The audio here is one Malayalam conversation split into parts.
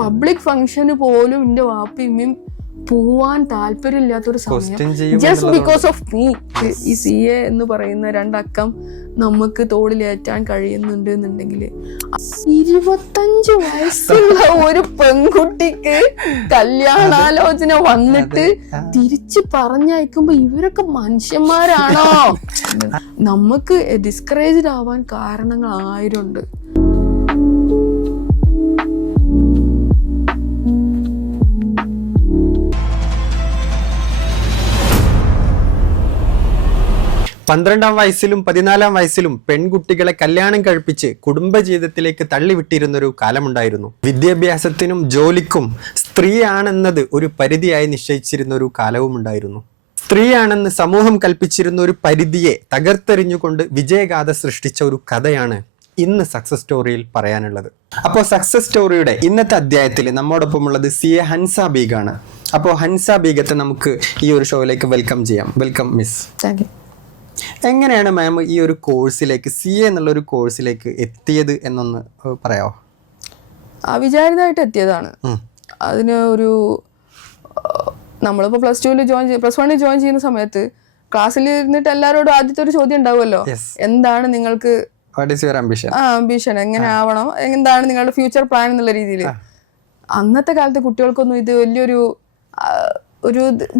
പബ്ലിക് ഫംഗ്ഷന് പോലും എന്റെ വാപ്പിയും പോവാൻ താല്പര്യമില്ലാത്തൊരു സമയം ജസ്റ്റ് ബിക്കോസ് ഓഫ് മീ. ഈ CA എന്ന് പറയുന്ന രണ്ടക്കം നമുക്ക് തോളിലേറ്റാൻ കഴിയുന്നുണ്ട് എന്നുണ്ടെങ്കിൽ 25 വയസ്സുള്ള ഒരു പെൺകുട്ടിക്ക് കല്യാണാലോചന വന്നിട്ട് തിരിച്ച് പറഞ്ഞയക്കുമ്പോ ഇവരൊക്കെ മനുഷ്യന്മാരാണോ? നമുക്ക് ഡിസ്കറേജ്ഡ് ആവാൻ കാരണങ്ങൾ 1000 ഉണ്ട്. പന്ത്രണ്ടാം വയസ്സിലും 14-ാം വയസ്സിലും പെൺകുട്ടികളെ കല്യാണം കഴിപ്പിച്ച് കുടുംബജീവിതത്തിലേക്ക് തള്ളിവിട്ടിരുന്നൊരു കാലമുണ്ടായിരുന്നു. വിദ്യാഭ്യാസത്തിനും ജോലിക്കും സ്ത്രീയാണെന്നത് ഒരു പരിധിയായി നിശ്ചയിച്ചിരുന്ന ഒരു കാലവും ഉണ്ടായിരുന്നു. സ്ത്രീയാണെന്ന് സമൂഹം കൽപ്പിച്ചിരുന്ന ഒരു പരിധിയെ തകർത്തെറിഞ്ഞുകൊണ്ട് വിജയഗാഥ സൃഷ്ടിച്ച ഒരു കഥയാണ് ഇന്ന് സക്സസ് സ്റ്റോറിയിൽ പറയാനുള്ളത്. അപ്പോൾ സക്സസ് സ്റ്റോറിയുടെ ഇന്നത്തെ അധ്യായത്തിൽ നമ്മോടൊപ്പം ഉള്ളത് CA ഹൻസ ബീഗാണ്. അപ്പോൾ ഹൻസ ബീഗത്തെ നമുക്ക് ഈ ഒരു ഷോയിലേക്ക് വെൽക്കം ചെയ്യാം. Welcome miss. Thank you. എങ്ങനെയാണ് മാം ഈ ഒരു കോഴ്സിലേക്ക് CA എന്നുള്ള ഒരു കോഴ്സിലേക്ക് എത്തിയത് എന്നൊന്ന് പറയാമോ? അവിചാരിതമായിട്ട് എത്തിയതാണ്. അതിന് ഒരു നമ്മളിപ്പോൾ +1 ജോയിൻ ചെയ്യുന്ന സമയത്ത് ക്ലാസ്സിൽ ഇരുന്നിട്ട് എല്ലാവരോടും ആദ്യത്തെ ഒരു ചോദ്യം ഉണ്ടാവുമല്ലോ, എന്താണ് നിങ്ങൾക്ക് ആംബിഷൻ, എങ്ങനെ ആവണം, എന്താണ് നിങ്ങളുടെ ഫ്യൂച്ചർ പ്ലാൻ എന്നുള്ള രീതിയിൽ. അന്നത്തെ കാലത്ത് കുട്ടികൾക്കൊന്നും ഇത് വലിയൊരു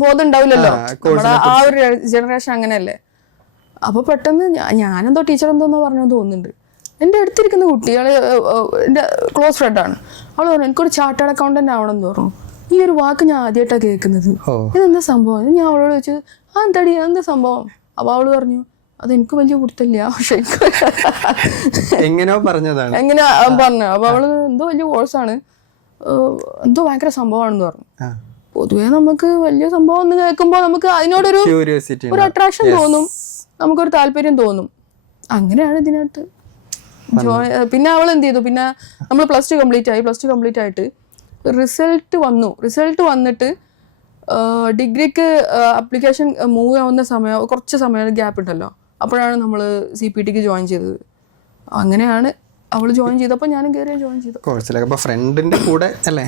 ബോധം ഉണ്ടാവില്ലല്ലോ. നമ്മുടെ ആ ഒരു ജനറേഷൻ അങ്ങനെയല്ലേ. അപ്പൊ പെട്ടെന്ന് ഞാനെന്തോ ടീച്ചർ എന്തോന്നോ പറഞ്ഞു തോന്നുന്നുണ്ട്. എൻ്റെ അടുത്തിരിക്കുന്ന കുട്ടികളെ എൻ്റെ ക്ലോസ് ഫ്രണ്ടാണ്. അവൾ പറഞ്ഞു എനിക്കൊരു ചാർട്ടേഡ് അക്കൗണ്ടന്റ് ആവണം എന്ന് പറഞ്ഞു. ഈ ഒരു വാക്ക് ഞാൻ ആദ്യമായിട്ടാണ് കേൾക്കുന്നത്. ഇതെന്താ സംഭവം? ഞാൻ അവളോട് ചോദിച്ചു എന്താടി എന്താ സംഭവം? അപ്പൊ അവള് പറഞ്ഞു അതെനിക്ക് വലിയ പിടുത്തില്ല, പക്ഷെ എങ്ങനെയോ പറഞ്ഞതാണ്, എങ്ങനെ പറഞ്ഞു. അപ്പൊ അവള് എന്തോ വലിയ കോഴ്സാണ്, എന്തോ ഭയങ്കര സംഭവമാണെന്ന് പറഞ്ഞു. പൊതുവെ നമുക്ക് വലിയ സംഭവം എന്ന് കേൾക്കുമ്പോൾ നമുക്ക് അതിനോടൊരു അട്രാക്ഷൻ തോന്നും, നമുക്കൊരു താല്പര്യം തോന്നും. അങ്ങനെയാണ് ഇതിനകത്ത് പിന്നെ അവൾ എന്ത് ചെയ്തു, പിന്നെ നമ്മൾ +2 കംപ്ലീറ്റ് ആയിട്ട് റിസൾട്ട് വന്നിട്ട് ഡിഗ്രിക്ക് അപ്ലിക്കേഷൻ മൂവ് ആവുന്ന കുറച്ച് സമയം ഗ്യാപ്പ് ഉണ്ടല്ലോ, അപ്പോഴാണ് നമ്മൾ CPTക്ക് ജോയിൻ ചെയ്തത്. അങ്ങനെയാണ് അവള് ജോയിൻ ചെയ്തപ്പോൾ ഞാനും കയറി ജോയിൻ ചെയ്തു കോഴ്സിലേക്ക്. ഫ്രണ്ടിന്റെ കൂടെ അല്ലേ?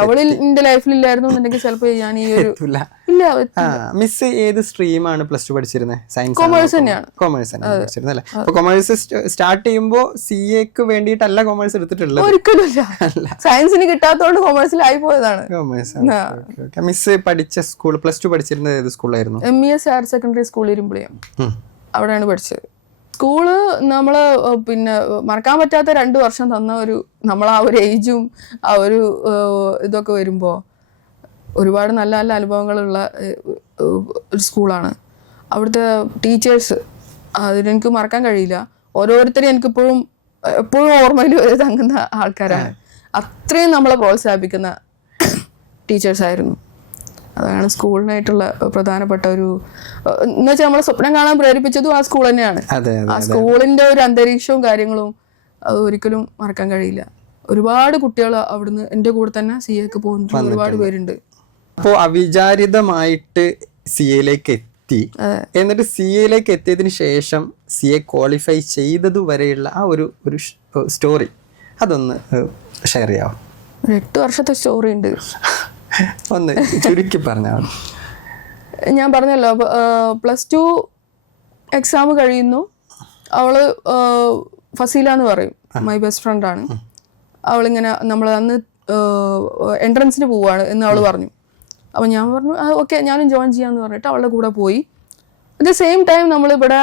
അവളിൽ എന്റെ ലൈഫിൽ ഇല്ലായിരുന്നു എന്നുണ്ടെങ്കിൽ ചിലപ്പോൾ ഞാൻ ഈ ഒരു ഇല്ല. മിസ് ഏത് സ്ട്രീമാണ് +2 പഠിച്ചിരുന്നത്? സയൻസ്, കൊമേഴ്സ് തന്നെയാണ്. കൊമേഴ്സ് പഠിച്ചിരുന്നത് അല്ലേ? അപ്പൊ കൊമേഴ്സ് സ്റ്റാർട്ട് ചെയ്യുമ്പോൾ CAക്ക് വേണ്ടിയിട്ടല്ല കൊമേഴ്സ് എടുത്തിട്ടുള്ളത്? ഒരിക്കലും സയൻസിന് കിട്ടാത്തതുകൊണ്ട് കൊമേഴ്സിലായി പോയതാണ്. മിസ് പഠിച്ച സ്കൂൾ +2 പഠിച്ചിരുന്നത് ഏത് സ്കൂളായിരുന്നു? MES higher secondary school Irumbuliyam, അവിടെയാണ് പഠിച്ചത്. സ്കൂള് നമ്മള് പിന്നെ മറക്കാൻ പറ്റാത്ത 2 വർഷം തന്ന നമ്മൾ ആ ഒരു ഏജും ആ ഒരു ഇതൊക്കെ വരുമ്പോൾ ഒരുപാട് നല്ല നല്ല അനുഭവങ്ങളുള്ള ഒരു സ്കൂളാണ്. അവിടുത്തെ ടീച്ചേഴ്സ് അതിനെനിക്ക് മറക്കാൻ കഴിയില്ല. ഓരോരുത്തരും എനിക്കിപ്പോഴും എപ്പോഴും ഓർമ്മയിൽ തങ്ങുന്ന ആൾക്കാരാണ്. അത്രയും നമ്മളെ പ്രോത്സാഹിപ്പിക്കുന്ന ടീച്ചേഴ്സായിരുന്നു. അതാണ് സ്കൂളിനായിട്ടുള്ള പ്രധാനപ്പെട്ട ഒരു എന്ന് വെച്ചാൽ നമ്മളെ സ്വപ്നം കാണാൻ പ്രേരിപ്പിച്ചതും ആ സ്കൂൾ തന്നെയാണ്. ആ സ്കൂളിന്റെ ഒരു അന്തരീക്ഷവും കാര്യങ്ങളും അത് ഒരിക്കലും മറക്കാൻ കഴിയില്ല. ഒരുപാട് കുട്ടികൾ അവിടുന്ന് എൻ്റെ കൂടെ തന്നെ CAക്ക് പോകുന്ന ഒരുപാട് പേരുണ്ട്. അപ്പോൾ അവിചാരിതമായിട്ട് CAയിലേക്ക് എത്തി. എന്നിട്ട് CAയിലേക്ക് എത്തിയതിന് ശേഷം CA ക്വാളിഫൈ ചെയ്തത് വരെയുള്ള ആ ഒരു സ്റ്റോറി അതൊന്ന് ഷെയർ ചെയ്യാമോ? 8 വർഷത്തെ സ്റ്റോറി ഉണ്ട്. ഒന്ന് ചുരുക്കി പറഞ്ഞാൽ. ഞാൻ പറഞ്ഞല്ലോ, +2 എക്സാം കഴിയുന്നു. അവള് ഫസീല എന്ന് പറയും, മൈ ബെസ്റ്റ് ഫ്രണ്ടാണ്. അവളിങ്ങനെ നമ്മൾ അന്ന് എൻട്രൻസിന് പോവാണ് എന്ന് അവള് പറഞ്ഞു. അപ്പം ഞാൻ പറഞ്ഞു ഓക്കെ ഞാനും ജോയിൻ ചെയ്യാന്ന് പറഞ്ഞിട്ട് അവളുടെ കൂടെ പോയി. അറ്റ് ദ സെയിം ടൈം നമ്മളിവിടെ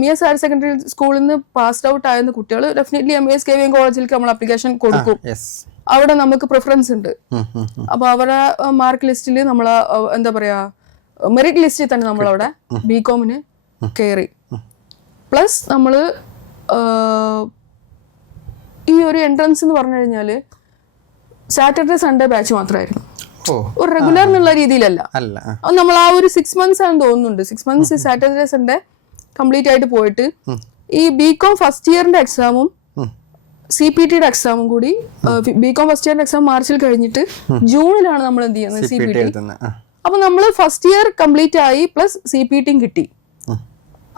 MES ഹയർ സെക്കൻഡറി സ്കൂളിൽ നിന്ന് പാസ്ഡ് ഔട്ട് ആയിരുന്ന കുട്ടികൾ ഡെഫിനറ്റ്ലി MES KVM കോളേജിലേക്ക് നമ്മൾ അപ്ലിക്കേഷൻ കൊടുക്കും. അവിടെ നമുക്ക് പ്രിഫറൻസ് ഉണ്ട്. അപ്പൊ അവരുടെ മാർക്ക് ലിസ്റ്റിൽ നമ്മളെ എന്താ പറയാ മെറിറ്റ് ലിസ്റ്റിൽ തന്നെ നമ്മളവിടെ BComന് കയറി. പ്ലസ് നമ്മള് ഈ ഒരു എൻട്രൻസ് എന്ന് പറഞ്ഞു കഴിഞ്ഞാല് സാറ്റർഡേ സൺഡേ ബാച്ച് മാത്രമായിരുന്നു, ഒരു റെഗുലർ എന്നുള്ള രീതിയിലല്ല. നമ്മൾ ആ ഒരു 6 months ആണെന്ന് തോന്നുന്നുണ്ട്. 6 months സാറ്റർഡേ സൺഡേ കംപ്ലീറ്റ് ആയിട്ട് പോയിട്ട് ഈ BCom ഫസ്റ്റ് ഇയറിന്റെ എക്സാമും CPTയുടെ എക്സാമും കൂടി, BCom ഫസ്റ്റ് ഇയറിന്റെ എക്സാം മാർച്ചിൽ കഴിഞ്ഞിട്ട് ജൂണിലാണ് നമ്മൾ എന്ത് ചെയ്യുന്നത് CPT. അപ്പൊ നമ്മൾ ഫസ്റ്റ് ഇയർ കംപ്ലീറ്റ് ആയി പ്ലസ് CPTയും കിട്ടി.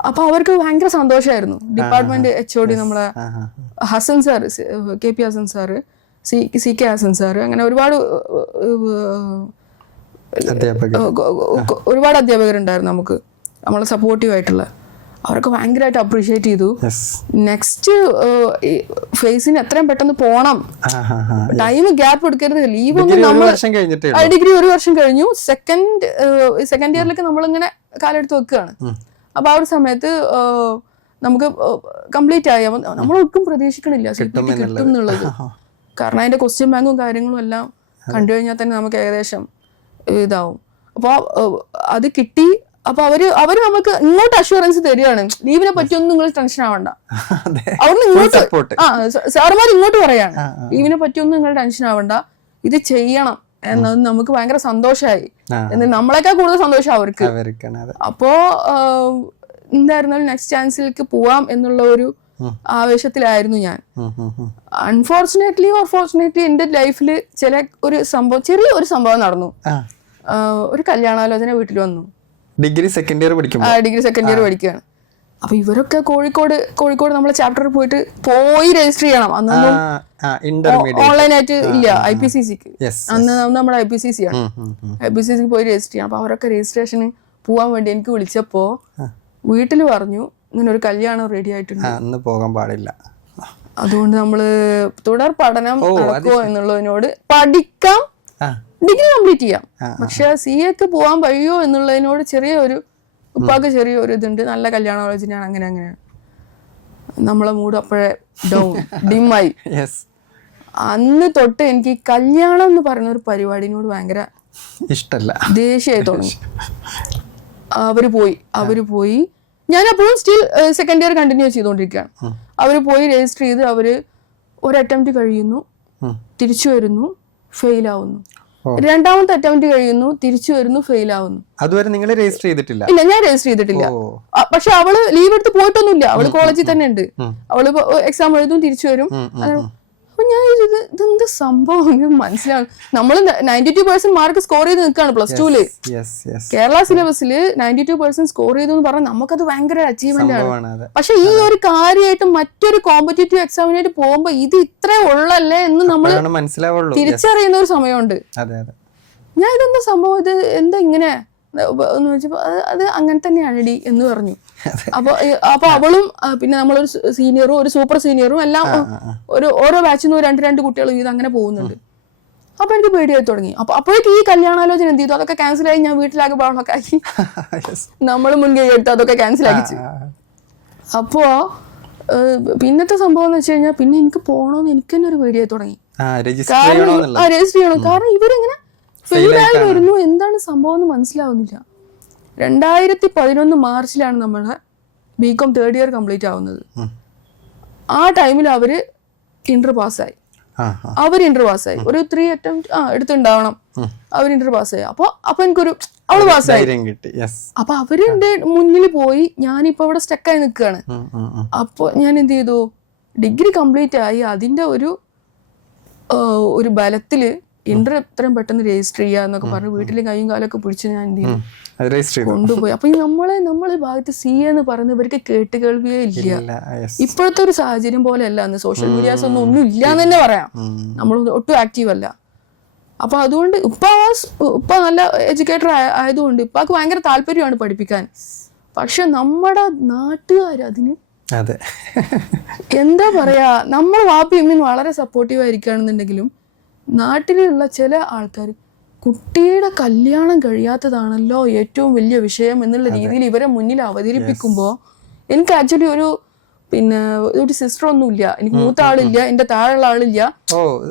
അപ്പൊ അവർക്ക് ഭയങ്കര സന്തോഷമായിരുന്നു. ഡിപ്പാർട്ട്മെന്റ് HOD നമ്മളെ Hasan sir, KP Hasan sir CK Hasan sir, അങ്ങനെ ഒരുപാട് ഒരുപാട് അധ്യാപകരുണ്ടായിരുന്നു നമുക്ക് നമ്മളെ സപ്പോർട്ടീവ് ആയിട്ടുള്ള. അവരൊക്കെ ഭയങ്കരമായിട്ട് അപ്രീഷിയേറ്റ് ചെയ്തു. നെക്സ്റ്റ് ഫേസിന് എത്രയും പെട്ടെന്ന് പോണം, ടൈം ഗ്യാപ്പ് എടുക്കരുത്, ലീവ് ഒന്നും നമ്മൾ ഡിഗ്രി 1 വർഷം കഴിഞ്ഞു, സെക്കൻഡ് ഇയറിലേക്ക് നമ്മളിങ്ങനെ കാലെടുത്ത് വെക്കുകയാണ്. അപ്പൊ ആ ഒരു സമയത്ത് നമുക്ക് കംപ്ലീറ്റ് ആയി. നമ്മൾ ഒട്ടും പ്രതീക്ഷിക്കണില്ല CPT കിട്ടും എന്നുള്ളത്. കാരണം അതിന്റെ ക്വസ്റ്റ്യൻ ബാങ്കും കാര്യങ്ങളും എല്ലാം കണ്ടു കഴിഞ്ഞാൽ തന്നെ നമുക്ക് ഏകദേശം ഇതാവും. അപ്പോൾ അത് കിട്ടി. അപ്പൊ അവര് നമുക്ക് ഇങ്ങോട്ട് അഷുറൻസ് തരികയാണ്, ലീവിനെ പറ്റിയൊന്നും നിങ്ങൾ ടെൻഷൻ ആവണ്ട. അവിടെ ഇങ്ങോട്ട് സാറുമാർ ഇങ്ങോട്ട് പറയാണ്, ലീവിനെ പറ്റിയൊന്നും നിങ്ങൾ ടെൻഷൻ ആവണ്ട, ഇത് ചെയ്യണം എന്നത് നമുക്ക് ഭയങ്കര സന്തോഷമായി. എന്നിട്ട് നമ്മളെക്കാൾ കൂടുതൽ സന്തോഷം അവർക്ക്. അപ്പോ എന്തായിരുന്നാലും നെക്സ്റ്റ് ചാൻസിലേക്ക് പോവാം എന്നുള്ള ഒരു ആവേശത്തിലായിരുന്നു ഞാൻ. അൺഫോർച്ചുനേറ്റ്ലി ഓർ ഫോർച്ചുനേറ്റ്ലി എന്റെ ലൈഫിൽ ചെറിയൊരു സംഭവം നടന്നു. ഒരു കല്യാണാലോചന വീട്ടിൽ വന്നു. ഡിഗ്രി സെക്കൻഡ് ഇയർ പഠിക്കുകയാണ്. അപ്പൊ ഇവരൊക്കെ കോഴിക്കോട് നമ്മളെ ചാപ്റ്ററിൽ പോയി രജിസ്റ്റർ ചെയ്യണം. അന്നൊന്നും ഓൺലൈനായിട്ട് ഇല്ല. IPCCക്ക് അന്ന് നമ്മുടെ IPCC ആണ്. IPCCക്ക് പോയി രജിസ്റ്റർ ചെയ്യണം. അപ്പൊ അവരൊക്കെ രജിസ്ട്രേഷന് പോവാൻ വേണ്ടി എനിക്ക് വിളിച്ചപ്പോ വീട്ടിൽ പറഞ്ഞു ഇങ്ങനെ ഒരു കല്യാണം റെഡി ആയിട്ടുണ്ട്, പോകാൻ പാടില്ല, അതുകൊണ്ട് നമ്മള് തുടർ പഠനം നടക്കുമോ എന്നുള്ളതിനോട് പഠിക്കാം, ഡിഗ്രി കംപ്ലീറ്റ് ചെയ്യാം, പക്ഷെ CAക്ക് പോകാൻ കഴിയുമോ എന്നുള്ളതിനോട് ഉപ്പാക്ക് ചെറിയൊരു ഇതുണ്ട്. നല്ല കല്യാണാലോചനയാണ്, അങ്ങനെയാണ്. നമ്മളെ മൂഡ് അപ്പോഴേ ഡിമ്മായി. അന്ന് തൊട്ട് എനിക്ക് കല്യാണം എന്ന് പറയുന്ന ഒരു പരിപാടിനോട് ഭയങ്കര ഇഷ്ടല്ല, ദേഷ്യമായി തുടങ്ങി. അവര് പോയി ഞാൻ അപ്പോഴും സ്റ്റിൽ സെക്കൻഡ് ഇയർ കണ്ടിന്യൂ ചെയ്തുകൊണ്ടിരിക്കുകയാണ്. അവര് പോയി രജിസ്റ്റർ ചെയ്ത് അവര് ഒരു അറ്റംപ്റ്റ് കഴിയുന്നു, തിരിച്ചു വരുന്നു, ഫെയിൽ ആവുന്നു. രണ്ടാമത്തെ അറ്റംപ്റ്റ് കഴിയുന്നു, തിരിച്ചു വരുന്നു, ഫെയിൽ ആവുന്നു. അതുവരെ നിങ്ങൾ രജിസ്റ്റർ ചെയ്തിട്ടില്ല? ഇല്ല, ഞാൻ രജിസ്റ്റർ ചെയ്തിട്ടില്ല. പക്ഷെ അവള് ലീവ് എടുത്ത് പോയിട്ടൊന്നുമില്ല, അവള് കോളേജിൽ തന്നെ ഉണ്ട്. അവള് എക്സാം എഴുതും, തിരിച്ചു വരും. അപ്പൊ ഞാൻ ഇതെന്ത് സംഭവം മനസ്സിലാവും. നമ്മള് 92% മാർക്ക് സ്കോർ ചെയ്ത് നിൽക്കുകയാണ് പ്ലസ് 2 കേരള സിലബസില് 92% സ്കോർ ചെയ്തു എന്ന് പറഞ്ഞാൽ നമുക്കത് ഭയങ്കര അച്ചീവ്മെന്റ് ആണ്. പക്ഷെ ഈ ഒരു കാര്യമായിട്ട് മറ്റൊരു കോമ്പറ്റേറ്റീവ് എക്സാമിനായിട്ട് പോകുമ്പോ ഇത് ഇത്രേ ഉള്ളല്ലേ എന്ന് നമ്മൾ തിരിച്ചറിയുന്ന ഒരു സമയമുണ്ട്. ഞാൻ ഇതെന്താ സംഭവം, ഇത് എന്താ ഇങ്ങനെ എന്ന് വെച്ചപ്പോ അത് അങ്ങനെ തന്നെയാണ് എന്ന് പറഞ്ഞു. അപ്പൊ അവളും പിന്നെ നമ്മളൊരു സീനിയറും ഒരു സൂപ്പർ സീനിയറും എല്ലാം ഓരോ ബാച്ചിൽ നിന്ന് 2 കുട്ടികൾ ഇത് അങ്ങനെ പോകുന്നുണ്ട്. അപ്പൊ എനിക്ക് പേടിയായി തുടങ്ങി. അപ്പോഴേക്ക് ഈ കല്യാണാലോചന എന്ത് ചെയ്തു, അതൊക്കെ ക്യാൻസൽ ആയി. ഞാൻ വീട്ടിലാകെ ബഹളമൊക്കെ ആക്കി, നമ്മൾ മുൻകൈ എടുത്ത് അതൊക്കെ ക്യാൻസൽ ആക്കിച്ചു. അപ്പോ പിന്നത്തെ സംഭവം എന്ന് വെച്ച് കഴിഞ്ഞാൽ പിന്നെ എനിക്ക് പോകണമെന്ന് എനിക്ക് തന്നെ ഒരു പേടിയായി തുടങ്ങി. രജിസ്റ്റർ ചെയ്യണം, കാരണം ഇവരിങ്ങനെ ഫെയിലായി വരുന്നു, എന്താണ് സംഭവം എന്ന് മനസ്സിലാവുന്നില്ല. 2011 മാർച്ചിലാണ് നമ്മുടെ BCom 3rd ഇയർ കംപ്ലീറ്റ് ആവുന്നത്. ആ ടൈമിൽ അവര് ഇന്റർ പാസ്സായി. ഒരു 3 അറ്റംപ്റ്റ് എടുത്തുണ്ടാവണം. അവർ ഇന്റർ പാസ്സായി. അപ്പൊ എനിക്കൊരു അവള് പാസ്സായി. അപ്പൊ അവരുടെ മുന്നിൽ പോയി ഞാനിപ്പോ അവിടെ സ്റ്റക്കായി നിൽക്കുകയാണ്. അപ്പൊ ഞാൻ എന്ത് ചെയ്തു, ഡിഗ്രി കംപ്ലീറ്റ് ആയി അതിന്റെ ഒരു ബലത്തില് ഇന്റർ എത്രയും പെട്ടെന്ന് രജിസ്റ്റർ ചെയ്യുക എന്നൊക്കെ പറഞ്ഞ് വീട്ടിലെ കൈയും കാലൊക്കെ പിടിച്ച് ഞാൻ എന്ത് ചെയ്തു കൊണ്ടുപോയി. അപ്പൊ ഈ നമ്മളെ ഭാഗത്ത് CA എന്ന് പറയുന്നത് ഇവർക്ക് കേട്ടുകേൾവിയേ ഇല്ല. ഇപ്പോഴത്തെ ഒരു സാഹചര്യം പോലെ അല്ല, അന്ന് സോഷ്യൽ മീഡിയാസ് ഒന്നും ഇല്ല എന്ന് തന്നെ പറയാം. നമ്മൾ ഒട്ടും ആക്റ്റീവ് അല്ല. അപ്പൊ അതുകൊണ്ട് ഉപ്പ നല്ല എഡ്യൂക്കേറ്റർ ആയതുകൊണ്ട് ഉപ്പാക്ക് ഭയങ്കര താല്പര്യമാണ് പഠിപ്പിക്കാൻ. പക്ഷെ നമ്മുടെ നാട്ടുകാർ അതിന് എന്താ പറയാ, നമ്മൾ വാപ്പിയമ്മയും വളരെ സപ്പോർട്ടീവ് ആയിരിക്കുകയാണെന്നുണ്ടെങ്കിലും നാട്ടിലുള്ള ചില ആൾക്കാർ കുട്ടിയുടെ കല്യാണം കഴിയാത്തതാണല്ലോ ഏറ്റവും വലിയ വിഷയം എന്നുള്ള രീതിയിൽ ഇവരെ മുന്നിൽ അവതരിപ്പിക്കുമ്പോൾ എനിക്ക് ആക്ച്വലി ഒരു സിസ്റ്റർ ഒന്നുമില്ല, എനിക്ക് മൂത്ത ആളില്ല, എന്റെ താഴെയുള്ള ആളില്ല.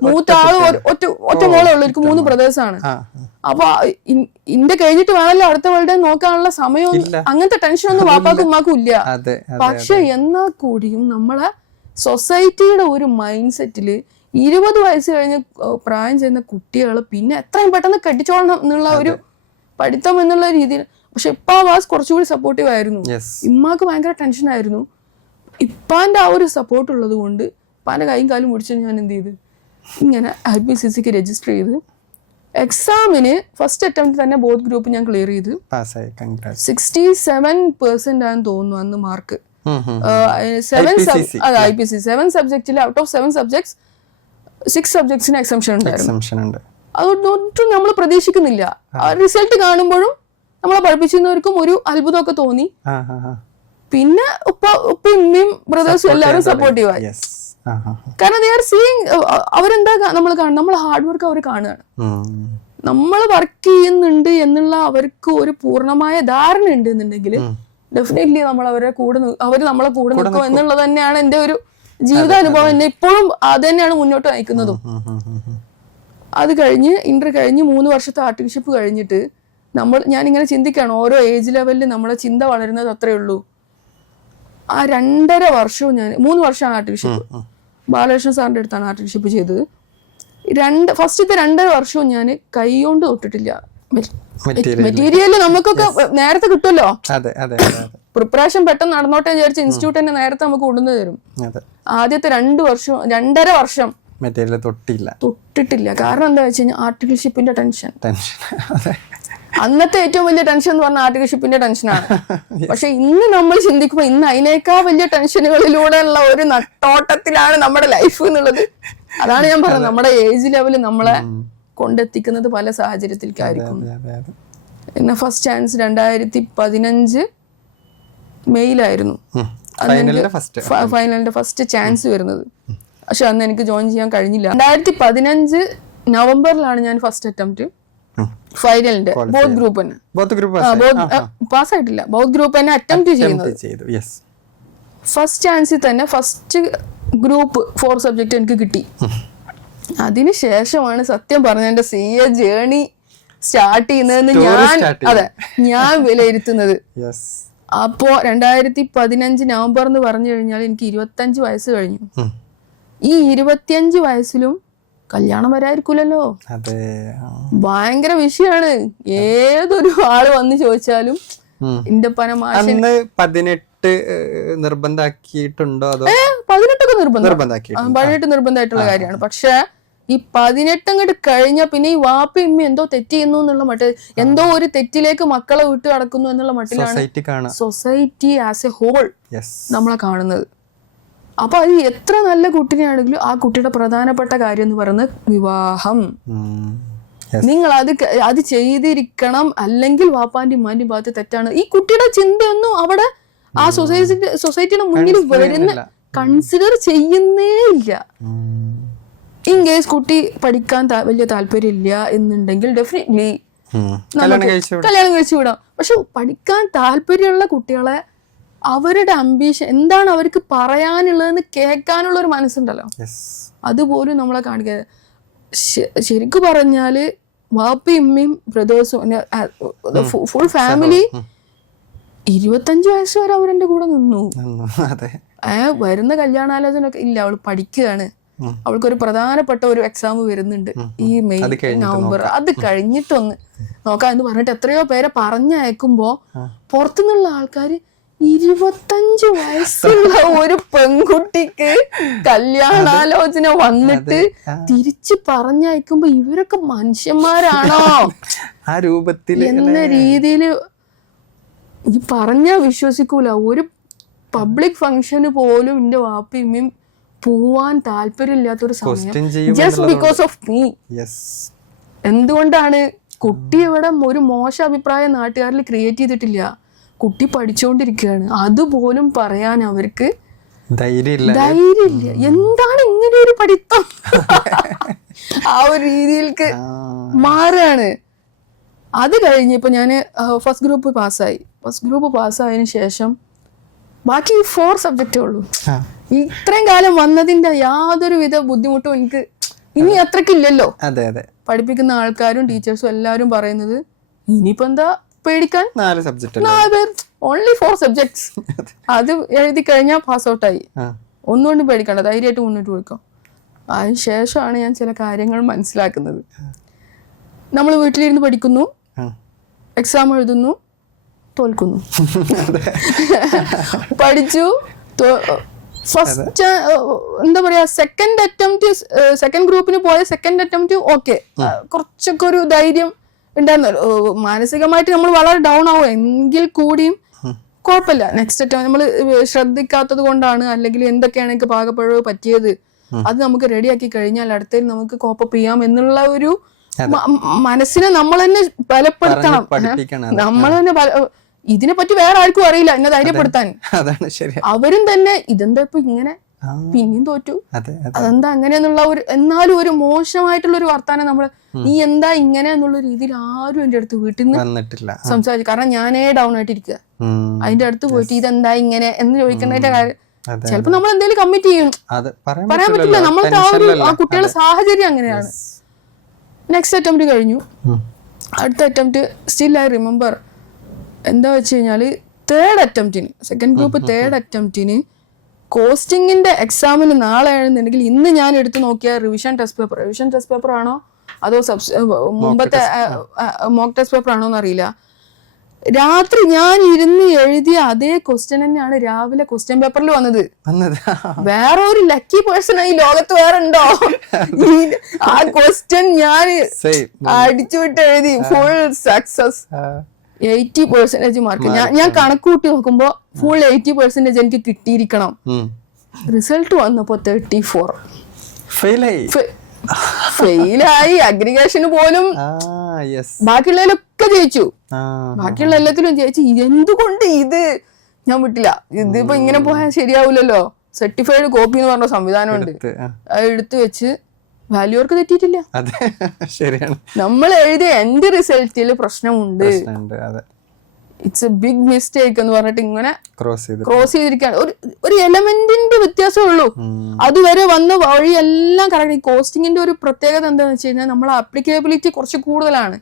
മൂത്ത ആള് ഒറ്റ മോളേ ഉള്ളൂ, എനിക്ക് 3 ബ്രദേഴ്സാണ്. അപ്പൊ ഇന്റെ കഴിഞ്ഞിട്ട് വേണമല്ലോ അടുത്ത വേൾഡ് നോക്കാനുള്ള സമയം, അങ്ങനത്തെ ടെൻഷനൊന്നും വാപ്പാക്കും ഉമ്മാക്കും ഇല്ല. പക്ഷെ എന്നാൽ കൂടിയും നമ്മളെ സൊസൈറ്റിയുടെ ഒരു മൈൻഡ് സെറ്റില് 20 വയസ്സ് കഴിഞ്ഞ് പ്രായം ചെയ്യുന്ന കുട്ടികൾ പിന്നെ എത്രയും പെട്ടെന്ന് കെട്ടിച്ചോളണം എന്നുള്ള ഒരു പഠിത്തം എന്നുള്ള രീതിയിൽ. പക്ഷെ ഇപ്പ വാസ് കുറച്ചുകൂടി സപ്പോർട്ടീവ് ആയിരുന്നു. ഇമ്മാക്ക് ഭയങ്കര ടെൻഷൻ ആയിരുന്നു. ഇപ്പാന്റെ ആ ഒരു സപ്പോർട്ട് ഉള്ളത് കൊണ്ട് ഇപ്പാന്റെ കൈയും കാലും പിടിച്ച് ഞാൻ എന്ത് ചെയ്ത് ഇങ്ങനെ IPCCക്ക് രജിസ്റ്റർ ചെയ്ത് എക്സാമിന് ഫസ്റ്റ് അറ്റംപ്റ്റ് തന്നെ ബോത്ത് ഗ്രൂപ്പ് ഞാൻ ക്ലിയർ ചെയ്ത് 67% ആണെന്ന് തോന്നുന്നു അന്ന് മാർക്ക്. 7 സബ്ജക്റ്റിൽ ഔട്ട് ഓഫ് 7 സബ്ജക്ട്സ് 6 സബ്ജക്ട്സിന് എക്സംഷൻ ഉണ്ടായിരുന്നു. എക്സംഷൻ ഉണ്ട്. അതൊട്ടും നമ്മൾ പ്രതീക്ഷിക്കുന്നില്ല. റിസൾട്ട് കാണുമ്പോഴും നമ്മളെ പഠിപ്പിച്ചിരുന്നവർക്കും ഒരു അത്ഭുതമൊക്കെ തോന്നി. പിന്നെ ഉപ്പയും ബ്രദേഴ്സും എല്ലാവരും സപ്പോർട്ടീവായി. കാരണം ദേ ആർ സീയിങ്, അവരെന്താ നമ്മൾ കാണുന്നത്, നമ്മൾ ഹാർഡ് വർക്ക് അവർ കാണുകയാണ്. നമ്മൾ വർക്ക് ചെയ്യുന്നുണ്ട് എന്നുള്ള അവർക്ക് ഒരു പൂർണ്ണമായ ധാരണ ഉണ്ട് എന്നുണ്ടെങ്കിൽ ഡെഫിനറ്റ്ലി നമ്മൾ അവരെ കൂടെ അവർ നമ്മളെ കൂടെ നിൽക്കും എന്നുള്ളത് തന്നെയാണ് എന്റെ ഒരു ജീവിതാനുഭവം. എന്നെ ഇപ്പോഴും അത് തന്നെയാണ് മുന്നോട്ട് നയിക്കുന്നതും. അത് കഴിഞ്ഞ് ഇന്റർ കഴിഞ്ഞ് 3 വർഷത്തെ ആർട്ടിഫിഷ്യപ്പ് കഴിഞ്ഞിട്ട് ഞാനിങ്ങനെ ചിന്തിക്കുകയാണ്, ഓരോ ഏജ് ലെവലിൽ നമ്മുടെ ചിന്ത വളരുന്നത് അത്രേ ഉള്ളൂ. ആ 2.5 വർഷവും 3 വർഷമാണ് ആർട്ടിഫിഷ്യപ്പ്. ബാലകൃഷ്ണൻ സാറിന്റെ അടുത്താണ് ആർട്ടിഫിഷ്യപ്പ് ചെയ്തത്. ഫസ്റ്റത്തെ 2.5 വർഷവും ഞാൻ കൈകൊണ്ട് തൊട്ടിട്ടില്ല. മെറ്റീരിയൽ നമുക്കൊക്കെ നേരത്തെ കിട്ടുമല്ലോ, പ്രിപ്പറേഷൻ പെട്ടെന്ന് നടന്നോട്ടെ വിചാരിച്ച ഇൻസ്റ്റിറ്റ്യൂട്ട് തന്നെ നേരത്തെ നമുക്ക് കൊണ്ടുവന്ന് തരും. ആദ്യത്തെ 2.5 വർഷം തൊട്ടിട്ടില്ല. കാരണം എന്താ വെച്ച് കഴിഞ്ഞാൽ ആർട്ടിഫിഷ്യപ്പിന്റെ ടെൻഷൻ. അന്നത്തെ ഏറ്റവും വലിയ ടെൻഷൻ എന്ന് പറഞ്ഞാൽ ആർട്ടിഫിഷ്യപ്പിന്റെ ടെൻഷനാണ്. പക്ഷെ ഇന്ന് നമ്മൾ ചിന്തിക്കുമ്പോൾ ഇന്ന് അതിനേക്കാൾ വലിയ ടെൻഷനുകളിലൂടെയുള്ള ഒരു നട്ടോട്ടത്തിലാണ് നമ്മുടെ ലൈഫ് എന്നുള്ളത്. അതാണ് ഞാൻ പറഞ്ഞത്, നമ്മുടെ ഏജ് ലെവല് നമ്മളെ കൊണ്ടെത്തിക്കുന്നത് പല സാഹചര്യത്തിലേക്കായിരിക്കും. പിന്നെ ഫസ്റ്റ് ചാൻസ് 2015 മെയ്യിലായിരുന്നു ഫൈനലിന്റെ ഫസ്റ്റ് ചാൻസ് വരുന്നത്. പക്ഷെ അന്ന് എനിക്ക് ജോയിൻ ചെയ്യാൻ കഴിഞ്ഞില്ല. 2015 നവംബറിലാണ് ഞാൻ ഫസ്റ്റ് അറ്റംപ്റ്റ് ഫൈനലിന്റെ ബോത്ത് ഗ്രൂപ്പ് തന്നെ പാസ്സായിട്ടില്ല, ബോത്ത് ഗ്രൂപ്പ് തന്നെ അറ്റംപ്റ്റ് ചെയ്യുന്നത്. ഫസ്റ്റ് ചാൻസിൽ തന്നെ ഫസ്റ്റ് ഗ്രൂപ്പ് 4 സബ്ജക്ട് എനിക്ക് കിട്ടി. അതിനുശേഷമാണ് സത്യം പറഞ്ഞ എന്റെ CA ജേർണി സ്റ്റാർട്ട് ചെയ്യുന്നതെന്ന് ഞാൻ വിലയിരുത്തുന്നത്. അപ്പോ 2015 നവംബർ എന്ന് പറഞ്ഞു കഴിഞ്ഞാൽ എനിക്ക് 25 വയസ്സ് കഴിഞ്ഞു. ഈ 25 വയസ്സിലും കല്യാണം വരായിരിക്കൂലല്ലോ, ഭയങ്കര വിഷയമാണ്. ഏതൊരു ആള് വന്ന് ചോദിച്ചാലും എന്റെ പനമാശ 18 നിർബന്ധാക്കിയിട്ടുണ്ടോ? അതോ 18 നിർബന്ധമായിട്ടുള്ള കാര്യമാണ്. പക്ഷെ ഈ 18 അങ്ങോട്ട് കഴിഞ്ഞ പിന്നെ ഈ വാപ്പി ഇമ്മ എന്തോ തെറ്റ് ചെയ്യുന്നു എന്നുള്ള മട്ടിൽ, എന്തോ ഒരു തെറ്റിലേക്ക് മക്കളെ വിട്ടു കിടക്കുന്നു എന്നുള്ള മട്ടിലാണ് സൊസൈറ്റി ആസ് എ ഹോൾ നമ്മളെ കാണുന്നത്. അപ്പൊ അത് എത്ര നല്ല കുട്ടിനെയാണെങ്കിലും ആ കുട്ടിയുടെ പ്രധാനപ്പെട്ട കാര്യം എന്ന് പറയുന്നത് വിവാഹം. നിങ്ങൾ അത് ചെയ്തിരിക്കണം, അല്ലെങ്കിൽ വാപ്പാന്റെയും ഉമ്മാന്റെയും ഭാഗത്ത് തെറ്റാണ്. ഈ കുട്ടിയുടെ ചിന്തയൊന്നും അവിടെ ആ സൊസൈറ്റിയുടെ മുന്നിൽ വരുന്ന കൺസിഡർ ചെയ്യുന്നേ ഇല്ല. ഇൻ കേസ് കുട്ടി പഠിക്കാൻ വലിയ താല്പര്യമില്ല എന്നുണ്ടെങ്കിൽ ഡെഫിനറ്റ്ലി കല്യാണം കഴിച്ചു വിടാം. പക്ഷെ പഠിക്കാൻ താല്പര്യമുള്ള കുട്ടികളെ അവരുടെ അംബീഷൻ എന്താണ്, അവർക്ക് പറയാനുള്ളതെന്ന് കേൾക്കാനുള്ള ഒരു മനസ്സുണ്ടല്ലോ, അതുപോലും നമ്മളെ കാണിക്കുക. ശരിക്കും പറഞ്ഞാല് വാപ്പയും ഉമ്മയും ബ്രദേഴ്സും ഫുൾ ഫാമിലി 25 വയസ്സ് വരെ അവരെന്റെ കൂടെ നിന്നു. വരുന്ന കല്യാണാലോചന ഒക്കെ ഇല്ല, അവള് പഠിക്കുകയാണ്, അവൾക്കൊരു പ്രധാനപ്പെട്ട ഒരു എക്സാം വരുന്നുണ്ട് ഈ മെയ് നവംബർ, അത് കഴിഞ്ഞിട്ടൊന്ന് നോക്കാം എന്ന് പറഞ്ഞിട്ട് എത്രയോ പേരെ പറഞ്ഞയക്കുമ്പോ പുറത്തുനിന്നുള്ള ആൾക്കാര് 25 വയസ്സുള്ള ഒരു പെൺകുട്ടിക്ക് കല്യാണാലോചന വന്നിട്ട് തിരിച്ച് പറഞ്ഞയക്കുമ്പോ ഇവരൊക്കെ മനുഷ്യന്മാരാണോ ആ രൂപത്തിൽ എന്ന രീതിയില് ഈ പറഞ്ഞാ വിശ്വസിക്കൂല. ഒരു പബ്ലിക് ഫംഗ്ഷന് പോലും എന്റെ വാപ്പിയും പോവാൻ താല്പര്യമില്ലാത്തൊരു സമയം, ജസ്റ്റ് ബിക്കോസ് ഓഫ് മീ. എന്തുകൊണ്ടാണ്? കുട്ടി ഇവിടെ ഒരു മോശം അഭിപ്രായം നാട്ടുകാരിൽ ക്രിയേറ്റ് ചെയ്തിട്ടില്ല, കുട്ടി പഠിച്ചുകൊണ്ടിരിക്കുകയാണ്, അതുപോലും പറയാൻ അവർക്ക് ധൈര്യമില്ല. എന്താണ് ഇങ്ങനെ ഒരു പഠിത്തം? ആ ഒരു രീതിയിലേക്ക് മാറുകയാണ്. അത് കഴിഞ്ഞപ്പോ ഞാന് ഫസ്റ്റ് ഗ്രൂപ്പ് പാസ്സായി. ഫസ്റ്റ് ഗ്രൂപ്പ് പാസ്സായതിനു ശേഷം ബാക്കി 4 സബ്ജക്റ്റേ ഉള്ളൂ. ഇത്രയും കാലം വന്നതിന്റെ യാതൊരു വിധ ബുദ്ധിമുട്ടും എനിക്ക് ഇനി അത്രക്കില്ലല്ലോ. പഠിപ്പിക്കുന്ന ആൾക്കാരും ടീച്ചേഴ്സും എല്ലാവരും പറയുന്നത് ഇനിയിപ്പോ എന്താ പേടിക്കാൻ, 4 സബ്ജക്ട്, ഓൺലി 4 സബ്ജക്ട്സ്. അത് എഴുതി കഴിഞ്ഞാൽ പാസ് ഔട്ടായി, ഒന്നുകൊണ്ടും പേടിക്കണ്ട, ധൈര്യമായിട്ട് മുന്നോട്ട് കൊടുക്കാം. അതിനുശേഷമാണ് ഞാൻ ചില കാര്യങ്ങൾ മനസ്സിലാക്കുന്നത്. നമ്മൾ വീട്ടിലിരുന്ന് പഠിക്കുന്നു, എക്സാം എഴുതുന്നു, തോൽക്കുന്നു. പഠിച്ചു, ഫസ്റ്റ് എന്താ പറയാ, സെക്കൻഡ് ഗ്രൂപ്പിന് പോയ സെക്കൻഡ് അറ്റംപ്റ്റ് ഓക്കെ, കുറച്ചൊക്കെ ഒരു ധൈര്യം ഉണ്ടായിരുന്നു. മാനസികമായിട്ട് നമ്മൾ വളരെ ഡൗൺ ആവും, എങ്കിൽ കൂടിയും കുഴപ്പമില്ല. നെക്സ്റ്റ് അറ്റംപ്റ്റ് നമ്മൾ ശ്രദ്ധിക്കാത്തത് കൊണ്ടാണ്, അല്ലെങ്കിൽ എന്തൊക്കെയാണ് എനിക്ക് പാകപ്പഴവ് പറ്റിയത് അത് നമുക്ക് റെഡിയാക്കി കഴിഞ്ഞാൽ അടുത്തതിൽ നമുക്ക് കോപ്പപ്പ് ചെയ്യാം എന്നുള്ള ഒരു മനസ്സിനെ നമ്മൾ തന്നെ ബലപ്പെടുത്തണം. നമ്മൾ തന്നെ ഇതിനെ പറ്റി വേറെ ആർക്കും അറിയില്ല എന്നെ ധൈര്യപ്പെടുത്താൻ. അവരും തന്നെ ഇതെന്താ ഇപ്പൊ ഇങ്ങനെ പിന്നെയും തോറ്റു, അതെന്താ അങ്ങനെയെന്നുള്ള ഒരു എന്നാലും ഒരു മോശമായിട്ടുള്ള ഒരു വർത്താനം നമ്മള് നീ എന്താ ഇങ്ങനെ എന്നുള്ള രീതിയിൽ ആരും എന്റെ അടുത്ത് വീട്ടിൽ നിന്ന് സംസാരിച്ചു. കാരണം ഞാനേ ഡൗൺ ആയിട്ടിരിക്കുക, അതിന്റെ അടുത്ത് പോയിട്ട് ഇതെന്താ ഇങ്ങനെ എന്ന് ചോദിക്കുന്നതിന്റെ കാര്യം ചിലപ്പോ നമ്മൾ എന്തെങ്കിലും കമ്മിറ്റ് ചെയ്യും, പറയാൻ പറ്റില്ല. നമ്മൾക്ക് ആ കുട്ടികളുടെ സാഹചര്യം അങ്ങനെയാണ്. നെക്സ്റ്റ് അറ്റംപ്റ്റ് കഴിഞ്ഞു. അടുത്ത അറ്റംപ്റ്റ് സ്റ്റിൽ ഐ റിമെമ്പർ എന്താ വെച്ച് കഴിഞ്ഞാല് തേർഡ് അറ്റംപ്റ്റിന് സെക്കൻഡ് ഗ്രൂപ്പ് തേർഡ് അറ്റംപ്റ്റിന് കോസ്റ്റിങ്ങിന്റെ എക്സാമിന് നാളെ ആണെന്നുണ്ടെങ്കിൽ ഇന്ന് ഞാൻ എടുത്തു നോക്കിയ റിവിഷൻ ടെസ്റ്റ് പേപ്പർ ആണോ അതോ മുമ്പത്തെ മോക്ക് ടെസ്റ്റ് പേപ്പർ ആണോ എന്നറിയില്ല. രാത്രി ഞാൻ ഇരുന്ന് എഴുതിയ അതേ ക്വസ്റ്റ്യൻ തന്നെയാണ് രാവിലെ ക്വസ്റ്റ്യൻ പേപ്പറിൽ വന്നത്. വേറെ ഒരു ലക്കി പേഴ്സൺ ഈ ലോകത്ത് വേറെ ഉണ്ടോ? ആ ക്വസ്റ്റ്യൻ ഞാൻ അടിച്ചുവിട്ട് എഴുതി, ഫുൾ സക്സസ്, 80% മാർക്ക്. ഞാൻ കണക്ക് കൂട്ടി നോക്കുമ്പോ ഫുൾ 80% എനിക്ക് കിട്ടിയിരിക്കണം. റിസൾട്ട് വന്നപ്പോ 34. ഫെയിലായി. അഗ്രിഗേഷന് പോലും ബാക്കിയുള്ളതിലൊക്കെ ജയിച്ചു, ബാക്കിയുള്ള എല്ലാത്തിലും ജയിച്ചു. എന്തുകൊണ്ട് ഇത് ഞാൻ വിട്ടില്ല. ഇതിപ്പോ ഇങ്ങനെ പോയാൽ ശരിയാവൂലല്ലോ. സർട്ടിഫൈഡ് കോപ്പി എന്ന് പറഞ്ഞ സംവിധാനമുണ്ട്, അത് എടുത്തു വെച്ച് വാല്യൂർക്ക് തെറ്റിയിട്ടില്ല. നമ്മൾ എഴുതിയ എന്റെ റിസൾട്ടിൽ പ്രശ്നമുണ്ട്, ഇറ്റ്സ് എ ബിഗ് മിസ്റ്റേക്ക് എന്ന് പറഞ്ഞിട്ട് ഇങ്ങനെ ക്രോസ് ചെയ്തിരിക്കുകയാണ്. ഒരു എലമെന്റിന്റെ വ്യത്യാസമേ ഉള്ളൂ. അതുവരെ വന്ന വഴിയെല്ലാം കറക്റ്റ്. ഈ കോസ്റ്റിങ്ങിന്റെ ഒരു പ്രത്യേകത എന്താണെന്ന് വെച്ച് കഴിഞ്ഞാൽ നമ്മളെ അപ്ലിക്കബിലിറ്റി കുറച്ച് കൂടുതലാണ്.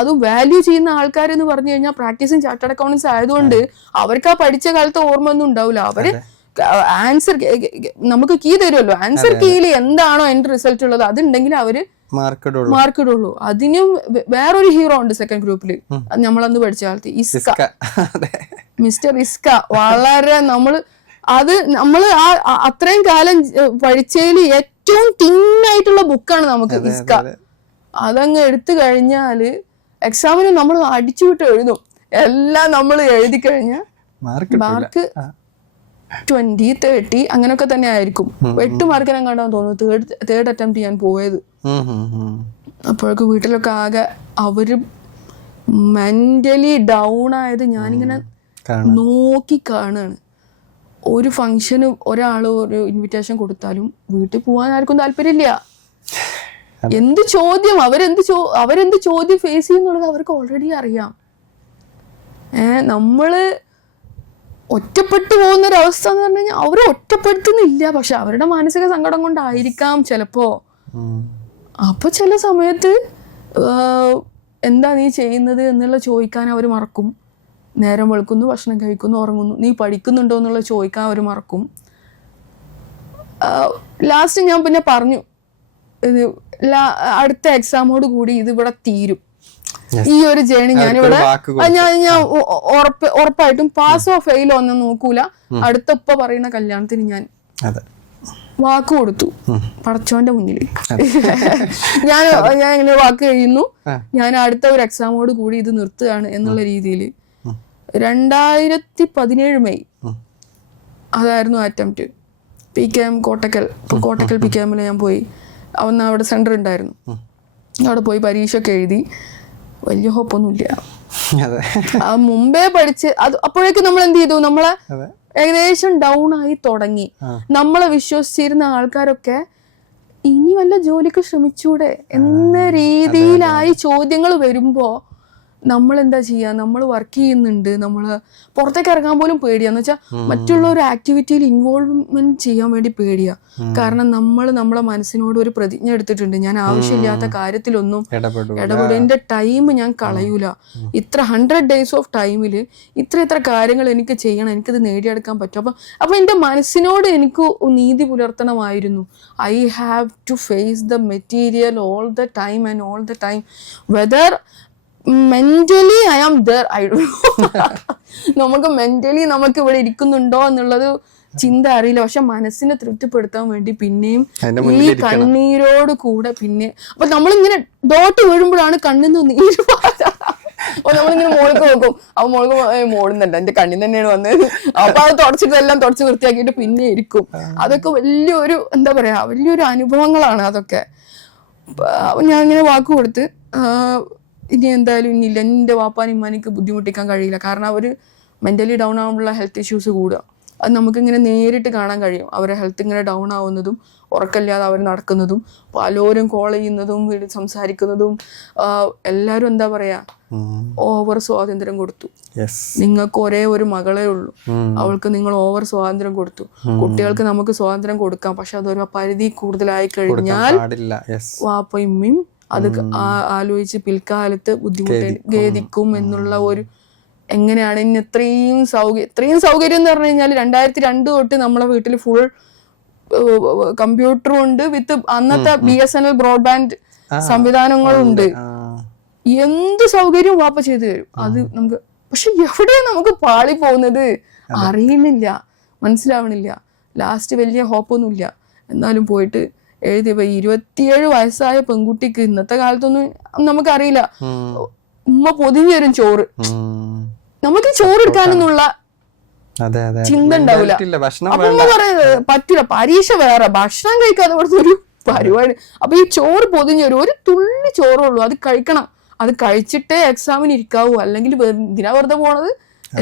അത് വാല്യൂ ചെയ്യുന്ന ആൾക്കാർ എന്ന് പറഞ്ഞു കഴിഞ്ഞാൽ പ്രാക്ടീസിങ് ചാർട്ടേഡ് അക്കൗണ്ടൻസ് ആയതുകൊണ്ട് അവർക്ക് ആ പഠിച്ച കാലത്ത് ഓർമ്മ ഒന്നും ഉണ്ടാവില്ല. അവര് ആൻസർ നമുക്ക് കീ തരുമല്ലോ, ആൻസർ കീയിൽ എന്താണോ എന്റെ റിസൾട്ട് ഉള്ളത് അതുണ്ടെങ്കിൽ അവര് മാർക്ക് ഇടുള്ളൂ. അതിനും വേറൊരു ഹീറോ ഉണ്ട് സെക്കൻഡ് ഗ്രൂപ്പിൽ, നമ്മളന്ന് പഠിച്ച കാലത്ത്, ഇസ്ക, മിസ്റ്റർ ഇസ്ക. വളരെ നമ്മള് അത്രയും കാലം പഠിച്ചതിൽ ഏറ്റവും തിന്നായിട്ടുള്ള ബുക്കാണ് നമുക്ക് ഇസ്ക. അതങ്ങ് എടുത്തു കഴിഞ്ഞാല് എക്സാമിന് നമ്മൾ അടിച്ചുവിട്ട് എഴുതും. എല്ലാം നമ്മൾ എഴുതി കഴിഞ്ഞാൽ മാർക്ക് 20, 30 അങ്ങനെയൊക്കെ തന്നെ ആയിരിക്കും. 8 മാർക്കിനും കണ്ടാന്ന് തോന്നുന്നു തേർഡ് അറ്റംപ്റ്റ് ഞാൻ പോയത്. അപ്പോഴൊക്കെ വീട്ടിലൊക്കെ ആകെ അവര് മെന്റലി ഡൗൺ ആയത് ഞാനിങ്ങനെ നോക്കി കാണുകയാണ്. ഒരു ഫംഗ്ഷന് ഒരാള് ഒരു ഇൻവിറ്റേഷൻ കൊടുത്താലും വീട്ടിൽ പോകാൻ ആർക്കും താല്പര്യമില്ല. എന്ത് ചോദ്യം അവരെന്ത് ചോദ്യം ഫേസ് ചെയ്യുന്നുള്ളത് അവർക്ക് ഓൾറെഡി അറിയാം. നമ്മള് ഒറ്റപ്പെട്ടു പോകുന്നൊരവസ്ഥ എന്ന് പറഞ്ഞു കഴിഞ്ഞാൽ അവർ ഒറ്റപ്പെടുത്തുന്നില്ല, പക്ഷെ അവരുടെ മാനസിക സങ്കടം കൊണ്ടായിരിക്കാം ചിലപ്പോ. അപ്പൊ ചില സമയത്ത് എന്താ നീ ചെയ്യുന്നത് എന്നുള്ള ചോദിക്കാൻ അവർ മറക്കും. നേരം വെളുക്കുന്നു, ഭക്ഷണം കഴിക്കുന്നു, ഉറങ്ങുന്നു, നീ പഠിക്കുന്നുണ്ടോ എന്നുള്ള ചോദിക്കാൻ അവർ മറക്കും. ലാസ്റ്റ് ഞാൻ പിന്നെ പറഞ്ഞു അടുത്ത എക്സാമോട് കൂടി ഇതിവിടെ തീരും. ഈ ഒരു ജേണി ഞാനിവിടെ ഞാൻ ഉറപ്പായിട്ടും പാസോ ഫെയിലോ ഒന്നും നോക്കൂല. അടുത്ത ഉപ്പ പറയുന്ന കല്യാണത്തിന് ഞാൻ വാക്ക് കൊടുത്തു പടച്ചോന്റെ മുന്നിൽ. ഞാൻ ഇങ്ങനെ വാക്ക് കഴിയുന്നു, ഞാൻ അടുത്ത ഒരു എക്സാമോട് കൂടി ഇത് നിർത്തുകയാണ് എന്നുള്ള രീതിയിൽ. 2017 മെയ് അതായിരുന്നു അറ്റംപ്റ്റ്. PKM കോട്ടക്കൽ PKM ഞാൻ പോയി. അന്ന് അവിടെ സെന്റർ ഉണ്ടായിരുന്നു. അവിടെ പോയി പരീക്ഷ ഒക്കെ എഴുതി. വലിയ ഹോപ്പൊന്നുമില്ല. മുമ്പേ പഠിച്ച് അപ്പോഴേക്കും നമ്മൾ എന്ത് ചെയ്തു, നമ്മളെ ഏകദേശം ഡൗൺ ആയി തുടങ്ങി. നമ്മളെ വിശ്വസിച്ചിരുന്ന ആൾക്കാരൊക്കെ ഇനി വല്ല ജോലിക്ക് ശ്രമിച്ചൂടെ എന്ന രീതിയിലായി ചോദ്യങ്ങൾ വരുമ്പോ നമ്മൾ എന്താ ചെയ്യാ, നമ്മൾ വർക്ക് ചെയ്യുന്നുണ്ട്, നമ്മള് പുറത്തേക്ക് ഇറങ്ങാൻ പോലും പേടിയാന്ന് വെച്ചാൽ മറ്റുള്ള ഒരു ആക്ടിവിറ്റിയിൽ ഇൻവോൾവ്മെന്റ് ചെയ്യാൻ വേണ്ടി പേടിയാ. കാരണം നമ്മളെ മനസ്സിനോട് ഒരു പ്രതിജ്ഞ എടുത്തിട്ടുണ്ട്, ഞാൻ ആവശ്യമില്ലാത്ത കാര്യത്തിലൊന്നും ഇടപെടും, എന്റെ ടൈം ഞാൻ കളയൂല. ഇത്ര 100 days ഓഫ് ടൈമില് ഇത്ര കാര്യങ്ങൾ എനിക്ക് ചെയ്യണം, എനിക്കിത് നേടിയെടുക്കാൻ പറ്റും. അപ്പൊ എന്റെ മനസ്സിനോട് എനിക്ക് നീതി പുലർത്തണമായിരുന്നു. I have to face the material all the time and all the time whether mentally I am there. I നമുക്ക് മെന്റലി നമുക്ക് ഇവിടെ ഇരിക്കുന്നുണ്ടോ എന്നുള്ളത് ചിന്ത അറിയില്ല. പക്ഷെ മനസ്സിനെ തൃപ്തിപ്പെടുത്താൻ വേണ്ടി പിന്നെയും ഈ കണ്ണീരോട് കൂടെ പിന്നെ അപ്പൊ നമ്മളിങ്ങനെ ഡോട്ട് വീഴുമ്പോഴാണ് കണ്ണിന്ന് നീര് അപ്പൊ നമ്മളിങ്ങനെ മോൾക്ക് നോക്കും, അപ്പൊ മോൾക്ക് മോളുന്നുണ്ട് എന്റെ കണ്ണിൽ തന്നെയാണ് വന്നത്. അപ്പൊ അത് തുടച്ചിട്ടെല്ലാം തുടച്ച് വൃത്തിയാക്കിയിട്ട് പിന്നെ ഇരിക്കും. അതൊക്കെ വലിയൊരു എന്താ പറയാ, വലിയൊരു അനുഭവങ്ങളാണ് അതൊക്കെ. ഞാൻ ഇങ്ങനെ വാക്ക് കൊടുത്ത് ഇനി എന്തായാലും ഇനിയില്ല, എൻ്റെ വാപ്പാനും ഉമ്മാനിക്ക് ബുദ്ധിമുട്ടിക്കാൻ കഴിയില്ല. കാരണം അവർ മെൻ്റലി ഡൗൺ ആകുമ്പോഴുള്ള ഹെൽത്ത് ഇഷ്യൂസ് കൂടുക. അത് നമുക്കിങ്ങനെ നേരിട്ട് കാണാൻ കഴിയും. അവരെ ഹെൽത്ത് ഇങ്ങനെ ഡൗൺ ആവുന്നതും ഉറക്കമില്ലാതെ അവർ നടക്കുന്നതും പലരും കോൾ ചെയ്യുന്നതും സംസാരിക്കുന്നതും. എല്ലാവരും എന്താ പറയാ, ഓവർ സ്വാതന്ത്ര്യം കൊടുത്തു. നിങ്ങൾക്ക് ഒരേ ഒരു മകളേ ഉള്ളൂ, അവൾക്ക് നിങ്ങൾ ഓവർ സ്വാതന്ത്ര്യം കൊടുത്തു. കുട്ടികൾക്ക് നമുക്ക് സ്വാതന്ത്ര്യം കൊടുക്കാം, പക്ഷെ അതൊരു പരിധി കൂടുതലായി കഴിഞ്ഞാൽ വാപ്പയും ഉമ്മയും അത് ആലോചിച്ച് പിൽക്കാലത്ത് ബുദ്ധിമുട്ട് ഖേദിക്കും എന്നുള്ള ഒരു എങ്ങനെയാണ് ഇനി ഇത്രയും സൗകര്യം എന്ന് പറഞ്ഞു കഴിഞ്ഞാൽ 2002 തൊട്ട് നമ്മളെ വീട്ടിൽ ഫുൾ കമ്പ്യൂട്ടറും ഉണ്ട് വിത്ത് അന്നത്തെ BSNL ബ്രോഡ്ബാൻഡ് സംവിധാനങ്ങളുണ്ട്. എന്ത് സൗകര്യവും വാപ്പ ചെയ്തു തരും. അത് നമുക്ക് പക്ഷെ എവിടെയാണ് നമുക്ക് പാളി പോകുന്നത് അറിയുന്നില്ല, മനസ്സിലാവണില്ല. ലാസ്റ്റ് വലിയ ഹോപ്പൊന്നുമില്ല. എന്നാലും പോയിട്ട് എഴുതിയപ്പോ 27 വയസ്സായ പെൺകുട്ടിക്ക് ഇന്നത്തെ കാലത്തൊന്നും നമുക്കറിയില്ല, ഉമ്മ പൊതിഞ്ഞു തരും ചോറ്. നമുക്ക് ചോറ് എടുക്കാനൊന്നുള്ള ചിന്ത ഉണ്ടാവില്ല. അപ്പൊ ഉമ്മ പറയുന്നത് പറ്റില്ല, പരീക്ഷ വേറെ, ഭക്ഷണം കഴിക്കാതെ കൊടുത്ത ഒരു പരിപാടി. അപ്പൊ ഈ ചോറ് പൊതിഞ്ഞു തരും, ഒരു തുള്ളി ചോറുള്ളൂ, അത് കഴിക്കണം, അത് കഴിച്ചിട്ടേ എക്സാമിന് ഇരിക്കാവൂ, അല്ലെങ്കിൽ ഇതിനാ വെറുതെ പോണത്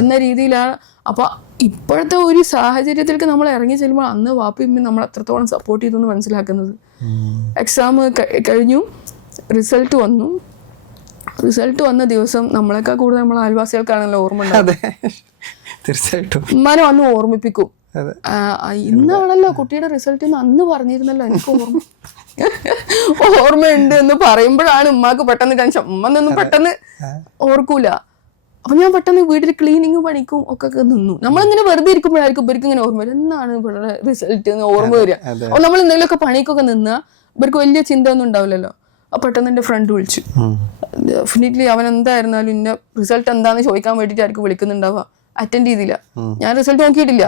എന്ന രീതിയിലാണ്. അപ്പൊ ഇപ്പോഴത്തെ ഒരു സാഹചര്യത്തിലേക്ക് നമ്മൾ ഇറങ്ങി ചെല്ലുമ്പോൾ അന്ന് വാപ്പയും നമ്മൾ എത്രത്തോളം സപ്പോർട്ട് ചെയ്തു എന്ന് മനസ്സിലാക്കുന്നത്. എക്സാം കഴിഞ്ഞു, റിസൾട്ട് വന്നു. റിസൾട്ട് വന്ന ദിവസം നമ്മളെക്കാൾ കൂടുതൽ നമ്മളെ അയൽവാസികൾക്കാണല്ലോ ഓർമ്മ ഉണ്ടാവുക. തീർച്ചയായിട്ടും ഉമ്മാനെ വന്ന് ഓർമ്മിപ്പിക്കും, ഇന്നാണല്ലോ കുട്ടിയുടെ റിസൾട്ട് എന്ന് അന്ന് പറഞ്ഞിരുന്നല്ലോ, എനിക്ക് ഓർമ്മയുണ്ട് എന്ന് പറയുമ്പോഴാണ് ഉമ്മാക്ക് പെട്ടെന്ന് ടെൻഷൻ. ഉമ്മന്നൊന്നും പെട്ടെന്ന് ഓർക്കൂല. അപ്പൊ ഞാൻ പെട്ടെന്ന് വീട്ടിൽ ക്ലീനിങ് പണിക്കും ഒക്കെ നിന്നു. നമ്മളിങ്ങനെ വെറുതെ ഇരിക്കുമ്പോഴായിരിക്കും ഇവർക്ക് ഇങ്ങനെ ഓർമ്മ വരും, എന്നാണ് ഇവിടെ റിസൾട്ട് എന്ന് ഓർമ്മ വരിക. അപ്പൊ നമ്മൾ എന്തെങ്കിലുമൊക്കെ പണിക്കൊക്കെ നിന്നാൽ ഇവർക്ക് വലിയ ചിന്ത ഒന്നും ഉണ്ടാവില്ലല്ലോ. അപ്പൊ പെട്ടെന്ന് എന്റെ ഫ്രണ്ട് വിളിച്ചു. ഡെഫിനറ്റ്ലി അവൻ എന്തായിരുന്നാലും ഇന്ന റിസൾട്ട് എന്താന്ന് ചോദിക്കാൻ വേണ്ടിയിട്ടായിരിക്കും വിളിക്കുന്നുണ്ടാവുക. അറ്റൻഡ് ചെയ്തില്ല, ഞാൻ റിസൾട്ട് നോക്കിയിട്ടില്ല.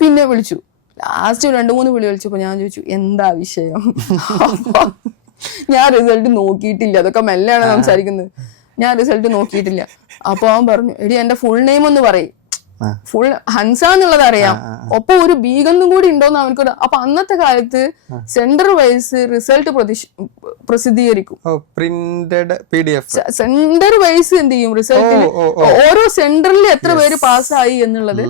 പിന്നെ വിളിച്ചു, ലാസ്റ്റ് 2-3 വിളി വിളിച്ചപ്പോ ഞാൻ ചോദിച്ചു എന്താ വിഷയം. ഞാൻ റിസൾട്ട് നോക്കിയിട്ടില്ല, അതൊക്കെ മെല്ലെയാണ് സംസാരിക്കുന്നത്. ഞാൻ റിസൾട്ട് നോക്കിയിട്ടില്ല. അപ്പൊ അവൻ പറഞ്ഞു, എടി എന്റെ ഫുൾ നെയിം ഒന്ന് പറയും. ഫുൾ ഹൻസ എന്നുള്ളത് അറിയാം, ഒപ്പം ഒരു ബീഗൊന്നും കൂടി ഉണ്ടോന്ന് അവനക്ക്. അപ്പൊ അന്നത്തെ കാലത്ത് സെന്റർ വൈസ് റിസൾട്ട് പ്രസിദ്ധീകരിക്കും. സെന്റർ വൈസ് എന്ത് ചെയ്യും, റിസൾട്ടിൽ ഓരോ സെന്ററിൽ എത്ര പേര് പാസ്സായി എന്നുള്ളത്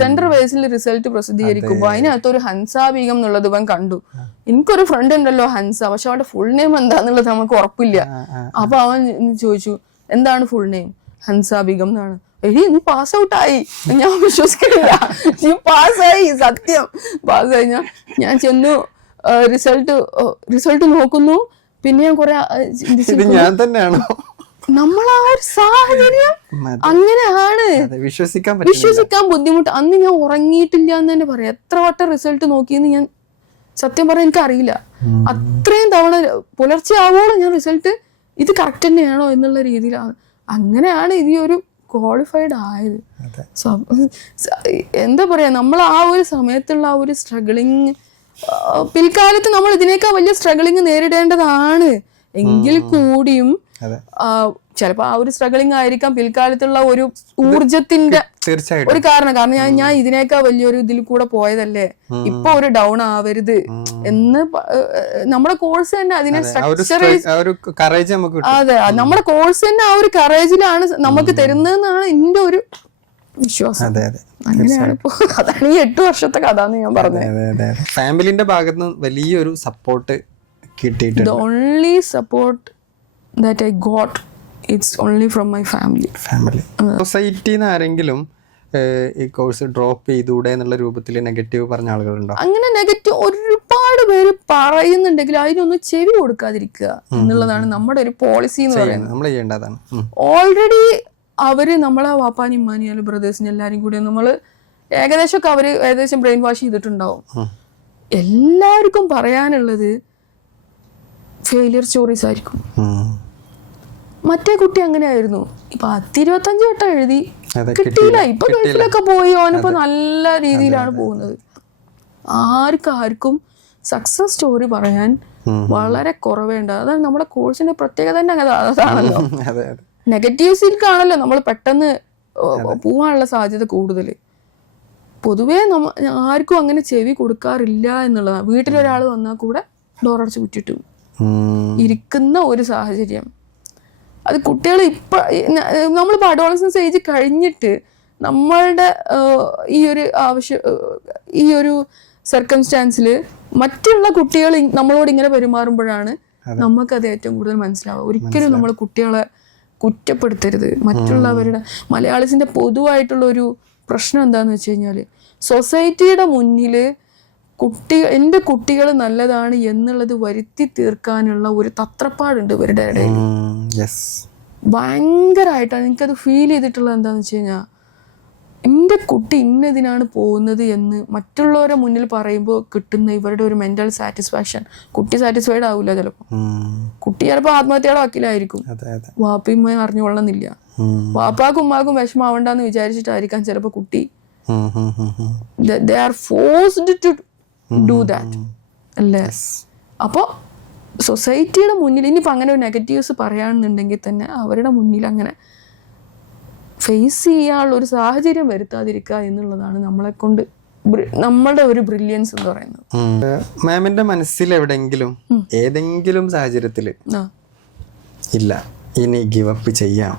സെന്റർ വൈസിൽ റിസൾട്ട് പ്രസിദ്ധീകരിക്കുമ്പോ അതിനകത്ത് ഒരു ഹൻസ ബീഗം എന്നുള്ളത് ഇവൻ കണ്ടു. എനിക്കൊരു ഫ്രണ്ട് ഉണ്ടല്ലോ ഹൻസ, പക്ഷെ അവന്റെ ഫുൾ നെയിം എന്താന്നുള്ളത് നമുക്ക് ഉറപ്പില്ല. അപ്പൊ അവൻ ചോദിച്ചു എന്താണ് ഫുൾ നെയിം, ഹൻസ ബീഗം എന്നാണ്. എടി നീ പാസ് ഔട്ട് ആയി, ഞാൻ വിശ്വസിക്കില്ല, നീ പാസ്സായി, സത്യം പാസ്സായി. ഞാൻ ചെന്നു റിസൾട്ട് നോക്കുന്നു. പിന്നെ ഞാൻ കുറെ നമ്മളാ ഒരു സാഹചര്യം അങ്ങനെയാണ്, വിശ്വസിക്കാൻ ബുദ്ധിമുട്ട്. അന്ന് ഞാൻ ഉറങ്ങിയിട്ടില്ല എന്ന് തന്നെ പറയാം. എത്ര വട്ടം റിസൾട്ട് നോക്കിയെന്ന് ഞാൻ സത്യം പറഞ്ഞാൽ എനിക്കറിയില്ല. അത്രയും തവണ പുലർച്ചെ ആവോളം ഞാൻ റിസൾട്ട് ഇത് കറക്റ്റ് തന്നെയാണോ എന്നുള്ള രീതിയിലാണ്. അങ്ങനെയാണ് ഇത് ഒരു ക്വാളിഫൈഡ് ആയത്. എന്താ പറയാ, നമ്മൾ ആ ഒരു സമയത്തുള്ള ആ ഒരു സ്ട്രഗിളിങ്, പിൽക്കാലത്ത് നമ്മൾ ഇതിനേക്കാൾ വലിയ സ്ട്രഗിളിങ് നേരിടേണ്ടതാണ്. എങ്കിൽ കൂടിയും ചിലപ്പോ ആ ഒരു സ്ട്രഗിളിങ് ആയിരിക്കാം പിൽക്കാലത്തുള്ള ഒരു ഊർജത്തിന്റെ ഒരു കാരണം. ഞാൻ ഇതിനേക്കാൾ വലിയൊരു ഇതിൽ കൂടെ പോയതല്ലേ, ഇപ്പൊ ഒരു ഡൗൺ ആവരുത് എന്ന് നമ്മുടെ കോഴ്സ് തന്നെ അതിനെ അതെ, നമ്മുടെ കോഴ്സ് തന്നെ ആ ഒരു കറേജിലാണ് നമുക്ക് തരുന്നതെന്നാണ് എന്റെ ഒരു വിശ്വാസം. അങ്ങനെയാണ് ഇപ്പൊ. അതാണ് ഈ 8 വർഷത്തെ കഥ എന്ന് ഞാൻ പറഞ്ഞത്. ഫാമിലിന്റെ ഭാഗത്ത് വലിയൊരു സപ്പോർട്ട് കിട്ടിയിട്ടുണ്ട്. The only support that I got, it's only from my family. സൊസൈറ്റിന്ന് ആരെങ്കിലും ഈ കോഴ്സ് ഡ്രോപ്പ് ചെയ്തൂടെ എന്നുള്ള രൂപത്തിൽ നെഗറ്റീവ് പറഞ്ഞ ആളുകളുണ്ടോ? അങ്ങനെ നെഗറ്റീവ് ഒരുപാട് പേര് പറയുന്നുണ്ടെങ്കിൽ അതിനൊന്നും ചെവി കൊടുക്കാതിരിക്കുക എന്നുള്ളതാണ് നമ്മുടെ ഒരു പോളിസി എന്ന് പറയുന്നത്. നമ്മൾ ചെയ്യേണ്ടതാണ്. ഓൾറെഡി അവര് നമ്മളെ വാപ്പാനും ഉമ്മാനും ബ്രദേഴ്സിനും എല്ലാരും കൂടി നമ്മള് ഏകദേശം ബ്രെയിൻ വാഷ് ചെയ്തിട്ടുണ്ടാവും. എല്ലാവർക്കും പറയാനുള്ളത് ഫെയിലിയർ സ്റ്റോറീസ് ആയിരിക്കും. മറ്റേ കുട്ടി അങ്ങനെയായിരുന്നു, ഇപ്പൊ 10-25 വട്ടം എഴുതി കിട്ടിയില്ല, ഇപ്പൊ ഗൾഫിലൊക്കെ പോയി ഓനിപ്പോ നല്ല രീതിയിലാണ് പോകുന്നത്. ആർക്കും സക്സസ് സ്റ്റോറി പറയാൻ വളരെ കുറവേണ്ട. അതാണ് നമ്മുടെ കോഴ്സിന്റെ പ്രത്യേകത തന്നെ അതാണല്ലോ. നെഗറ്റീവ്സിലേക്കാണല്ലോ നമ്മൾ പെട്ടെന്ന് പോവാനുള്ള സാധ്യത കൂടുതൽ. പൊതുവേ ആർക്കും അങ്ങനെ ചെവി കൊടുക്കാറില്ല എന്നുള്ളതാണ്. വീട്ടിലൊരാൾ വന്നാൽ കൂടെ ഡോറടച്ച് കുറ്റിട്ടു ഇരിക്കുന്ന ഒരു സാഹചര്യം. അത് കുട്ടികൾ നമ്മളിപ്പോൾ അഡോളസൻസ് ഏജ് കഴിഞ്ഞിട്ട് നമ്മളുടെ ഈ ഒരു സർക്കംസ്റ്റാൻസിൽ മറ്റുള്ള കുട്ടികൾ നമ്മളോട് ഇങ്ങനെ പെരുമാറുമ്പോഴാണ് നമുക്കത് ഏറ്റവും കൂടുതൽ മനസ്സിലാവുക. ഒരിക്കലും നമ്മൾ കുട്ടികളെ കുറ്റപ്പെടുത്തരുത്. മറ്റുള്ളവരുടെ മലയാളീസിന്റെ പൊതുവായിട്ടുള്ള ഒരു പ്രശ്നം എന്താന്ന് വെച്ച് കഴിഞ്ഞാൽ സൊസൈറ്റിയുടെ മുന്നിൽ എൻ്റെ കുട്ടികൾ നല്ലതാണ് എന്നുള്ളത് വരുത്തി തീർക്കാനുള്ള ഒരു തത്രപ്പാടുണ്ട് ഇവരുടെ ഇടയിൽ. ഭയങ്കരമായിട്ടാണ് എനിക്കത് ഫീൽ ചെയ്തിട്ടുള്ളത്. എന്താന്ന് വെച്ച് കഴിഞ്ഞാൽ എൻ്റെ കുട്ടി ഇന്നതിനാണ് പോകുന്നത് എന്ന് മറ്റുള്ളവരുടെ മുന്നിൽ പറയുമ്പോൾ കിട്ടുന്ന ഇവരുടെ ഒരു മെന്റൽ സാറ്റിസ്ഫാക്ഷൻ, കുട്ടി സാറ്റിസ്ഫൈഡ് ആവില്ല. ചിലപ്പോൾ കുട്ടി ചിലപ്പോൾ ആത്മഹത്യയുടെ വക്കിലായിരിക്കും. വാപ്പയും അറിഞ്ഞുകൊള്ളുന്നില്ല. വാപ്പാക്കും ഉമ്മാക്കും വിഷമാവണ്ടെന്ന് വിചാരിച്ചിട്ടായിരിക്കാം ചിലപ്പോൾ കുട്ടി they are forced to do that അല്ലേ. അപ്പോൾ സൊസൈറ്റിയുടെ മുന്നിൽ ഇനിയിപ്പോൾ അങ്ങനെ ഒരു നെഗറ്റീവ്സ് പറയുകയാണെന്നുണ്ടെങ്കിൽ തന്നെ അവരുടെ മുന്നിൽ അങ്ങനെ ഫേസ് ചെയ്യാനുള്ള ഒരു സാഹചര്യം വരുത്താതിരിക്കുക എന്നുള്ളതാണ് നമ്മളെ കൊണ്ട് നമ്മളുടെ ഒരു ബ്രില്യൻസ് എന്ന് പറയുന്നത്. മാമിന്റെ മനസ്സിൽ എവിടെങ്കിലും ഏതെങ്കിലും സാഹചര്യത്തിൽ ഇല്ല ഇനി ഗിവ് അപ്പ് ചെയ്യാം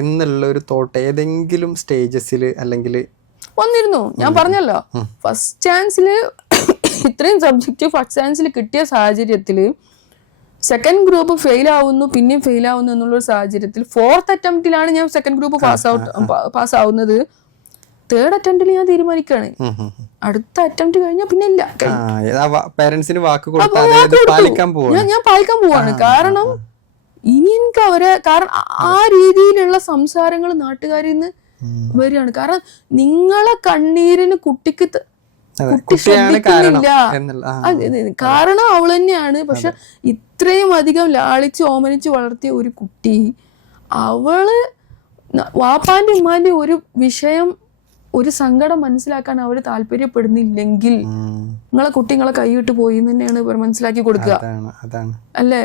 എന്നുള്ള ഒരു തോട്ട് ഏതെങ്കിലും സ്റ്റേജസിൽ അല്ലെങ്കിൽ വന്നിരുന്നു? ഞാൻ പറഞ്ഞല്ലോ, ഫസ്റ്റ് ചാൻസിൽ ഇത്രയും സബ്ജക്റ്റ് ഫസ്റ്റ് ചാൻസിൽ കിട്ടിയ സാഹചര്യത്തിൽ സെക്കൻഡ് ഗ്രൂപ്പ് ഫെയിൽ ആവുന്നു, പിന്നെയും ഫെയിൽ ആവുന്നു എന്നുള്ളൊരു സാഹചര്യത്തിൽ 4th അറ്റംപ്റ്റിലാണ് ഞാൻ സെക്കൻഡ് ഗ്രൂപ്പ് പാസ് ആവുന്നത്. 3rd അറ്റംപ്റ്റിൽ ഞാൻ തീരുമാനിക്കുകയാണ് അടുത്ത അറ്റംപ്റ്റ് കഴിഞ്ഞാൽ പിന്നെ ഇല്ല, ഞാൻ പാലിക്കാൻ പോവാണ്. കാരണം ഇനി എനിക്ക് കാരണം ആ രീതിയിലുള്ള സംസാരങ്ങൾ നാട്ടുകാരിൽ നിന്ന് വരികയാണ്. കാരണം നിങ്ങളെ കണ്ണീരിന് കുട്ടി ശ്രദ്ധിക്കുന്നില്ല, കാരണം അവൾ തന്നെയാണ്. പക്ഷെ ഇത്രയും അധികം ലാളിച്ച് ഓമനിച്ച് വളർത്തിയ ഒരു കുട്ടി, അവള് വാപ്പാന്റെ ഉമ്മാന്റെ ഒരു വിഷയം, ഒരു സങ്കടം മനസ്സിലാക്കാൻ അവര് താല്പര്യപ്പെടുന്നില്ലെങ്കിൽ നിങ്ങളെ കുട്ടി നിങ്ങളെ കൈവിട്ട് പോയി എന്ന് തന്നെയാണ് മനസ്സിലാക്കി കൊടുക്കുക അല്ലേ.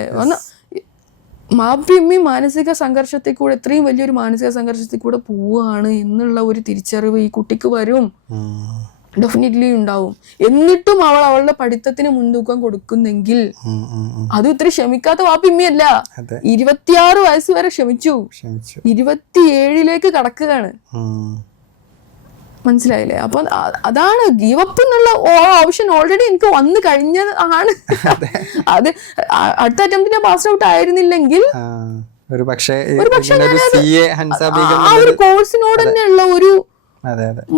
മാപ്പിയമ്മി മാനസിക സംഘർഷത്തിൽ കൂടെ, ഇത്രയും വലിയൊരു മാനസിക സംഘർഷത്തിൽ കൂടെ പോവുകയാണ് എന്നുള്ള ഒരു തിരിച്ചറിവ് ഈ കുട്ടിക്ക് വരും, ഡെഫിനറ്റ്ലി ഉണ്ടാവും. എന്നിട്ടും അവൾ അവളുടെ പഠിത്തത്തിന് മുൻതൂക്കം കൊടുക്കുന്നെങ്കിൽ അത് ഇത്ര ക്ഷമിക്കാത്ത വാപ്പിയമ്മയല്ല. 26 വയസ്സ് വരെ ക്ഷമിച്ചു, 27ലേക്ക് കടക്കുകയാണ്. മനസ്സിലായില്ലേ? അപ്പൊ അതാണ് ഗീവപ്പ് എന്നുള്ള ഓപ്ഷൻ ഓൾറെഡി എനിക്ക് വന്നു കഴിഞ്ഞത് ആണ്. അത് അടുത്ത അറ്റംപ്റ്റിന് പാസ് ഔട്ട് ആയിരുന്നില്ലെങ്കിൽ ആ ഒരു കോഴ്സിനോട് തന്നെയുള്ള ഒരു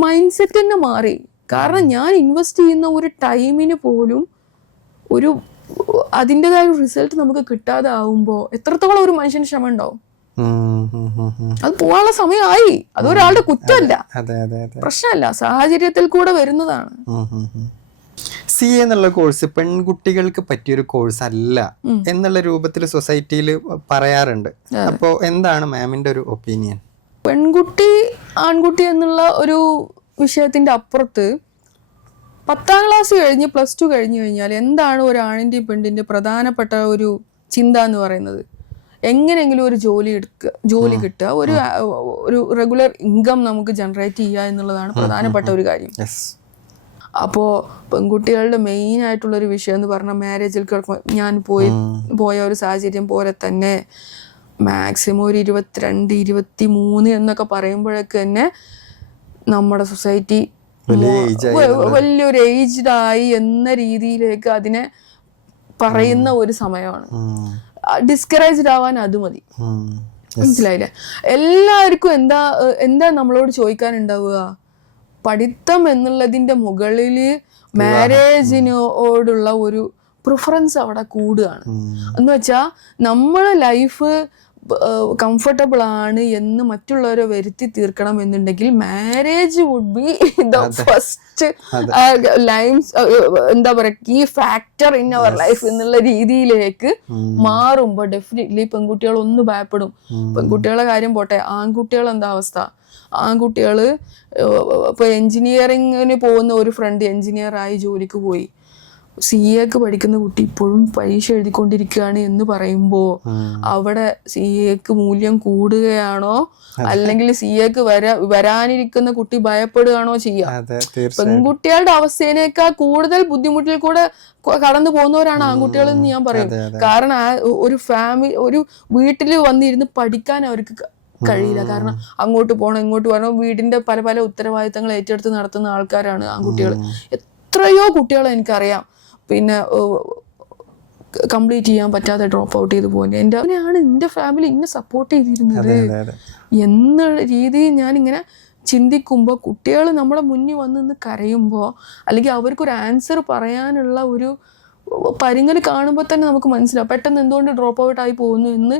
മൈൻഡ് സെറ്റ് തന്നെ മാറി. കാരണം ഞാൻ ഇൻവെസ്റ്റ് ചെയ്യുന്ന ഒരു ടൈമിന് പോലും ഒരു അതിൻ്റെതായ റിസൾട്ട് നമുക്ക് കിട്ടാതെ ആവുമ്പോ എത്രത്തോളം ഒരു മനുഷ്യന് ക്ഷമ ഉണ്ടാവും? അത് പോവാനുള്ള സമയമായി. അതൊരാളുടെ കുറ്റമല്ല, പ്രശ്നമല്ല, സാഹചര്യത്തിൽ കൂടെ വരുന്നതാണ്. CA എന്നുള്ള കോഴ്സ് പെൺകുട്ടികൾക്ക് പറ്റിയൊരു കോഴ്സ് അല്ല എന്നുള്ള രൂപത്തിൽ സൊസൈറ്റിയിൽ പറയാറുണ്ട്. അപ്പോ എന്താണ് മാമിന്റെ ഒരു ഒപ്പീനിയൻ? പെൺകുട്ടി ആൺകുട്ടി എന്നുള്ള ഒരു വിഷയത്തിന്റെ അപ്പുറത്ത് 10ാം ക്ലാസ് കഴിഞ്ഞ് +2 കഴിഞ്ഞു കഴിഞ്ഞാൽ എന്താണ് ഒരു ആണിന്റെയും പെണ്ണിന്റെ പ്രധാനപ്പെട്ട ഒരു ചിന്ത എന്ന് പറയുന്നത്? എങ്ങനെയെങ്കിലും ഒരു ജോലി കിട്ടുക, ഒരു റെഗുലർ ഇൻകം നമുക്ക് ജനറേറ്റ് ചെയ്യുക എന്നുള്ളതാണ് പ്രധാനപ്പെട്ട ഒരു കാര്യം. അപ്പോൾ പെൺകുട്ടികളുടെ മെയിൻ ആയിട്ടുള്ളൊരു വിഷയം എന്ന് പറഞ്ഞാൽ മാരേജിൽ ഞാൻ പോയ ഒരു സാഹചര്യം പോലെ തന്നെ മാക്സിമം ഒരു 22, 23 എന്നൊക്കെ പറയുമ്പോഴേക്ക് തന്നെ നമ്മുടെ സൊസൈറ്റി വലിയൊരു ഏജ്ഡ് ആയി എന്ന രീതിയിലേക്ക് അതിനെ പറയുന്ന ഒരു സമയമാണ്. ഡിസ്കറേജ്ഡ് ആവാൻ അത് മതി. മനസ്സിലായില്ലേ? എല്ലാവർക്കും എന്താ നമ്മളോട് ചോദിക്കാനുണ്ടാവുക? പഠിത്തം എന്നുള്ളതിന്റെ മുകളില് മാരേജിനോടുള്ള ഒരു പ്രിഫറൻസ് അവിടെ കൂടുകയാണ്. എന്ന് വെച്ചാൽ നമ്മളെ ലൈഫ് കംഫർട്ടബിൾ ആണ് എന്ന് മറ്റുള്ളവരെ വരുത്തി തീർക്കണം എന്നുണ്ടെങ്കിൽ marriage would be the first എന്താ പറയാ key factor in our life എന്നുള്ള രീതിയിലേക്ക് മാറുമ്പോ ഡെഫിനറ്റ്ലി പെൺകുട്ടികൾ ഒന്ന് ഭയപ്പെടും. പെൺകുട്ടികളെ കാര്യം പോട്ടെ, ആൺകുട്ടികൾ എന്താ അവസ്ഥ? ആൺകുട്ടികള് ഇപ്പൊ എഞ്ചിനീയറിങ്ങിന് പോകുന്ന ഒരു ഫ്രണ്ട് എഞ്ചിനീയർ ആയി ജോലിക്ക് പോയി, CA പഠിക്കുന്ന കുട്ടി ഇപ്പോഴും പരീക്ഷ എഴുതിക്കൊണ്ടിരിക്കുകയാണ് എന്ന് പറയുമ്പോൾ അവിടെ CA മൂല്യം കൂടുകയാണോ അല്ലെങ്കിൽ CA വരാനിരിക്കുന്ന കുട്ടി ഭയപ്പെടുകയാണോ ചെയ്യുക? പെൺകുട്ടികളുടെ അവസ്ഥേനേക്കാൾ കൂടുതൽ ബുദ്ധിമുട്ടിൽ കൂടെ കടന്നു പോകുന്നവരാണ് ആൺകുട്ടികൾ എന്ന് ഞാൻ പറയും. കാരണം ഒരു വീട്ടിൽ വന്നിരുന്ന് പഠിക്കാൻ അവർക്ക് കഴിയില്ല. കാരണം അങ്ങോട്ട് പോകണം ഇങ്ങോട്ട് പോകണം, വീടിന്റെ പല പല ഉത്തരവാദിത്തങ്ങൾ ഏറ്റെടുത്ത് നടത്തുന്ന ആൾക്കാരാണ് ആൺകുട്ടികൾ. എത്രയോ കുട്ടികളെ എനിക്കറിയാം പിന്നെ കംപ്ലീറ്റ് ചെയ്യാൻ പറ്റാതെ ഡ്രോപ്പ് ഔട്ട് ചെയ്ത് പോകുന്നത്. എൻ്റെ ഫാമിലി ഇന്നെ സപ്പോർട്ട് ചെയ്തിരുന്നത് എന്നുള്ള രീതിയിൽ ഞാനിങ്ങനെ ചിന്തിക്കുമ്പോൾ കുട്ടികൾ നമ്മുടെ മുന്നിൽ വന്ന് കരയുമ്പോൾ അല്ലെങ്കിൽ അവർക്കൊരു ആൻസർ പറയാനുള്ള ഒരു പരിങ്ങൽ കാണുമ്പോൾ തന്നെ നമുക്ക് മനസ്സിലാവും പെട്ടെന്ന് എന്തുകൊണ്ട് ഡ്രോപ്പ് ഔട്ട് ആയി പോകുന്നു എന്ന്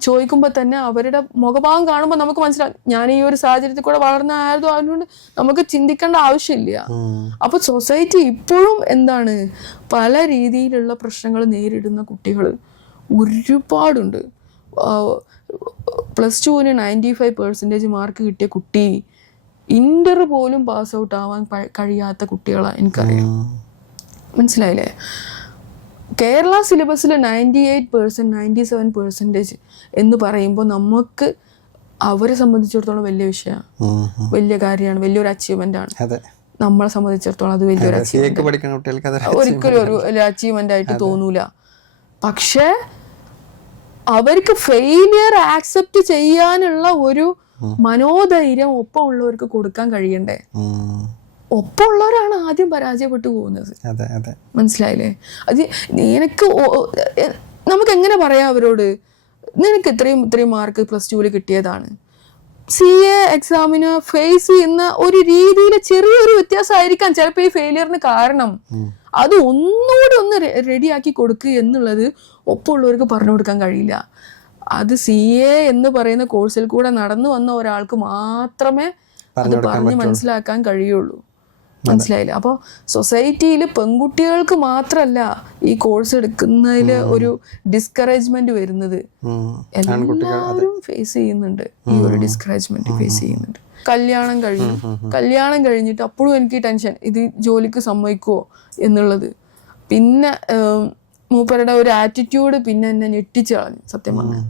ചോദിക്കുമ്പോൾ തന്നെ അവരുടെ മുഖഭാവം കാണുമ്പോൾ നമുക്ക് മനസ്സിലാവും ഞാൻ ഈ ഒരു സാഹചര്യത്തിൽ കൂടെ വളർന്ന ആയതും അതുകൊണ്ട് നമുക്ക് ചിന്തിക്കേണ്ട ആവശ്യമില്ല. അപ്പൊ സൊസൈറ്റി ഇപ്പോഴും എന്താണ് പല രീതിയിലുള്ള പ്രശ്നങ്ങൾ നേരിടുന്ന കുട്ടികൾ ഒരുപാടുണ്ട്. +2 95% മാർക്ക് കിട്ടിയ കുട്ടി ഇന്റർ പോലും പാസ് ഔട്ട് ആവാൻ കഴിയാത്ത കുട്ടികളാണ് എനിക്കറിയാം. മനസ്സിലായില്ലേ? കേരള സിലബസിൽ 98% 97% എന്ന് പറയുമ്പോൾ നമുക്ക് അവരെ സംബന്ധിച്ചിടത്തോളം വലിയ വിഷയമാണ്, വലിയ കാര്യമാണ്, വലിയൊരു അച്ചീവ്മെന്റ് ആണ്. നമ്മളെ സംബന്ധിച്ചിടത്തോളം അത് വലിയൊരു ഒരിക്കലും ഒരു അച്ചീവ്മെന്റ് ആയിട്ട് തോന്നൂല. പക്ഷെ അവർക്ക് ഫെയിലിയർ ആക്സെപ്റ്റ് ചെയ്യാനുള്ള ഒരു മനോധൈര്യം ഒപ്പം ഉള്ളവർക്ക് കൊടുക്കാൻ കഴിയണ്ടേ? ഒപ്പമുള്ളവരാണ് ആദ്യം പരാജയപ്പെട്ടു പോകുന്നത്. മനസ്സിലായില്ലേ? അത് നമുക്ക് എങ്ങനെ പറയാം അവരോട് നിനക്ക് ഇത്രയും മാർക്ക് +2 കിട്ടിയതാണ്, CA എക്സാമിന് ഫേസ് ചെയ്യുന്ന ഒരു രീതിയിൽ ചെറിയൊരു വ്യത്യാസമായിരിക്കാം ചിലപ്പോൾ ഈ ഫെയിലിയറിന് കാരണം. അത് ഒന്നുകൂടി ഒന്ന് റെഡിയാക്കി കൊടുക്കുക എന്നുള്ളത് ഒപ്പമുള്ളവർക്ക് പറഞ്ഞു കൊടുക്കാൻ കഴിയില്ല. അത് CA എന്ന് പറയുന്ന കോഴ്സിൽ കൂടെ നടന്നു വന്ന ഒരാൾക്ക് മാത്രമേ അത് പറഞ്ഞ് മനസ്സിലാക്കാൻ കഴിയുള്ളൂ. മനസ്സിലായില്ല? അപ്പോൾ സൊസൈറ്റിയിൽ പെൺകുട്ടികൾക്ക് മാത്രമല്ല ഈ കോഴ്സ് എടുക്കുന്നതിൽ ഒരു ഡിസ്കറേജ്മെന്റ് വരുന്നത്, എല്ലാവരും ഫേസ് ചെയ്യുന്നുണ്ട്. ഈ ഒരു ഡിസ്കറേജ്മെന്റ് ഫേസ് ചെയ്യുന്നുണ്ട്. കല്യാണം കഴിഞ്ഞിട്ട് അപ്പോഴും എനിക്ക് ടെൻഷൻ, ഇത് ജോലിക്ക് സമ്മതിക്കുമോ എന്നുള്ളത്. പിന്നെ മൂപ്പരുടെ ഒരു ആറ്റിറ്റ്യൂഡ് പിന്നെ എന്നെ ഞെട്ടിച്ചു കളഞ്ഞു സത്യം പറഞ്ഞാൽ.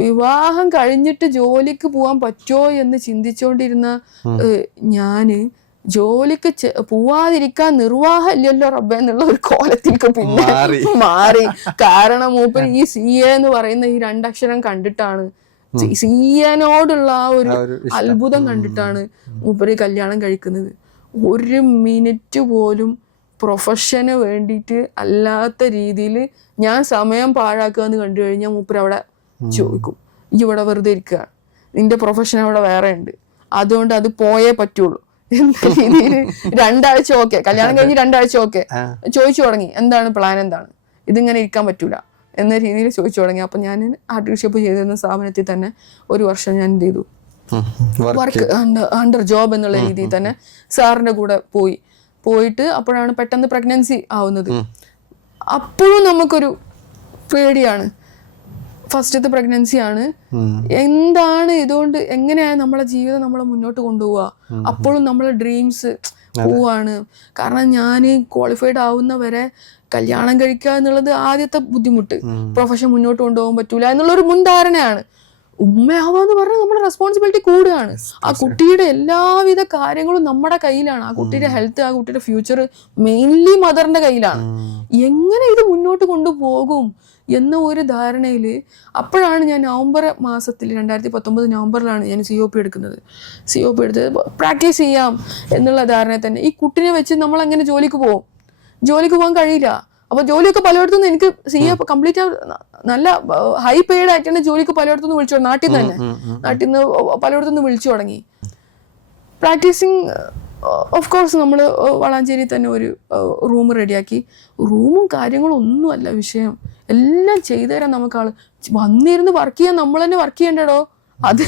വിവാഹം കഴിഞ്ഞിട്ട് ജോലിക്ക് പോകാൻ പറ്റുമോ എന്ന് ചിന്തിച്ചുകൊണ്ടിരുന്ന ഞാന് ജോലിക്ക് പോവാതിരിക്കാൻ നിർവാഹമില്ലല്ലോ റബ്ബേ എന്നുള്ള ഒരു കോലത്തിലേക്ക് പിന്നെ മാറി. കാരണം മൂപ്പര് ഈ CA എന്ന് പറയുന്ന ഈ 2 അക്ഷരം കണ്ടിട്ടാണ്, CAനോടുള്ള ആ ഒരു അത്ഭുതം കണ്ടിട്ടാണ് മൂപ്പര് കല്യാണം കഴിക്കുന്നത്. 1 മിനിറ്റ് പോലും പ്രൊഫഷന് വേണ്ടിയിട്ട് അല്ലാത്ത രീതിയിൽ ഞാൻ സമയം പാഴാക്കുക എന്ന് കണ്ടു കഴിഞ്ഞാൽ മൂപ്പര് അവിടെ ചോദിക്കും, ഇവിടെ വെറുതെ ഇരിക്കുക, നിന്റെ പ്രൊഫഷൻ അവിടെ വേറെ ഉണ്ട്, അതുകൊണ്ട് അത് പോയേ പറ്റുള്ളൂ എന്ന രീതിയിൽ 2 ആഴ്ച ഓക്കെ, കല്യാണം കഴിഞ്ഞ് 2 ആഴ്ച ഓക്കെ ചോദിച്ചു തുടങ്ങി, എന്താണ് പ്ലാൻ, എന്താണ്, ഇതിങ്ങനെ ഇരിക്കാൻ പറ്റൂല എന്ന രീതിയിൽ ചോദിച്ചു തുടങ്ങി. അപ്പൊ ഞാൻ ആർട്ടിഫിഷ്യപ്പ് ചെയ്തിരുന്ന സ്ഥാപനത്തിൽ തന്നെ 1 വർഷം ഞാൻ എന്ത് ചെയ്തു, വർക്ക് അണ്ടർ ജോബ് എന്നുള്ള രീതിയിൽ തന്നെ സാറിന്റെ കൂടെ പോയിട്ട് അപ്പോഴാണ് പെട്ടെന്ന് പ്രഗ്നൻസി ആവുന്നത്. അപ്പോഴും നമുക്കൊരു പേടിയാണ്, ഫസ്റ്റത്തെ പ്രഗ്നൻസിയാണ്, എന്താണ് ഇതുകൊണ്ട് എങ്ങനെയാണ് നമ്മളെ ജീവിതം നമ്മളെ മുന്നോട്ട് കൊണ്ടുപോവുക. അപ്പോഴും നമ്മളെ ഡ്രീംസ് പോവാണ്. കാരണം ഞാൻ ക്വാളിഫൈഡ് ആവുന്നവരെ കല്യാണം കഴിക്കുക എന്നുള്ളത് ആദ്യത്തെ ബുദ്ധിമുട്ട്, പ്രൊഫഷൻ മുന്നോട്ട് കൊണ്ടുപോകാൻ പറ്റൂല എന്നുള്ളൊരു മുൻധാരണയാണ്. ഉമ്മയാവാന്ന് പറഞ്ഞാൽ നമ്മുടെ റെസ്പോൺസിബിലിറ്റി കൂടുകയാണ്. ആ കുട്ടിയുടെ എല്ലാവിധ കാര്യങ്ങളും നമ്മുടെ കയ്യിലാണ്. ആ കുട്ടിയുടെ ഹെൽത്ത്, ആ കുട്ടിയുടെ ഫ്യൂച്ചർ മെയിൻലി മദറിന്റെ കയ്യിലാണ്. എങ്ങനെ ഇത് മുന്നോട്ട് കൊണ്ടുപോകും എന്ന ഒരു ധാരണയിൽ അപ്പോഴാണ് ഞാൻ നവംബർ മാസത്തിൽ 2019 നവംബറിലാണ് ഞാൻ COP എടുക്കുന്നത്. COP എടുത്ത് പ്രാക്ടീസ് ചെയ്യാം എന്നുള്ള ധാരണ തന്നെ ഈ കുട്ടിനെ വെച്ച് നമ്മൾ എങ്ങനെ ജോലിക്ക് പോകാൻ കഴിയില്ല. അപ്പൊ ജോലിയൊക്കെ പലയിടത്തുനിന്ന് എനിക്ക് CA കംപ്ലീറ്റ് നല്ല ഹൈ പെയ്ഡ് ആയിട്ടാണ് ജോലിക്ക് പലയിടത്തുനിന്ന് വിളിച്ചു, നാട്ടിൽ നിന്ന് പലയിടത്തുനിന്ന് വിളിച്ചു തുടങ്ങി. പ്രാക്ടീസിങ് ഓഫ് കോഴ്സ് നമ്മൾ വളാഞ്ചേരി തന്നെ ഒരു റൂം റെഡിയാക്കി. റൂമും കാര്യങ്ങളും ഒന്നുമല്ല വിഷയം, എല്ലാം ചെയ്തു തരാൻ നമുക്ക് ആള് വന്നിരുന്ന് വർക്ക് ചെയ്യാൻ നമ്മൾ തന്നെ വർക്ക് ചെയ്യണ്ടോ, അത്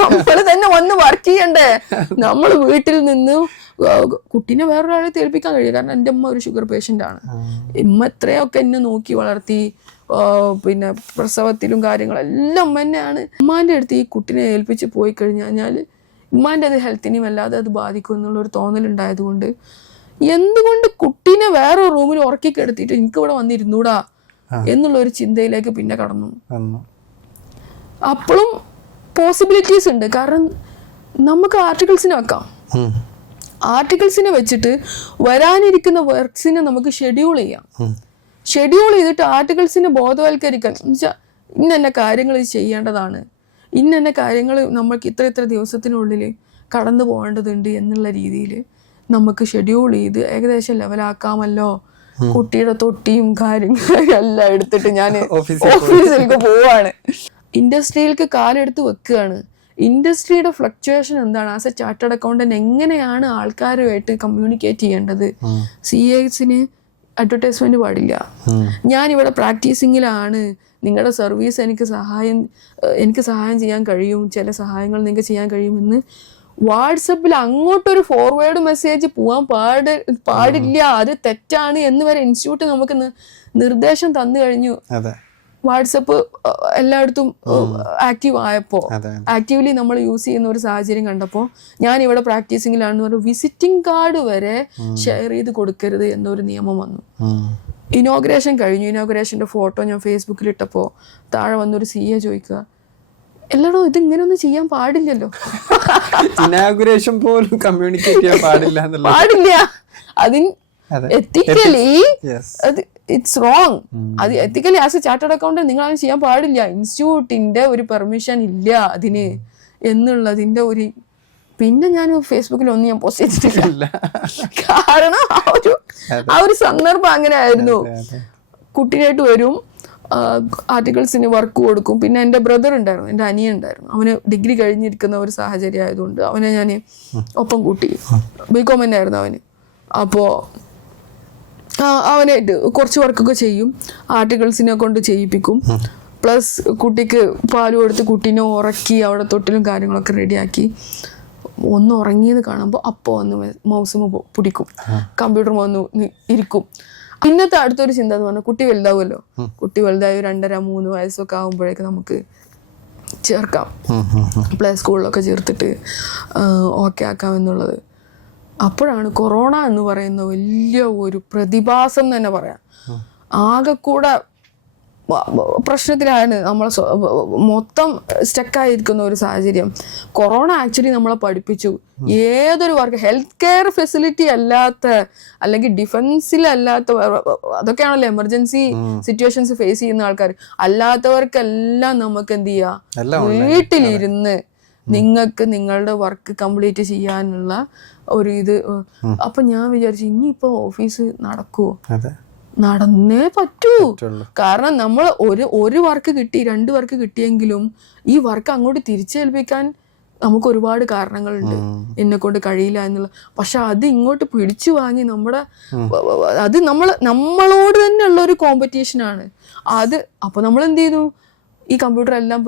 നമ്മൾ തന്നെ വന്ന് വർക്ക് ചെയ്യണ്ടേ. നമ്മൾ വീട്ടിൽ നിന്ന് കുട്ടീനെ വേറൊരാളെ തേൽപ്പിക്കാൻ കഴിയും. കാരണം എൻ്റെ അമ്മ ഒരു ഷുഗർ പേഷ്യൻ്റ് ആണ്. ഉമ്മ എത്രയൊക്കെ എന്നെ നോക്കി വളർത്തി, പിന്നെ പ്രസവത്തിലും കാര്യങ്ങളെല്ലാം ഉമ്മ തന്നെയാണ്. ഉമ്മാൻ്റെ അടുത്ത് ഈ കുട്ടീനെ ഏൽപ്പിച്ച് പോയി കഴിഞ്ഞാൽ ഉമ്മാൻ്റെ അത് ഹെൽത്തിനെയും അല്ലാതെ അത് ബാധിക്കും എന്നുള്ളൊരു തോന്നലുണ്ടായതുകൊണ്ട് എന്തുകൊണ്ട് കുട്ടീനെ വേറെ റൂമിൽ ഉറക്കി കിടത്തിയിട്ട് എനിക്ക് ഇവിടെ വന്നിരുന്നൂടാ എന്നുള്ള ഒരു ചിന്തയിലേക്ക് പിന്നെ കടന്നു. അപ്പോഴും പോസിബിലിറ്റീസ് ഉണ്ട്. കാരണം നമുക്ക് ആർട്ടിക്കിൾസിനെ വെക്കാം. ആർട്ടിക്കിൾസിനെ വെച്ചിട്ട് വരാനിരിക്കുന്ന വർക്ക്സിനെ നമുക്ക് ഷെഡ്യൂൾ ചെയ്യാം. ഷെഡ്യൂൾ ചെയ്തിട്ട് ആർട്ടിക്കിൾസിനെ ബോധവൽക്കരിക്കാൻ എന്നുവെച്ചാൽ ഇന്ന കാര്യങ്ങൾ ചെയ്യേണ്ടതാണ്, ഇന്ന കാര്യങ്ങൾ നമ്മൾക്ക് ഇത്ര ദിവസത്തിനുള്ളിൽ കടന്നു പോകേണ്ടതുണ്ട് എന്നുള്ള രീതിയിൽ നമുക്ക് ഷെഡ്യൂൾ ചെയ്ത് ഏകദേശം ലെവലാക്കാമല്ലോ. കുട്ടിയുടെ തൊട്ടിയും കാര്യങ്ങളും എല്ലാം എടുത്തിട്ട് ഞാൻ ഓഫീസിലേക്ക് പോവാണ്. ഇൻഡസ്ട്രിയിലേക്ക് കാലെടുത്ത് വെക്കുകയാണ്. ഇൻഡസ്ട്രിയുടെ ഫ്ലക്ച്വേഷൻ എന്താണ്? ആസ് എ ചാർട്ടേഡ് അക്കൗണ്ടന്റ് എങ്ങനെയാണ് ആൾക്കാരുമായിട്ട് കമ്മ്യൂണിക്കേറ്റ് ചെയ്യേണ്ടത്? CAസിന് അഡ്വർടൈസ്മെന്റ് പാടില്ല. ഞാനിവിടെ പ്രാക്ടീസിങ്ങിലാണ്, നിങ്ങളുടെ സർവീസ് എനിക്ക് സഹായം ചെയ്യാൻ കഴിയും, ചില സഹായങ്ങൾ നിങ്ങൾക്ക് ചെയ്യാൻ കഴിയുമെന്ന് വാട്സപ്പിൽ അങ്ങോട്ടൊരു ഫോർവേഡ് മെസ്സേജ് പോവാൻ പാടില്ല, അത് തെറ്റാണ് എന്ന് വരെ ഇൻസ്റ്റിറ്റ്യൂട്ട് നമുക്ക് നിർദ്ദേശം തന്നു കഴിഞ്ഞു. വാട്സപ്പ് എല്ലായിടത്തും ആക്റ്റീവ് ആയപ്പോ, ആക്റ്റീവ്ലി നമ്മൾ യൂസ് ചെയ്യുന്ന ഒരു സാഹചര്യം കണ്ടപ്പോൾ ഞാൻ ഇവിടെ പ്രാക്ടീസിങ്ങിലാണെന്ന് പറഞ്ഞു വിസിറ്റിംഗ് കാർഡ് വരെ ഷെയർ ചെയ്ത് കൊടുക്കരുത് എന്നൊരു നിയമം വന്നു. ഇനോഗ്രേഷൻ കഴിഞ്ഞു. ഇനോഗ്രേഷന്റെ ഫോട്ടോ ഞാൻ ഫേസ്ബുക്കിൽ ഇട്ടപ്പോൾ താഴെ വന്നൊരു CA ചോദിക്കുക, എല്ലാടോ ഇത് ഇങ്ങനെയൊന്നും ചെയ്യാൻ പാടില്ലല്ലോ. ഇനാഗുറേഷൻ പോലും കമ്മ്യൂണിക്കേറ്റ് ചെയ്യാൻ പാടില്ല. അതിന് എത്തിക്കലി ഇറ്റ്സ് റോങ്. അത് ethically as A chartered accountant നിങ്ങൾ അങ്ങനെ ചെയ്യാൻ പാടില്ല. ഇൻസ്റ്റിറ്റ്യൂട്ടിന്റെ ഒരു പെർമിഷൻ ഇല്ല അതിന് എന്നുള്ളതിന്റെ ഒരു. പിന്നെ ഞാൻ ഫേസ്ബുക്കിൽ ഒന്നും ഞാൻ പോസ്റ്റ് ചെയ്തിട്ടില്ല. കാരണം ആ ഒരു സന്ദർഭം അങ്ങനെ ആയിരുന്നു. കുട്ടിയായിട്ട് വരും, ആർട്ടിക്കിൾസിന് വർക്ക് കൊടുക്കും. പിന്നെ എൻ്റെ ബ്രദർ ഉണ്ടായിരുന്നു, എൻ്റെ അനിയൻ ഉണ്ടായിരുന്നു. അവന് ഡിഗ്രി കഴിഞ്ഞിരിക്കുന്ന ഒരു സാഹചര്യം ആയതുകൊണ്ട് അവനെ ഞാൻ ഒപ്പം കൂട്ടി. BCom തന്നെയായിരുന്നു അവന്. അപ്പോൾ അവനായിട്ട് കുറച്ച് വർക്കൊക്കെ ചെയ്യും, ആർട്ടിക്കിൾസിനെ കൊണ്ട് ചെയ്യിപ്പിക്കും. പ്ലസ് കുട്ടിക്ക് പാല് കൊടുത്ത് കുട്ടീനെ ഉറക്കി അവിടെ തൊട്ടിലും കാര്യങ്ങളൊക്കെ റെഡിയാക്കി ഒന്ന് ഉറങ്ങിയത് കാണുമ്പോൾ അപ്പോൾ വന്ന് മൗസുമ പിടിക്കും, കമ്പ്യൂട്ടർ വന്ന് ഇരിക്കും. ഇന്നത്തെ അടുത്തൊരു ചിന്ത എന്ന് പറഞ്ഞാൽ കുട്ടി വലുതാവുമല്ലോ. കുട്ടി വലുതായി 2.5-3 വയസ്സൊക്കെ ആകുമ്പോഴേക്ക് നമുക്ക് ചേർക്കാം, പ്ലേ സ്കൂളിലൊക്കെ ചേർത്തിട്ട് ഓക്കെ ആക്കാം എന്നുള്ളത്. അപ്പോഴാണ് കൊറോണ എന്ന് പറയുന്ന വലിയ ഒരു പ്രതിഭാസം തന്നെ പറയാം. ആകെ കൂടെ പ്രശ്നത്തിലാണ് നമ്മൾ മൊത്തം സ്റ്റക്കായിരിക്കുന്ന ഒരു സാഹചര്യം. കൊറോണ ആക്ച്വലി നമ്മളെ പഠിപ്പിച്ചു ഏതൊരു വർക്ക്, ഹെൽത്ത് കെയർ ഫെസിലിറ്റി അല്ലാത്ത അല്ലെങ്കിൽ ഡിഫൻസിലല്ലാത്ത, അതൊക്കെയാണല്ലോ എമർജൻസി സിറ്റുവേഷൻസ് ഫേസ് ചെയ്യുന്ന ആൾക്കാർ. അല്ലാത്തവർക്കെല്ലാം നമുക്ക് എന്ത് ചെയ്യാം, വീട്ടിലിരുന്ന് നിങ്ങൾക്ക് നിങ്ങളുടെ വർക്ക് കംപ്ലീറ്റ് ചെയ്യാനുള്ള ഒരു ഇത്. അപ്പൊ ഞാൻ വിചാരിച്ചു ഇനിയിപ്പോ ഓഫീസ് നടക്കുവോ? നടന്നേ പറ്റൂ. കാരണം നമ്മൾ ഒരു വർക്ക് കിട്ടി, 2 വർക്ക് കിട്ടിയെങ്കിലും ഈ വർക്ക് അങ്ങോട്ട് തിരിച്ചേൽപ്പിക്കാൻ നമുക്ക് ഒരുപാട് കാരണങ്ങളുണ്ട്, എന്നെ കൊണ്ട് കഴിയില്ല എന്നുള്ള. പക്ഷെ അത് ഇങ്ങോട്ട് പിടിച്ചു വാങ്ങി അത് നമ്മളോട് തന്നെ ഉള്ള ഒരു കോമ്പറ്റീഷനാണ് അത്. അപ്പൊ നമ്മൾ എന്ത് ചെയ്തു, ഈ കമ്പ്യൂട്ടർ എല്ലാം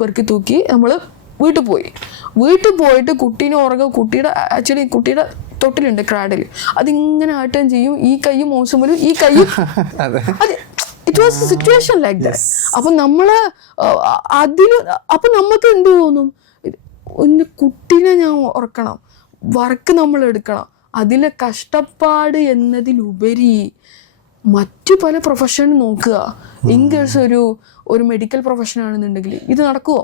പെറുക്കി തൂക്കി നമ്മൾ വീട്ടിൽ പോയിട്ട് കുട്ടീനെ ഉറങ്ങും. കുട്ടിയുടെ തൊട്ടിലുണ്ട് ക്രാഡിൽ, അതിങ്ങനെ ആട്ടം ചെയ്യും. ഈ കൈയും മോശമലും ഈ കൈയും it was situation like that. അപ്പൊ നമ്മള് അപ്പൊ നമുക്ക് എന്ത് തോന്നും, കുട്ടീനെ ഞാൻ ഉറക്കണം, വർക്ക് നമ്മൾ എടുക്കണം. അതിലെ കഷ്ടപ്പാട് എന്നതിലുപരി മറ്റു പല പ്രൊഫഷൻ നോക്കുക. ഇംഗ്ലീഷ് ഒരു മെഡിക്കൽ പ്രൊഫഷൻ ആണെന്നുണ്ടെങ്കിൽ ഇത് നടക്കുവോ?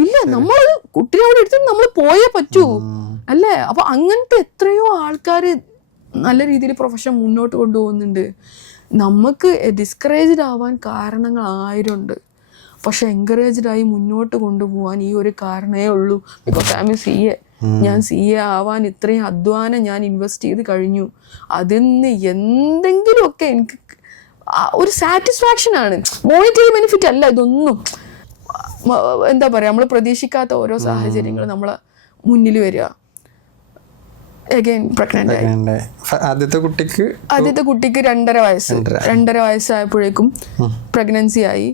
ഇല്ല. നമ്മൾ കുട്ടിയെ അവിടെ എടുത്ത് നമ്മൾ പോയേ പറ്റൂ അല്ലേ? അപ്പൊ അങ്ങനത്തെ എത്രയോ ആൾക്കാർ നല്ല രീതിയിൽ പ്രൊഫഷൻ മുന്നോട്ട് കൊണ്ടുപോകുന്നുണ്ട്. നമുക്ക് ഡിസ്കറേജ്ഡ് ആവാൻ കാരണങ്ങൾ 1000 ഉണ്ട്. പക്ഷെ എൻകറേജ്ഡ് ആയി മുന്നോട്ട് കൊണ്ടുപോകാൻ ഈ ഒരു കാരണമേ ഉള്ളൂ. Because I M CA. ഞാൻ CA ആവാൻ ഇത്രയും അധ്വാനം ഞാൻ ഇൻവെസ്റ്റ് ചെയ്ത് കഴിഞ്ഞു. അതിന്ന് എന്തെങ്കിലുമൊക്കെ എനിക്ക് ഒരു സാറ്റിസ്ഫാക്ഷൻ ആണ്. മോണിറ്ററി ബെനിഫിറ്റ് അല്ല ഇതൊന്നും. എന്താ പറയാ, നമ്മൾ പ്രതീക്ഷിക്കാത്ത ഓരോ സാഹചര്യങ്ങൾ നമ്മളെ മുന്നിൽ വരിക. അഗൈൻ പ്രഗ്നന്റ് ആയി. ആദ്യത്തെ കുട്ടിക്ക് 2.5 വയസ്സായപ്പോഴേക്കും പ്രഗ്നൻസി ആയി.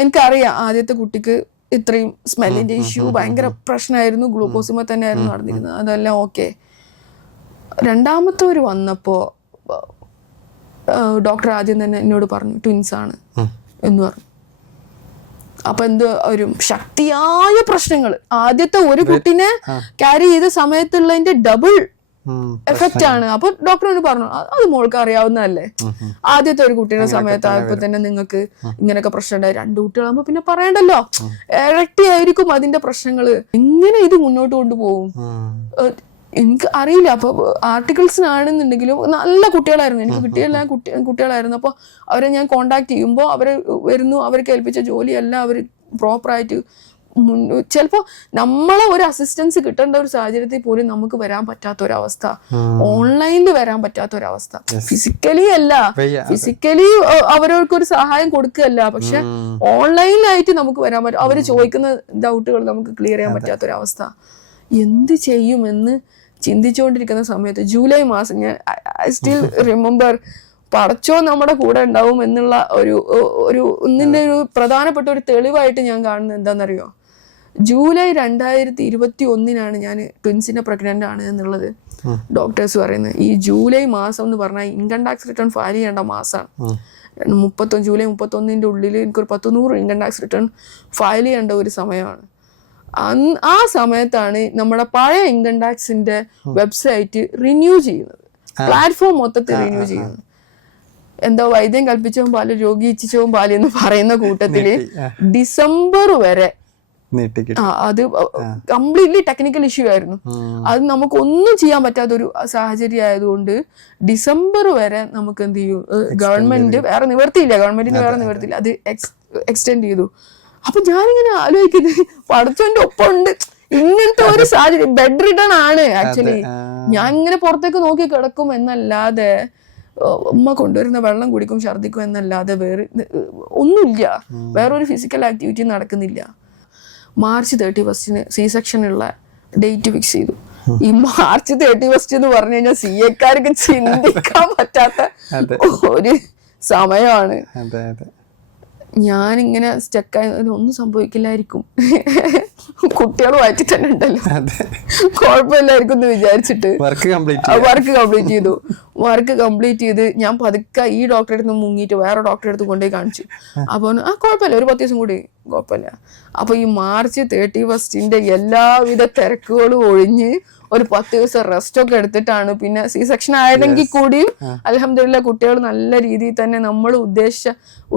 എനിക്കറിയാം ആദ്യത്തെ കുട്ടിക്ക് ഇത്രയും സ്മെല്ലിന്റെ ഇഷ്യൂ ഭയങ്കര പ്രശ്നമായിരുന്നു. ഗ്ലൂക്കോസിമ തന്നെയായിരുന്നു നടന്നിരുന്നത്. അതെല്ലാം ഓക്കെ. രണ്ടാമത്തെ ഒരു വന്നപ്പോ ഡോക്ടർ ആദ്യം തന്നെ എന്നോട് പറഞ്ഞു ട്വിൻസ് ആണ് എന്ന് പറഞ്ഞു. അപ്പൊ എന്ത് ഒരു ശക്തിയായ പ്രശ്നങ്ങൾ. ആദ്യത്തെ ഒരു കുട്ടിനെ ക്യാരി ചെയ്ത സമയത്തുള്ളതിന്റെ ഡബിൾ എഫക്റ്റ് ആണ്. അപ്പൊ ഡോക്ടറിനോട് പറഞ്ഞു അത് മോൾക്ക് അറിയാവുന്നതല്ലേ, ആദ്യത്തെ ഒരു കുട്ടീന്റെ സമയത്തായപ്പോ തന്നെ നിങ്ങൾക്ക് ഇങ്ങനെയൊക്കെ പ്രശ്നം ഉണ്ടായി, 2 കുട്ടികളാകുമ്പോ പിന്നെ പറയണ്ടല്ലോ, ഇരട്ടി ആയിരിക്കും അതിന്റെ പ്രശ്നങ്ങള്, എങ്ങനെ ഇത് മുന്നോട്ട് കൊണ്ടുപോകും എനിക്ക് അറിയില്ല. അപ്പൊ ആർട്ടിക്കിൾസിനാണെന്നുണ്ടെങ്കിലും നല്ല കുട്ടികളായിരുന്നു, എനിക്ക് കിട്ടിയെല്ലാം കുട്ടികളായിരുന്നു. അപ്പൊ അവരെ ഞാൻ കോണ്ടാക്ട് ചെയ്യുമ്പോൾ അവര് വരുന്നു, അവർക്ക് ഏൽപ്പിച്ച ജോലിയല്ല അവർ പ്രോപ്പറായിട്ട് ചിലപ്പോ നമ്മളെ ഒരു അസിസ്റ്റൻസ് കിട്ടേണ്ട ഒരു സാഹചര്യത്തിൽ പോലും നമുക്ക് വരാൻ പറ്റാത്തൊരവസ്ഥ, ഓൺലൈനിൽ വരാൻ പറ്റാത്തൊരവസ്ഥ. ഫിസിക്കലി അല്ല, ഫിസിക്കലി അവരവർക്കൊരു സഹായം കൊടുക്കുകയല്ല, പക്ഷെ ഓൺലൈനിലായിട്ട് നമുക്ക് വരാൻ പറ്റും. അവര് ചോദിക്കുന്ന ഡൗട്ടുകൾ നമുക്ക് ക്ലിയർ ചെയ്യാൻ പറ്റാത്തൊരവസ്ഥ. എന്ത് ചെയ്യുമെന്ന് ചിന്തിച്ചുകൊണ്ടിരിക്കുന്ന സമയത്ത് ജൂലൈ മാസം ഞാൻ ഐ സ്റ്റിൽ റിമെമ്പർ, പടച്ചോ നമ്മുടെ കൂടെ ഉണ്ടാവും എന്നുള്ള ഒന്നിന്റെ ഒരു പ്രധാനപ്പെട്ട ഒരു തെളിവായിട്ട് ഞാൻ കാണുന്നത് എന്താണെന്നറിയോ, ജൂലൈ 2021 ഞാൻ ട്വിൻസിനെ പ്രഗ്നന്റ് ആണ് എന്നുള്ളത് ഡോക്ടേഴ്സ് പറയുന്നത്. ഈ ജൂലൈ മാസം എന്ന് പറഞ്ഞാൽ ഇൻകം ടാക്സ് റിട്ടേൺ ഫയൽ ചെയ്യേണ്ട മാസമാണ്. ജൂലൈ 31 ഉള്ളിൽ എനിക്കൊരു 100 ഇൻകം ടാക്സ് റിട്ടേൺ ഫയൽ ചെയ്യേണ്ട ഒരു സമയമാണ്. ആ സമയത്താണ് നമ്മുടെ പഴയ ഇൻകം ടാക്സിന്റെ വെബ്സൈറ്റ് റിന്യൂ ചെയ്യുന്നത്, പ്ലാറ്റ്ഫോം മൊത്തത്തിൽ റിന്യൂ ചെയ്യുന്നത്. എന്തോ വൈദ്യം കൽപ്പിച്ചവും പാല് രോഗി ഇച്ഛിച്ചവും പാല് എന്ന് പറയുന്ന കൂട്ടത്തില് ഡിസംബർ വരെ അത് കംപ്ലീറ്റ്ലി ടെക്നിക്കൽ ഇഷ്യൂ ആയിരുന്നു. അത് നമുക്ക് ഒന്നും ചെയ്യാൻ പറ്റാത്തൊരു സാഹചര്യം ആയതുകൊണ്ട് ഡിസംബർ വരെ നമുക്ക് എന്ത് ചെയ്യും, ഗവൺമെന്റിന് വേറെ നിവർത്തിയില്ല, അത് എക്സ്റ്റെൻഡ് ചെയ്തു. അപ്പൊ ഞാനിങ്ങനെ ആലോചിക്കുന്നത് പഠിച്ചോന്റെ ഒപ്പം ഉണ്ട് ഇങ്ങനത്തെ ഒരു സാഹചര്യം, ബെഡ് റിട്ടേൺ ആണ് ആക്ച്വലി. ഞാൻ ഇങ്ങനെ പുറത്തേക്ക് നോക്കി കിടക്കും എന്നല്ലാതെ, ഉമ്മ കൊണ്ടുവരുന്ന വെള്ളം കുടിക്കും ഛർദിക്കും എന്നല്ലാതെ വേറെ ഒന്നുമില്ല, വേറൊരു ഫിസിക്കൽ ആക്ടിവിറ്റി നടക്കുന്നില്ല. മാർച്ച് 31 സി സെക്ഷനുള്ള ഡേറ്റ് ഫിക്സ് ചെയ്തു. ഈ മാർച്ച് 31 എന്ന് പറഞ്ഞു കഴിഞ്ഞാൽ CA-ക്കാർക്ക് ചിന്തിക്കാൻ പറ്റാത്ത ഒരു സമയമാണ്. ഞാനിങ്ങനെ സ്റ്റക്കായി, ഒന്നും സംഭവിക്കില്ലായിരിക്കും, കുട്ടികൾ വാറ്റി തന്നെ ഉണ്ടല്ലോ, കുഴപ്പമില്ലായിരിക്കും എന്ന് വിചാരിച്ചിട്ട് വർക്ക് കംപ്ലീറ്റ് ചെയ്ത് ഞാൻ പതുക്കെ ഈ ഡോക്ടറെ അടുത്ത് മുങ്ങിയിട്ട് വേറെ ഡോക്ടറെ അടുത്ത് കൊണ്ടുപോയി കാണിച്ചു. അപ്പൊ കുഴപ്പമില്ല, ഒരു 10 ദിവസം കൂടി കുഴപ്പമില്ല. അപ്പൊ ഈ മാർച്ച് 31 എല്ലാവിധ തിരക്കുകളും ഒഴിഞ്ഞ് ഒരു 10 ദിവസം റെസ്റ്റ് ഒക്കെ എടുത്തിട്ടാണ് പിന്നെ സി സെക്ഷൻ ആയതെങ്കിൽ കൂടിയും അൽഹംദുലില്ലാ കുട്ടികൾ നല്ല രീതിയിൽ തന്നെ നമ്മൾ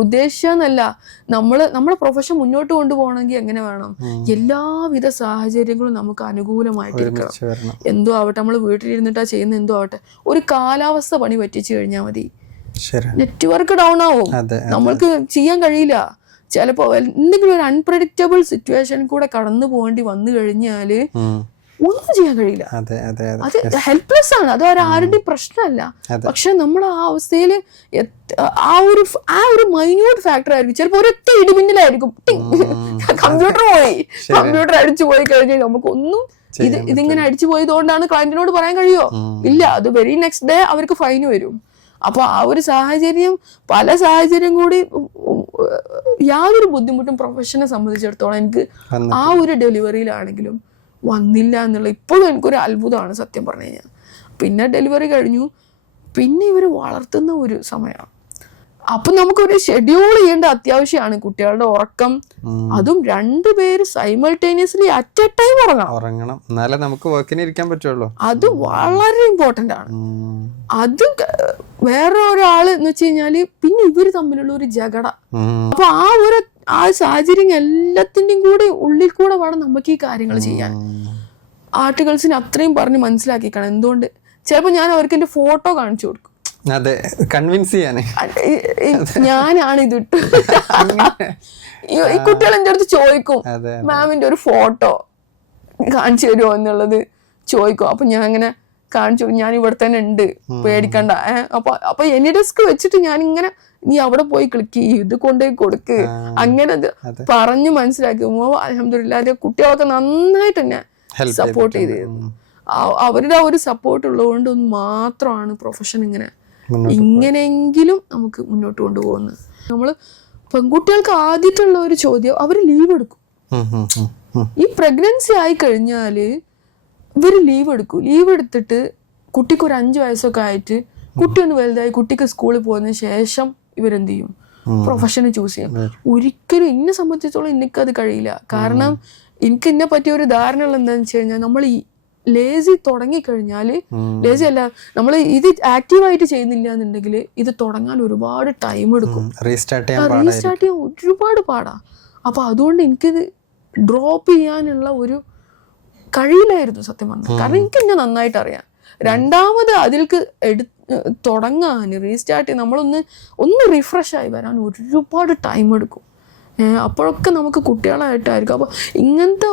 ഉദ്ദേശിച്ചെന്നല്ല, നമ്മളെ പ്രൊഫഷൻ മുന്നോട്ട് കൊണ്ടുപോകണമെങ്കിൽ എങ്ങനെ വേണം, എല്ലാവിധ സാഹചര്യങ്ങളും നമുക്ക് അനുകൂലമായിട്ടിരിക്കണം. എന്തോ ആവട്ടെ, നമ്മൾ വീട്ടിലിരുന്നിട്ടാ ചെയ്യുന്ന എന്തോ ആവട്ടെ, ഒരു കാലാവസ്ഥ പണി പറ്റിച്ചു കഴിഞ്ഞാൽ മതി, നെറ്റ്വർക്ക് ഡൗൺ ആവും, നമ്മൾക്ക് ചെയ്യാൻ കഴിയില്ല. ചിലപ്പോ എന്തെങ്കിലും ഒരു അൺപ്രഡിക്റ്റബിൾ സിറ്റുവേഷൻ കൂടെ കടന്നു പോകേണ്ടി വന്നു കഴിഞ്ഞാല് ഒന്നും ചെയ്യാൻ കഴിയില്ല. അത് ഹെൽപ്ലെസ് ആണ്, അത് ആരുടെയും പ്രശ്നമല്ല. പക്ഷെ നമ്മൾ ആ അവസ്ഥയിൽ ആ ഒരു മൈന്യൂട്ട് ഫാക്ടർ ആയിരിക്കും, ചിലപ്പോ ഒരൊറ്റ ഇടിമിന്നലായിരിക്കും, കമ്പ്യൂട്ടർ അടിച്ചു പോയി കഴിഞ്ഞാൽ നമുക്കൊന്നും ഇതിങ്ങനെ അടിച്ചു പോയതുകൊണ്ടാണ് ക്ലയന്റിനോട് പറയാൻ കഴിയോ, ഇല്ല. അത് വെരി നെക്സ്റ്റ് ഡേ അവർക്ക് ഫൈൻ വരും. അപ്പൊ ആ ഒരു സാഹചര്യം, പല സാഹചര്യം കൂടി യാതൊരു ബുദ്ധിമുട്ടും പ്രൊഫഷനെ സംബന്ധിച്ചിടത്തോളം എനിക്ക് ആ ഒരു ഡെലിവറിയിലാണെങ്കിലും വന്നില്ല എന്നുള്ള ഇപ്പോഴും എനിക്കൊരു അത്ഭുതമാണ് സത്യം പറഞ്ഞു കഴിഞ്ഞാൽ. പിന്നെ ഡെലിവറി കഴിഞ്ഞു, പിന്നെ ഇവർ വളർത്തുന്ന ഒരു സമയമാണ്. അപ്പൊ നമുക്കൊരു ഷെഡ്യൂൾ ചെയ്യേണ്ട അത്യാവശ്യമാണ്. കുട്ടികളുടെ ഉറക്കം, അതും 2 പേര് സൈമൾട്ടേനിയസ്ലി അറ്റ് എ ടൈം ഉറങ്ങണം, എന്നാലേ നമുക്ക് വർക്കിന് ഇരിക്കാൻ പറ്റുള്ളൂ. അത് വളരെ ഇമ്പോർട്ടന്റ് ആണ്. അത് വേറെ ഒരാള് എന്ന് വെച്ച് കഴിഞ്ഞാല് പിന്നെ ഇവര് തമ്മിലുള്ള ഒരു ജഗട. അപ്പൊ ആ സാഹചര്യം എല്ലാത്തിന്റെയും കൂടെ ഉള്ളിൽ കൂടെ വേണം നമുക്ക് ഈ കാര്യങ്ങൾ ചെയ്യാൻ. ആർട്ടിക്കിൾസിന് അത്രയും പറഞ്ഞ് മനസ്സിലാക്കിക്കണം. എന്തുകൊണ്ട് ചിലപ്പോ ഞാൻ അവർക്ക് എന്റെ ഫോട്ടോ കാണിച്ചു കൊടുക്കും, അതെ, കൺവിൻസ് ചെയ്യാനേ. ഞാനാണ് ഇതിട്ട് ഈ കുട്ടികൾ എന്റെ അടുത്ത് ചോദിക്കും, മാമിന്റെ ഒരു ഫോട്ടോ കാണിച്ചു തരുമോ എന്നുള്ളത് ചോദിക്കും. അപ്പൊ ഞാൻ അങ്ങനെ കാണിച്ചു, ഞാൻ ഇവിടെ തന്നെ ഉണ്ട്, പേടിക്കണ്ട. അപ്പൊ എനി ഡെസ്ക് വെച്ചിട്ട് ഞാനിങ്ങനെ, നീ അവിടെ പോയി ക്ലിക്ക് ചെയ്യും, ഇത് കൊണ്ടുപോയി കൊടുക്ക്, അങ്ങനെ പറഞ്ഞു മനസ്സിലാക്കുമ്പോ അൽഹംദുലില്ലാ കുട്ടികളൊക്കെ നന്നായിട്ട് തന്നെ സപ്പോർട്ട് ചെയ്തിരുന്നു. അവരുടെ ആ ഒരു സപ്പോർട്ട് ഉള്ളതുകൊണ്ട് മാത്രമാണ് പ്രൊഫഷൻ ഇങ്ങനെയെങ്കിലും നമുക്ക് മുന്നോട്ട് കൊണ്ടുപോകുന്നത്. നമ്മള് പെൺകുട്ടികൾക്ക് ആദ്യമായിട്ടുള്ള ഒരു ചോദ്യം, അവര് ലീവ് എടുക്കും. ഈ പ്രഗ്നൻസി ആയി കഴിഞ്ഞാല് ഇവര് ലീവ് എടുക്കും. ലീവ് എടുത്തിട്ട് കുട്ടിക്ക് ഒരു 5 വയസ്സൊക്കെ ആയിട്ട് കുട്ടി ഒന്ന് വലുതായി, കുട്ടിക്ക് സ്കൂളിൽ പോയതിനു ശേഷം ഇവരെന്ത് ചെയ്യും, പ്രൊഫഷനെ ചൂസ് ചെയ്യും. ഒരിക്കലും എന്നെ സംബന്ധിച്ചിടത്തോളം എനിക്കത് കഴിയില്ല. കാരണം എനിക്ക് എന്നെ പറ്റിയ ഒരു ധാരണ ഉള്ള എന്താണെന്ന് വെച്ച് കഴിഞ്ഞാൽ, നമ്മൾ ഈ ലേസി തുടങ്ങിക്കഴിഞ്ഞാൽ, ലേസി അല്ല, നമ്മൾ ഇത് ആക്റ്റീവായിട്ട് ചെയ്യുന്നില്ല എന്നുണ്ടെങ്കിൽ ഇത് തുടങ്ങാൻ ഒരുപാട് ടൈം എടുക്കും, റീസ്റ്റാർട്ട് ചെയ്യാൻ ഒരുപാട് പാടാ. അപ്പൊ അതുകൊണ്ട് എനിക്കിത് ഡ്രോപ്പ് ചെയ്യാനുള്ള ഒരു കഴിയില്ലായിരുന്നു സത്യം പറഞ്ഞാൽ. കാരണം എനിക്ക് എന്നെ നന്നായിട്ട് അറിയാം. രണ്ടാമത് അതിൽക്ക് തുടങ്ങാൻ, റീസ്റ്റാർട്ട് ചെയ്യാൻ, നമ്മളൊന്ന് റിഫ്രഷ് ആയി വരാൻ ഒരുപാട് ടൈം എടുക്കും. അപ്പോഴൊക്കെ നമുക്ക് കുട്ടികളായിട്ടായിരിക്കും. അപ്പോൾ ഇങ്ങനത്തെ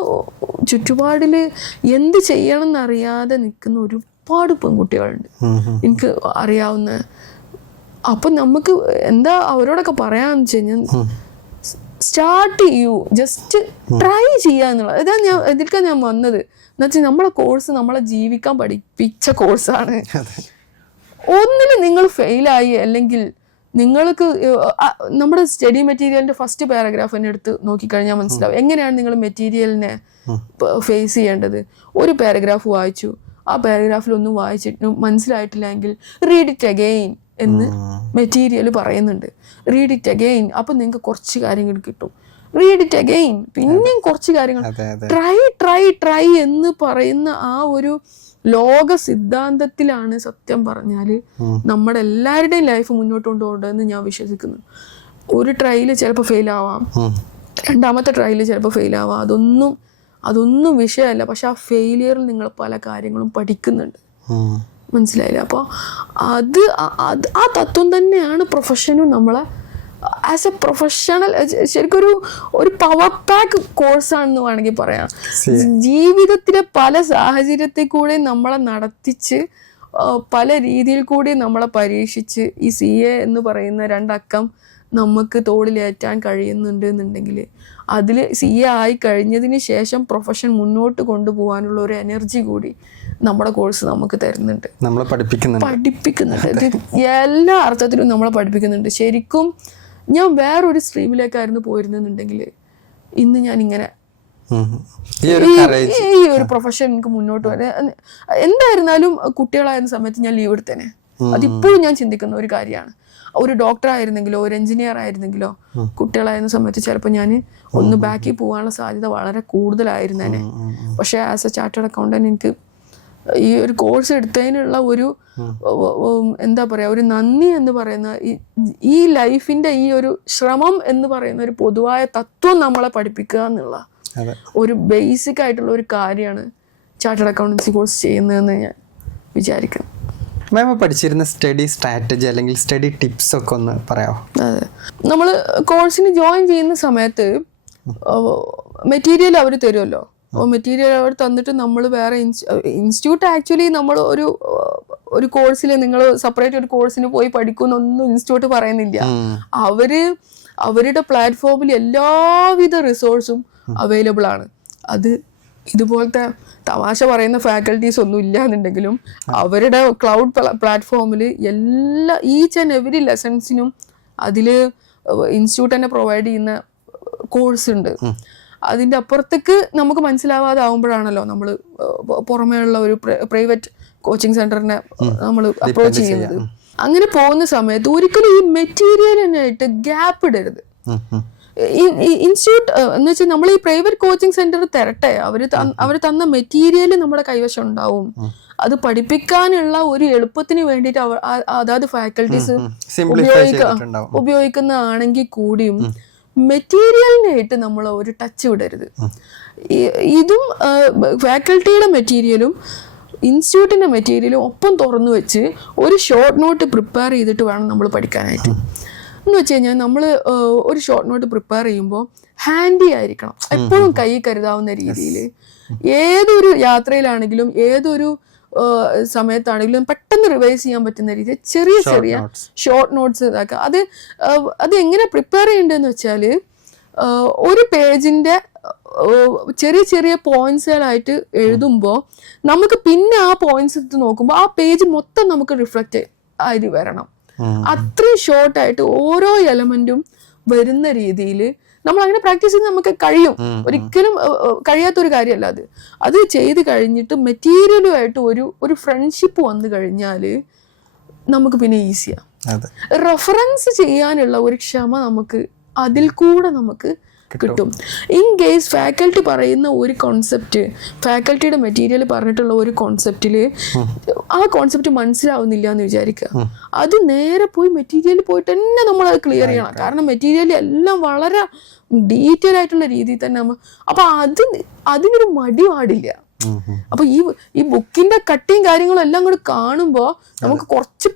ചുറ്റുപാടിൽ എന്ത് ചെയ്യണം എന്നറിയാതെ നിൽക്കുന്ന ഒരുപാട് പെൺകുട്ടികളുണ്ട് എനിക്ക് അറിയാവുന്ന. അപ്പം നമുക്ക് എന്താ അവരോടൊക്കെ പറയാന്ന് വെച്ച് കഴിഞ്ഞാൽ, സ്റ്റാർട്ട് ചെയ്യൂ, ജസ്റ്റ് ട്രൈ ചെയ്യുക എന്നുള്ളത്. ഇതിൽക്കാണ് ഞാൻ വന്നത്. എന്നുവെച്ചാൽ നമ്മളെ കോഴ്സ് നമ്മളെ ജീവിക്കാൻ പഠിപ്പിച്ച കോഴ്സാണ്. ഒന്നിലും നിങ്ങൾ ഫെയിലായി അല്ലെങ്കിൽ നിങ്ങൾക്ക് നമ്മുടെ സ്റ്റഡി മെറ്റീരിയലിന്റെ ഫസ്റ്റ് പാരഗ്രാഫ് തന്നെ എടുത്ത് നോക്കിക്കഴിഞ്ഞാൽ മനസ്സിലാവും എങ്ങനെയാണ് നിങ്ങൾ മെറ്റീരിയലിനെ ഫേസ് ചെയ്യേണ്ടത്. ഒരു പാരഗ്രാഫ് വായിച്ചു, ആ പാരഗ്രാഫിൽ ഒന്നും വായിച്ചിട്ട് മനസ്സിലായിട്ടില്ലെങ്കിൽ റീഡ് ഇറ്റ് അഗെയിൻ എന്ന് മെറ്റീരിയൽ പറയുന്നുണ്ട്. Read it again. അപ്പൊ നിങ്ങൾക്ക് കുറച്ച് കാര്യങ്ങൾ കിട്ടും. റീഡ് ഇറ്റ് അഗെയിൻ, പിന്നെയും കുറച്ച് കാര്യങ്ങൾ. ട്രൈ ട്രൈ ട്രൈ എന്ന് പറയുന്ന ആ ഒരു ലോക സിദ്ധാന്തത്തിലാണ് സത്യം പറഞ്ഞാല് നമ്മുടെ എല്ലാവരുടെയും ലൈഫ് മുന്നോട്ട് കൊണ്ടുപോകേണ്ടതെന്ന് ഞാൻ വിശ്വസിക്കുന്നു. ഒരു ട്രയല് ചിലപ്പോൾ ഫെയിൽ ആവാം, രണ്ടാമത്തെ ട്രയല് ചിലപ്പോൾ ഫെയിൽ ആവാം, അതൊന്നും വിഷയമല്ല. പക്ഷെ ആ ഫെയിലിയറിൽ നിങ്ങൾ പല കാര്യങ്ങളും പഠിക്കുന്നുണ്ട്, മനസ്സിലായില്ല? അപ്പോൾ ആ തത്വം തന്നെയാണ് പ്രൊഫഷനും നമ്മളെ ആസ് എ പ്രൊഫഷണൽ ശരിക്കും ഒരു പവർ പാക്ക് കോഴ്സാണെന്ന് വേണമെങ്കിൽ പറയാം. ജീവിതത്തിലെ പല സാഹചര്യത്തിൽ കൂടെ നമ്മളെ നടത്തിച്ച് പല രീതിയിൽ കൂടി നമ്മളെ പരീക്ഷിച്ച് ഈ CA എന്ന് പറയുന്ന രണ്ടക്കം നമുക്ക് തോളിലേറ്റാൻ കഴിയുന്നുണ്ട് എന്നുണ്ടെങ്കിൽ അതിൽ CA ആയി കഴിഞ്ഞതിന് ശേഷം പ്രൊഫഷൻ മുന്നോട്ട് കൊണ്ടുപോകാനുള്ള ഒരു എനർജി കൂടി നമ്മുടെ കോഴ്സ് നമുക്ക് തരുന്നുണ്ട്, നമ്മളെ പഠിപ്പിക്കുന്നുണ്ട്. എല്ലാ അർത്ഥത്തിലും നമ്മളെ പഠിപ്പിക്കുന്നുണ്ട്. ശരിക്കും ഞാൻ വേറൊരു സ്ട്രീമിലേക്കായിരുന്നു പോയിരുന്നെന്നുണ്ടെങ്കിൽ ഇന്ന് ഞാൻ ഇങ്ങനെ ഈ ഒരു പ്രൊഫഷൻ എനിക്ക് മുന്നോട്ട് വരാൻ എന്തായിരുന്നാലും കുട്ടികളായിരുന്ന സമയത്ത് ഞാൻ ലീവ് എടുത്തേനെ. അതിപ്പോഴും ഞാൻ ചിന്തിക്കുന്ന ഒരു കാര്യമാണ്. ഒരു ഡോക്ടർ ആയിരുന്നെങ്കിലോ ഒരു എഞ്ചിനീയർ ആയിരുന്നെങ്കിലോ കുട്ടികളായിരുന്ന സമയത്ത് ചിലപ്പോൾ ഞാൻ ഒന്ന് ബാക്കിൽ പോകാനുള്ള സാധ്യത വളരെ കൂടുതലായിരുന്നേനെ. പക്ഷെ ആസ് എ ചാർട്ടേഡ് അക്കൗണ്ടന്റ് എനിക്ക് ഈ ഒരു കോഴ്സ് എടുത്തതിനുള്ള ഒരു എന്താ പറയാ, ഒരു നന്ദി എന്ന് പറയുന്ന ഈ ലൈഫിന്റെ ഈ ഒരു ശ്രമം എന്ന് പറയുന്ന ഒരു പൊതുവായ തത്വം നമ്മളെ പഠിപ്പിക്കുക എന്നുള്ള ഒരു ബേസിക് ആയിട്ടുള്ള ഒരു കാര്യമാണ് ചാർട്ടേഡ് അക്കൗണ്ടൻസി കോഴ്സ് ചെയ്യുന്നതെന്ന് ഞാൻ വിചാരിക്കുന്നു. മാം പഠിച്ചിരുന്ന സ്റ്റഡി സ്ട്രാറ്റജി അല്ലെങ്കിൽ സ്റ്റഡി ടിപ്സ് ഒക്കെ ഒന്ന് പറയാമോ? അതെ, നമ്മൾ കോഴ്സിന് ജോയിൻ ചെയ്യുന്ന സമയത്ത് മെറ്റീരിയൽ അവർ തരുമല്ലോ. അപ്പോൾ മെറ്റീരിയൽ അവർ തന്നിട്ട് നമ്മൾ വേറെ ഇൻസ്റ്റിറ്റ്യൂട്ട് ആക്ച്വലി നമ്മൾ ഒരു കോഴ്സിൽ നിങ്ങൾ സെപ്പറേറ്റ് ഒരു കോഴ്സിന് പോയി പഠിക്കുന്നൊന്നും ഇൻസ്റ്റിറ്റ്യൂട്ട് പറയുന്നില്ല. അവരുടെ പ്ലാറ്റ്ഫോമിൽ എല്ലാവിധ റിസോഴ്സും അവൈലബിൾ ആണ്. അത് ഇതുപോലത്തെ തമാശ പറയുന്ന ഫാക്കൽറ്റീസ് ഒന്നും ഇല്ല എന്നുണ്ടെങ്കിലും അവരുടെ ക്ലൗഡ് പ്ലാറ്റ്ഫോമിൽ എല്ലാ ഈച്ച് ആൻഡ് എവറി ലെസൺസിനും അതിൽ ഇൻസ്റ്റിറ്റ്യൂട്ട് തന്നെ പ്രൊവൈഡ് ചെയ്യുന്ന കോഴ്സ് ഉണ്ട്. അതിൻ്റെ അപ്പുറത്തേക്ക് നമുക്ക് മനസ്സിലാവാതാവുമ്പോഴാണല്ലോ നമ്മൾ പുറമേയുള്ള ഒരു പ്രൈവറ്റ് കോച്ചിങ് സെന്ററിനെ നമ്മൾ അപ്രോച്ച് ചെയ്യുന്നത്. അങ്ങനെ പോകുന്ന സമയത്ത് ഒരിക്കലും ഈ മെറ്റീരിയലിനായിട്ട് ഗ്യാപ്പ് ഇടരുത്. ഇൻസ്റ്റിറ്റ്യൂട്ട് എന്ന് വെച്ചാൽ നമ്മൾ ഈ പ്രൈവറ്റ് കോച്ചിങ് സെന്റർ തരട്ടെ, അവർ തന്ന മെറ്റീരിയൽ നമ്മുടെ കൈവശം ഉണ്ടാവും. അത് പഠിപ്പിക്കാനുള്ള ഒരു എളുപ്പത്തിന് വേണ്ടിയിട്ട് അതായത് ഫാക്കൽറ്റീസ് ഉപയോഗിക്കുന്നതാണെങ്കിൽ കൂടിയും മെറ്റീരിയലിനായിട്ട് നമ്മൾ ഒരു ടച്ച് വിടരുത്. ഇതും ഫാക്കൽറ്റിയുടെ മെറ്റീരിയലും ഇൻസ്റ്റിറ്റ്യൂട്ടിന്റെ മെറ്റീരിയലും ഒപ്പം തുറന്നു വെച്ച് ഒരു ഷോർട്ട് നോട്ട് പ്രിപ്പയർ ചെയ്തിട്ട് വേണം നമ്മൾ പഠിക്കാനായിട്ട്. എന്ന് വെച്ച് കഴിഞ്ഞാൽ നമ്മൾ ഒരു ഷോർട്ട് നോട്ട് പ്രിപ്പയർ ചെയ്യുമ്പോൾ ഹാൻഡി ആയിരിക്കണം, എപ്പോഴും കൈ കരുതാവുന്ന രീതിയിൽ. ഏതൊരു യാത്രയിലാണെങ്കിലും ഏതൊരു സമയത്താണെങ്കിലും പെട്ടെന്ന് റിവൈസ് ചെയ്യാൻ പറ്റുന്ന രീതിയിൽ ചെറിയ ചെറിയ ഷോർട്ട് നോട്ട്സ് ഇതാക്കുക. അത് എങ്ങനെ പ്രിപ്പയർ ചെയ്യേണ്ടതെന്ന് വെച്ചാൽ ഒരു പേജിന്റെ ചെറിയ ചെറിയ പോയിന്റ്സുകളായിട്ട് എഴുതുമ്പോൾ നമുക്ക് പിന്നെ ആ പോയിന്റ്സ് എടുത്ത് നോക്കുമ്പോൾ ആ പേജ് മൊത്തം നമുക്ക് റിഫ്ലക്റ്റ് ആയി വരണം. അത്രയും ഷോർട്ടായിട്ട് ഓരോ എലമെന്റും വരുന്ന രീതിയിൽ നമ്മൾ അങ്ങനെ പ്രാക്ടീസ് ചെയ്ത് നമുക്ക് കഴിയും. ഒരിക്കലും കഴിയാത്തൊരു കാര്യമല്ല അത് ചെയ്ത് കഴിഞ്ഞിട്ട് മെറ്റീരിയലുമായിട്ട് ഒരു ഫ്രണ്ട്ഷിപ്പ് വന്നു കഴിഞ്ഞാൽ നമുക്ക് പിന്നെ ഈസിയാണ്. റെഫറൻസ് ചെയ്യാനുള്ള ഒരു ക്ഷമ നമുക്ക് അതിൽ കൂടെ നമുക്ക് കിട്ടും. ഇൻ കേസ് ഫാക്കൽറ്റി പറയുന്ന ഒരു കോൺസെപ്റ്റ്, ഫാക്കൽറ്റിയുടെ മെറ്റീരിയൽ പറഞ്ഞിട്ടുള്ള ഒരു കോൺസെപ്റ്റിൽ ആ കോൺസെപ്റ്റ് മനസ്സിലാവുന്നില്ല എന്ന് വിചാരിക്കുക, അത് നേരെ പോയി മെറ്റീരിയൽ പോയിട്ട് തന്നെ നമ്മൾ അത് ക്ലിയർ ചെയ്യണം. കാരണം മെറ്റീരിയൽ എല്ലാം വളരെ ഡീറ്റെയിൽ ആയിട്ടുള്ള രീതിയിൽ തന്നെ അപ്പൊ അതിനൊരു മടി പാടില്ല. അപ്പൊ ഈ ബുക്കിന്റെ കട്ടിയും കാര്യങ്ങളും എല്ലാം കൂടെ കാണുമ്പോ നമുക്ക് കുറച്ച്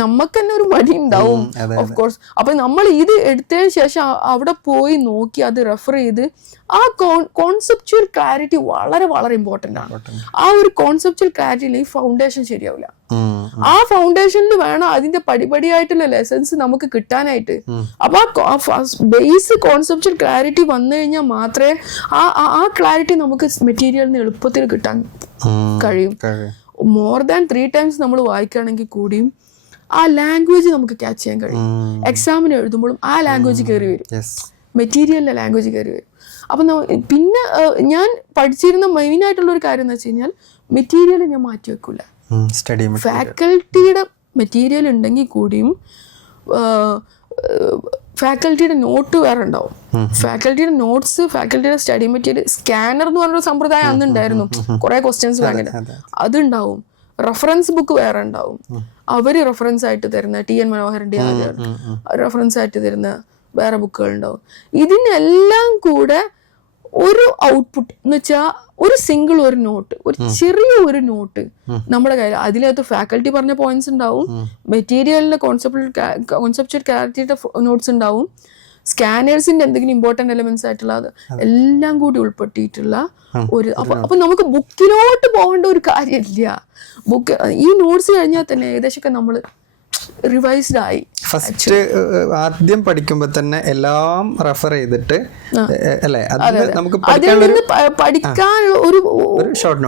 നമുക്ക് തന്നെ ഒരു മടി ഉണ്ടാവും ഓഫ് കോഴ്സ്. അപ്പൊ നമ്മൾ ഇത് എടുത്തതിന് ശേഷം അവിടെ പോയി നോക്കി അത് റെഫർ ചെയ്ത് ആ കോൺസെപ്ച്വൽ ക്ലാരിറ്റി വളരെ വളരെ ഇമ്പോർട്ടന്റ് ആണ്. ആ ഒരു കോൺസെപ്ച്വൽ ക്ലാരിറ്റിയിൽ ഈ ഫൗണ്ടേഷൻ ശരിയാവില്ല. ആ ഫൗണ്ടേഷനിൽ വേണം അതിന്റെ പടിപടിയായിട്ടുള്ള ലെസൺസ് നമുക്ക് കിട്ടാനായിട്ട്. അപ്പൊ ആ ബേസ് കോൺസെപ്ച്വൽ ക്ലാരിറ്റി വന്നു കഴിഞ്ഞാൽ മാത്രമേ ആ ക്ലാരിറ്റി നമുക്ക് മെറ്റീരിയലിന് എളുപ്പത്തിൽ കിട്ടാൻ കഴിയും. മോർ ദാൻ 3 times നമ്മൾ വായിക്കുകയാണെങ്കിൽ കൂടിയും ആ ലാംഗ്വേജ് നമുക്ക് ക്യാച്ച് ചെയ്യാൻ കഴിയും. എക്സാമിന് എഴുതുമ്പോഴും ആ ലാംഗ്വേജ് കയറി വരും, മെറ്റീരിയലിന്റെ ലാംഗ്വേജ് കയറി വരും. അപ്പം പിന്നെ ഞാൻ പഠിച്ചിരുന്ന മെയിൻ ആയിട്ടുള്ള ഒരു കാര്യം എന്ന് വെച്ച് കഴിഞ്ഞാൽ മെറ്റീരിയൽ ഞാൻ മാറ്റി വെക്കൂല. ഫാക്കൽറ്റിയുടെ മെറ്റീരിയൽ ഉണ്ടെങ്കിൽ കൂടിയും ഫാക്കൽറ്റിയുടെ നോട്ട് വേറെ ഉണ്ടാവും. ഫാക്കൽറ്റിയുടെ നോട്ട്സ്, ഫാക്കൽറ്റിയുടെ സ്റ്റഡി മെറ്റീരിയൽ, സ്കാനർ എന്ന് പറഞ്ഞൊരു സമ്പ്രദായം അന്നുണ്ടായിരുന്നു. കുറെ ക്വസ്റ്റ്യൻസ് ഭയങ്കര അതുണ്ടാവും. റെഫറൻസ് ബുക്ക് വേറെ ഉണ്ടാവും. അവര് റെഫറൻസ് ആയിട്ട് തരുന്ന TN മനോഹരന്റെ റെഫറൻസ് ആയിട്ട് തരുന്ന വേറെ ബുക്കുകൾ ഉണ്ടാവും. ഇതിനെല്ലാം കൂടെ ഒരു ഔട്ട്പുട്ട് എന്ന് വെച്ചാൽ ഒരു സിംഗിൾ ഒരു നോട്ട്, ഒരു ചെറിയ ഒരു നോട്ട് നമ്മുടെ കയ്യിൽ, അതിനകത്ത് ഫാക്കൽറ്റി പറഞ്ഞ പോയിന്റ്സ് ഉണ്ടാവും, മെറ്റീരിയലിന്റെ കോൺസെപ്ച്വൽ ക്ലാരിറ്റിയുടെ നോട്ട്സ് ഉണ്ടാവും, സ്കാനേഴ്സിന്റെ എന്തെങ്കിലും ഇമ്പോർട്ടന്റ് എലിമെന്റ്സ് ആയിട്ടുള്ള എല്ലാം കൂടി ഉൾപ്പെടുത്തിയിട്ടുള്ള ഒരു. അപ്പൊ നമുക്ക് ബുക്കിലോട്ട് പോകേണ്ട ഒരു കാര്യമില്ല. ബുക്ക് ഈ നോട്ട്സ് കഴിഞ്ഞാൽ തന്നെ ഏകദേശമൊക്കെ നമ്മൾ റിവൈസ്ഡ് ആയി. ഫസ്റ്റ് ആദ്യം പഠിക്കുമ്പോ തന്നെ എല്ലാം റെഫർ ചെയ്തിട്ട് അല്ലേ, നമുക്ക് പഠിക്കാനുള്ള ഒരു ഷോർട്ട്